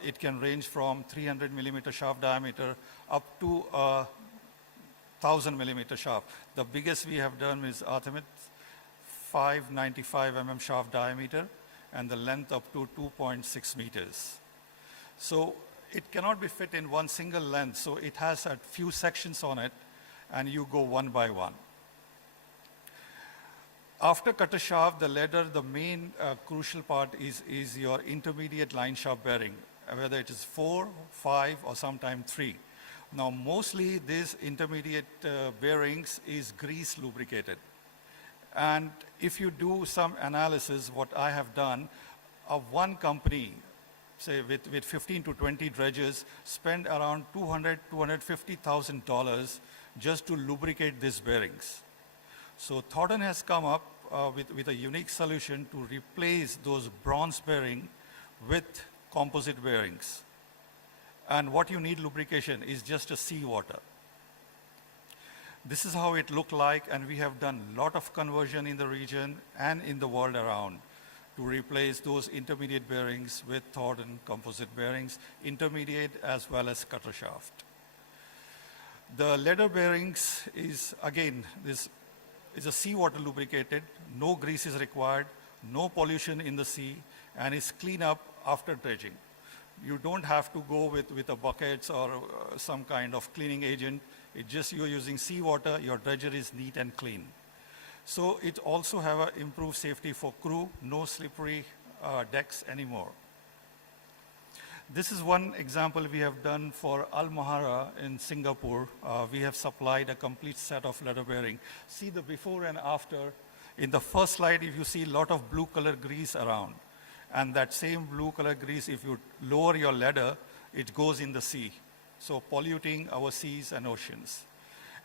it can range from 300 millimeter shaft diameter up to 1,000 millimeter shaft. The biggest we have done is Artemis, 595 mm shaft diameter, and the length up to 2.6 meters. So it cannot be fit in one single length, so it has a few sections on it, and you go one by one. After cutter shaft, the ladder, the main crucial part is your intermediate line shaft bearing, whether it is 4, 5, or sometimes 3. Now, mostly these intermediate bearings is grease lubricated. And if you do some analysis, what I have done, one company, say with 15 to 20 dredges, spend around $250,000 just to lubricate these bearings. So Thornton has come up with a unique solution to replace those bronze bearing with composite bearings. And what you need lubrication is just a seawater. This is how it looked like, and we have done a lot of conversion in the region and in the world around to replace those intermediate bearings with Thornton composite bearings, intermediate as well as cutter shaft. The ladder bearings is, again, this is a seawater lubricated, no grease is required, no pollution in the sea, and is clean up after dredging. You don't have to go with a buckets or some kind of cleaning agent. It just you're using seawater, your dredger is neat and clean. So it also have a improved safety for crew, no slippery decks anymore. This is one example we have done for Al Mahara in Singapore. We have supplied a complete set of ladder bearing. See the before and after. In the first slide, if you see a lot of blue color grease around, and that same blue color grease, if you lower your ladder, it goes in the sea. So polluting our seas and oceans.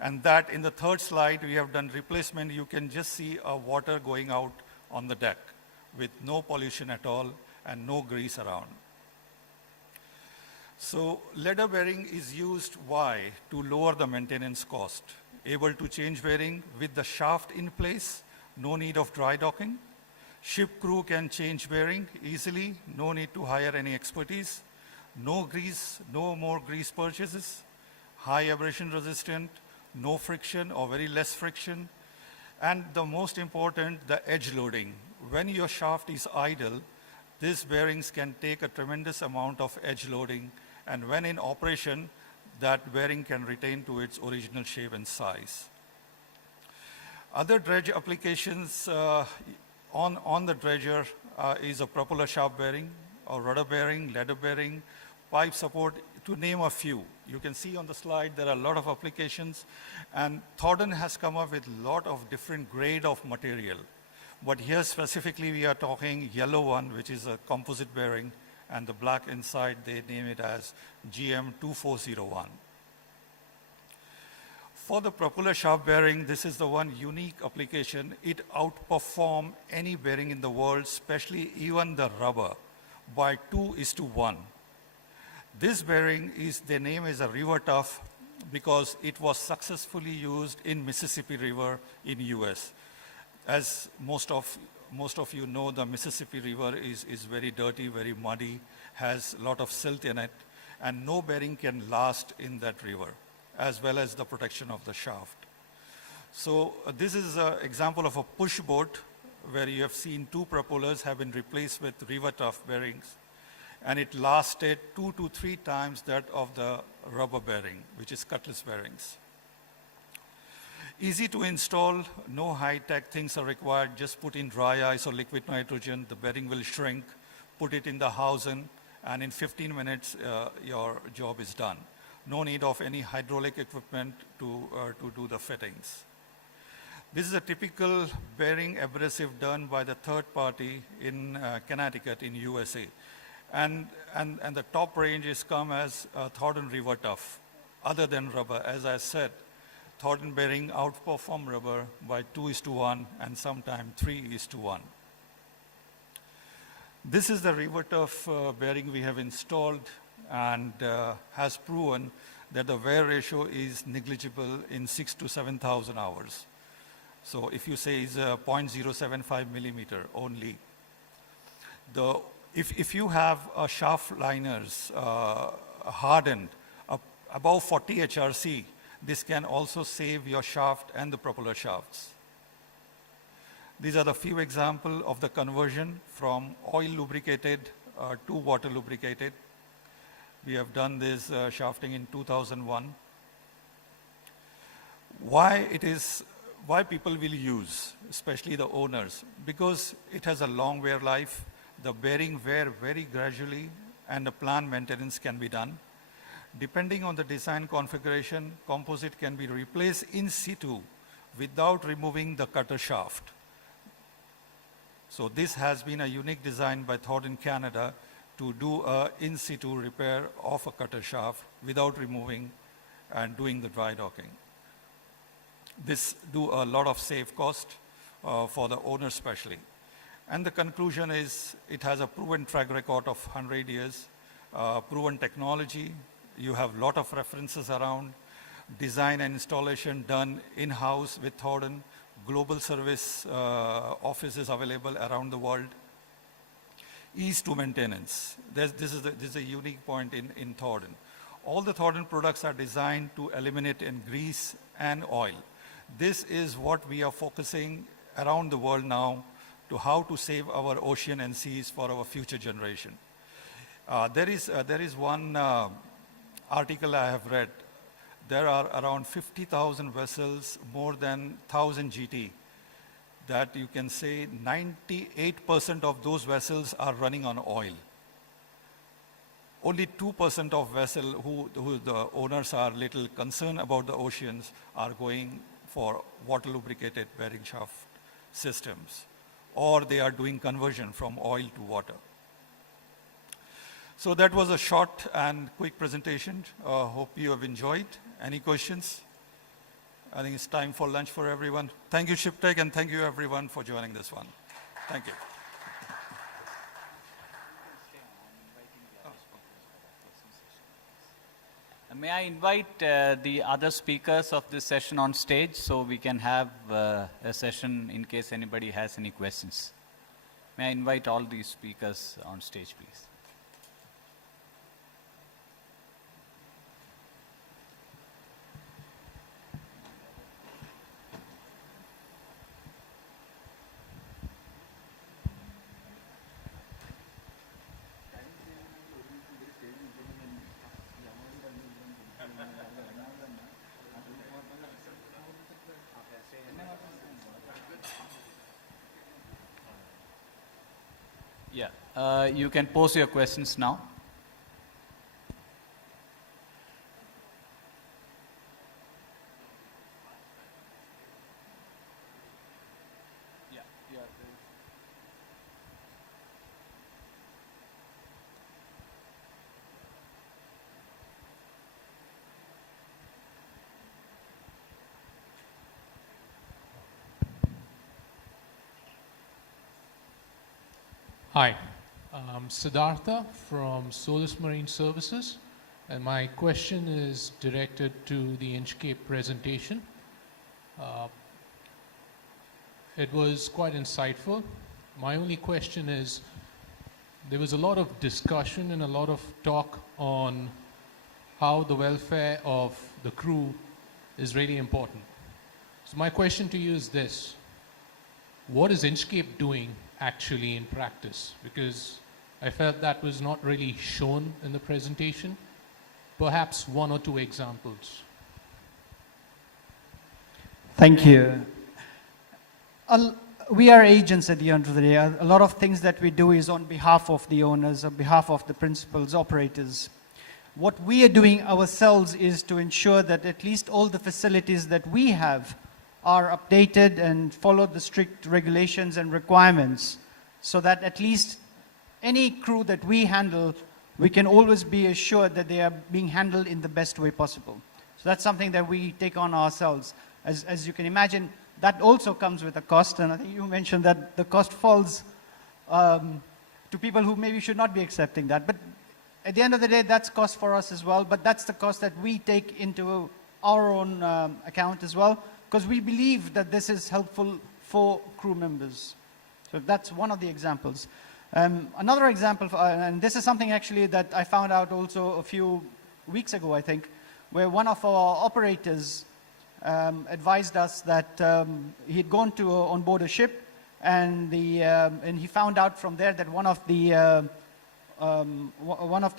And that in the third slide, we have done replacement. You can just see water going out on the deck with no pollution at all and no grease around. So ladder bearing is used, why? To lower the maintenance cost. Able to change bearing with the shaft in place, no need of dry docking. Ship crew can change bearing easily, no need to hire any expertise. No grease, no more grease purchases. High abrasion resistant, no friction or very less friction. And the most important, the edge loading. When your shaft is idle, these bearings can take a tremendous amount of edge loading, and when in operation, that bearing can retain to its original shape and size. Other dredge applications on the dredger is a propeller shaft bearing, or rudder bearing, ladder bearing, pipe support, to name a few. You can see on the slide there are a lot of applications, and Thornton has come up with a lot of different grade of material. But here specifically we are talking yellow one, which is a composite bearing, and the black inside, they name it as GM2401. For the propeller shaft bearing, this is the one unique application. It outperforms any bearing in the world, especially even the rubber, by 2:1. This bearing is, the name is a river tough because it was successfully used in Mississippi River in US. As most of you know, the Mississippi River is very dirty, very muddy, has a lot of silt in it, and no bearing can last in that river, as well as the protection of the shaft. So this is an example of a push boat where you have seen two propellers have been replaced with river tough bearings, and it lasted 2 to 3 times that of the rubber bearing, which is cutlass bearings. Easy to install, no high-tech things are required. Just put in dry ice or liquid nitrogen, the bearing will shrink, put it in the housing, and in 15 minutes, your job is done. No need of any hydraulic equipment to do the fittings. This is a typical bearing abrasive done by the third party in Connecticut in USA. And the top range is come as Thornton River Tough. Other than rubber, as I said, Thornton bearing outperform rubber by 2:1 and sometimes 3:1. This is the River Tough bearing we have installed and has proven that the wear ratio is negligible in 6,000 to 7,000 hours. So if you say it's 0.075 millimeter only. If you have shaft liners hardened above 40 HRC, this can also save your shaft and the propeller shafts. These are the few examples of the conversion from oil lubricated to water lubricated. We have done this shafting in 2001. Why people will use, especially the owners? Because it has a long wear life, the bearing wear very gradually, and the planned maintenance can be done. Depending on the design configuration, composite can be replaced in situ without removing the cutter shaft. So this has been a unique design by Thornton Canada to do a in situ repair of a cutter shaft without removing and doing the dry docking. This do a lot of save cost for the owner especially. And the conclusion is it has a proven track record of 100 years, proven technology. You have a lot of references around, design and installation done in-house with Thornton, global service offices available around the world. Ease to maintenance. This is a unique point in Thornton. All the Thornton products are designed to eliminate in grease and oil. This is what we are focusing around the world now to how to save our ocean and seas for our future generation. There is one article I have read. There are around 50,000 vessels, more than 1,000 GT, that you can say 98% of those vessels are running on oil. Only 2% of vessels who the owners are little concerned about the oceans are going for water lubricated bearing shaft systems, or they are doing conversion from oil to water. So that was a short and quick presentation. Hope you have enjoyed. Any questions? I think it's time for lunch for everyone. Thank you, Shiptek, and thank you everyone for joining this one. Thank you. May I invite the other speakers of this session on stage so we can have a session in case anybody has any questions. May I invite all these speakers on stage, please. Yeah, you can pose your questions now. Hi, I'm Siddhartha from Solus Marine Services, and my question is directed to the Inchcape presentation. It was quite insightful. My only question is, there was a lot of discussion and a lot of talk on how the welfare of the crew is really important. So my question to you is this: what is Inchcape doing actually in practice? Because I felt that was not really shown in the presentation. Perhaps one or two examples. Thank you. We are agents at the end of the day. A lot of things that we do is on behalf of the owners, on behalf of the principals, operators. What we are doing ourselves is to ensure that at least all the facilities that we have are updated and follow the strict regulations and requirements, so that at least any crew that we handle, we can always be assured that they are being handled in the best way possible. So that's something that we take on ourselves. As you can imagine, that also comes with a cost, and I think you mentioned that the cost falls to people who maybe should not be accepting that. But at the end of the day, that's cost for us as well, but that's the cost that we take into our own account as well, because we believe that this is helpful for crew members. So that's one of the examples. Another example, and this is something actually that I found out also a few weeks ago, I think, where one of our operators advised us that he'd gone to on board a ship, and he found out from there that one of the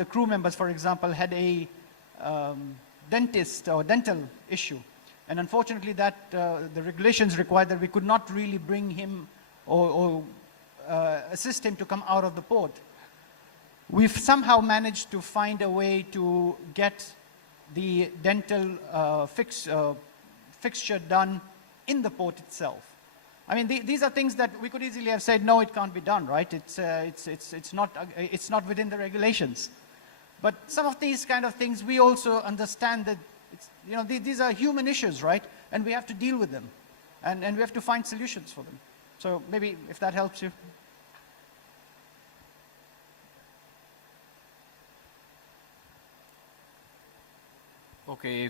crew members, for example, had a dentist or dental issue. And unfortunately, that the regulations required that we could not really bring him or assist him to come out of the port. We've somehow managed to find a way to get the dental fixture done in the port itself. I mean, these are things that we could easily have said, no, it can't be done, right? It's not within the regulations. But some of these kind of things, we also understand that these are human issues, right? And we have to deal with them, and we have to find solutions for them. So maybe if that helps you. Okay,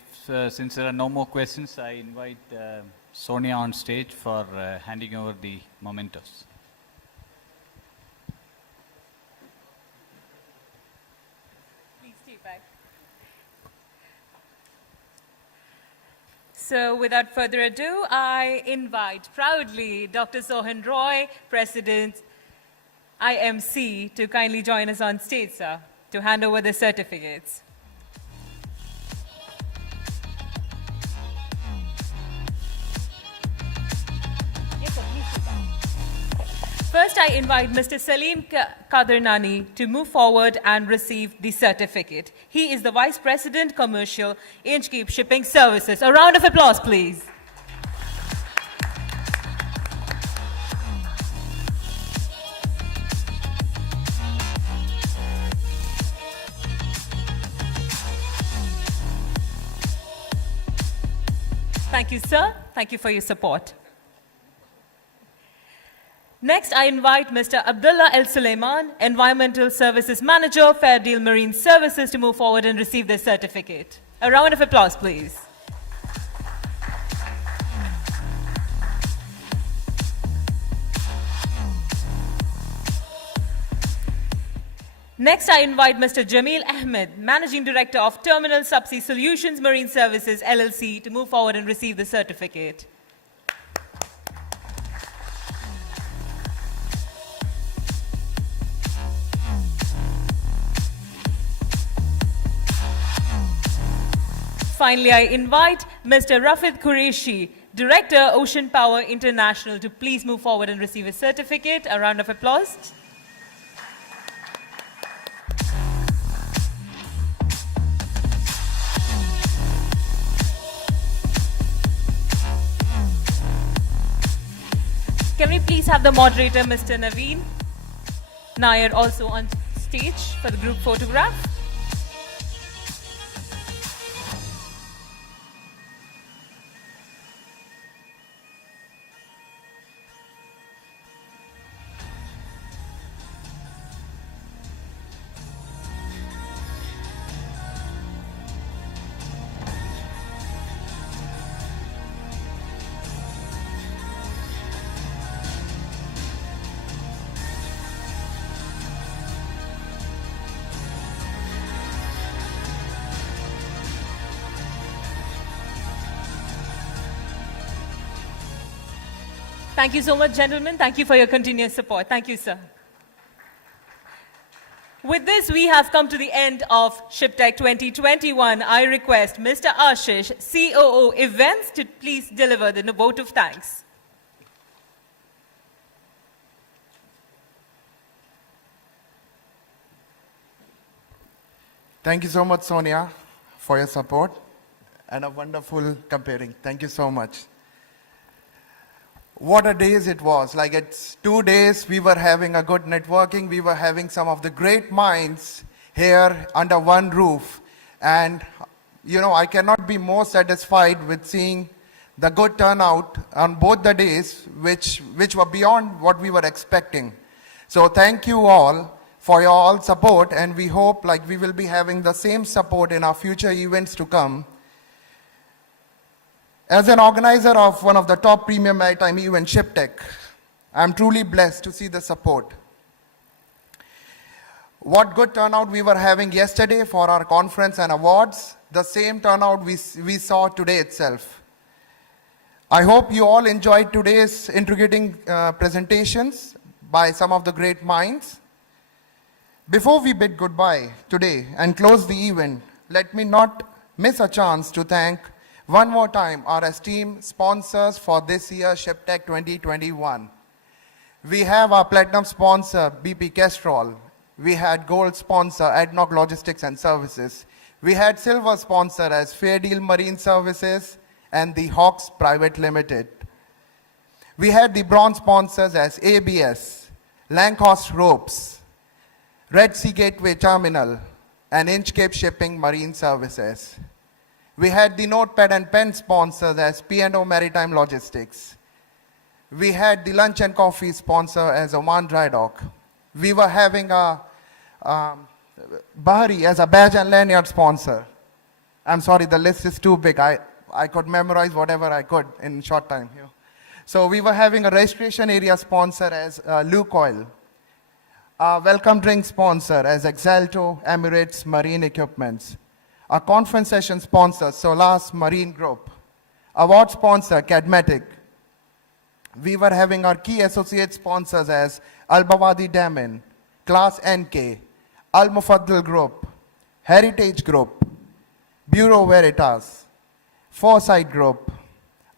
since there are no more questions, I invite Sonia on stage for handing over the mementos. Please stay back. So without further ado, I invite proudly Dr. Sohan Roy, President IMC, to kindly join us on stage, sir. to hand over the certificates. First, I invite Mr. Salim Kadernani to move forward and receive the certificate. He is the Vice President, Commercial, Inchkeep Shipping Services. A round of applause, please. Thank you, sir. Thank you for your support. Next, I invite Mr. Abdullah El Suleiman, Environmental Services Manager, Fair Deal Marine Services, to move forward and receive their certificate. A round of applause, please. Next, I invite Mr. Jamil Ahmed, Managing Director of Terminal Subsea Solutions Marine Services, LLC, to move forward and receive the certificate. Finally, I invite Mr. Rafid Qureshi, Director, Ocean Power International, to please move forward and receive a certificate. A round of applause. Can we please have the moderator, Mr. Naveen Nair, also on stage for the group photograph? Thank you so much, gentlemen. Thank you for your continuous support. Thank you, sir. With this, we have come to the end of Shiptek 2021. I request Mr. Ashish, COO Events, to please deliver the vote of thanks. Thank you so much, Sonia, for your support and a wonderful comparing. Thank you so much. What a days it was. Like it's 2 days, we were having a good networking. We were having some of the great minds here under one roof. And, you know, I cannot be more satisfied with seeing the good turnout on both the days, which were beyond what we were expecting. So thank you all for your all support, and we hope like we will be having the same support in our future events to come. As an organizer of one of the top premium maritime events, Shiptek, I'm truly blessed to see the support. What good turnout we were having yesterday for our conference and awards, the same turnout we saw today itself. I hope you all enjoyed today's intriguing presentations by some of the great minds. Before we bid goodbye today and close the event, let me not miss a chance to thank one more time our esteemed sponsors for this year's Shiptek 2021. We have our platinum sponsor, BP Castrol. We had gold sponsor, ADNOC Logistics and Services. We had silver sponsor as Fair Deal Marine Services and the Hawks Private Limited. We had the bronze sponsors as ABS, Langhorst Ropes, Red Sea Gateway Terminal, and Inchcape Shipping Marine Services. We had the notepad and pen sponsors as P&O Maritime Logistics. We had the lunch and coffee sponsor as Oman Dry Dock. We were having a Bahari as a badge and lanyard sponsor. I'm sorry, the list is too big. I could memorize whatever I could in short time here. So we were having a registration area sponsor as Lukoil. A welcome drink sponsor as Exalto Emirates Marine Equipments. A conference session sponsor, Solas Marine Group. Award sponsor, Cadmatic. We were having our key associate sponsors as Al-Bawadi Damin, Class NK, Al Mufaddal Group, Heritage Group, Bureau Veritas, Foresight Group,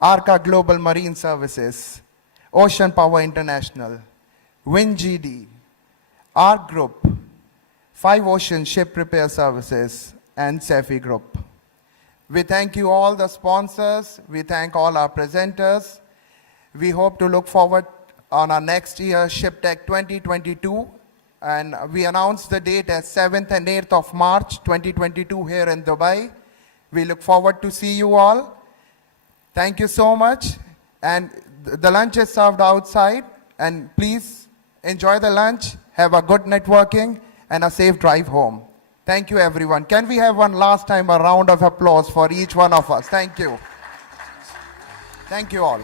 Arca Global Marine Services, Ocean Power International, WinGD, ARC Group, Five Ocean Ship Repair Services, and Cefi Group. We thank you all the sponsors. We thank all our presenters. We hope to look forward on our next year, Shiptek 2022. And we announced the date as 7th and 8th of March 2022 here in Dubai. We look forward to see you all. Thank you so much. And the lunch is served outside. And please enjoy the lunch, have a good networking, and a safe drive home. Thank you, everyone. Can we have one last time a round of applause for each one of us? Thank you. Thank you all.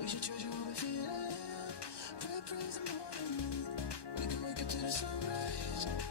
We should treasure what we feel. Praise the morning. We can wake up to the sunrise.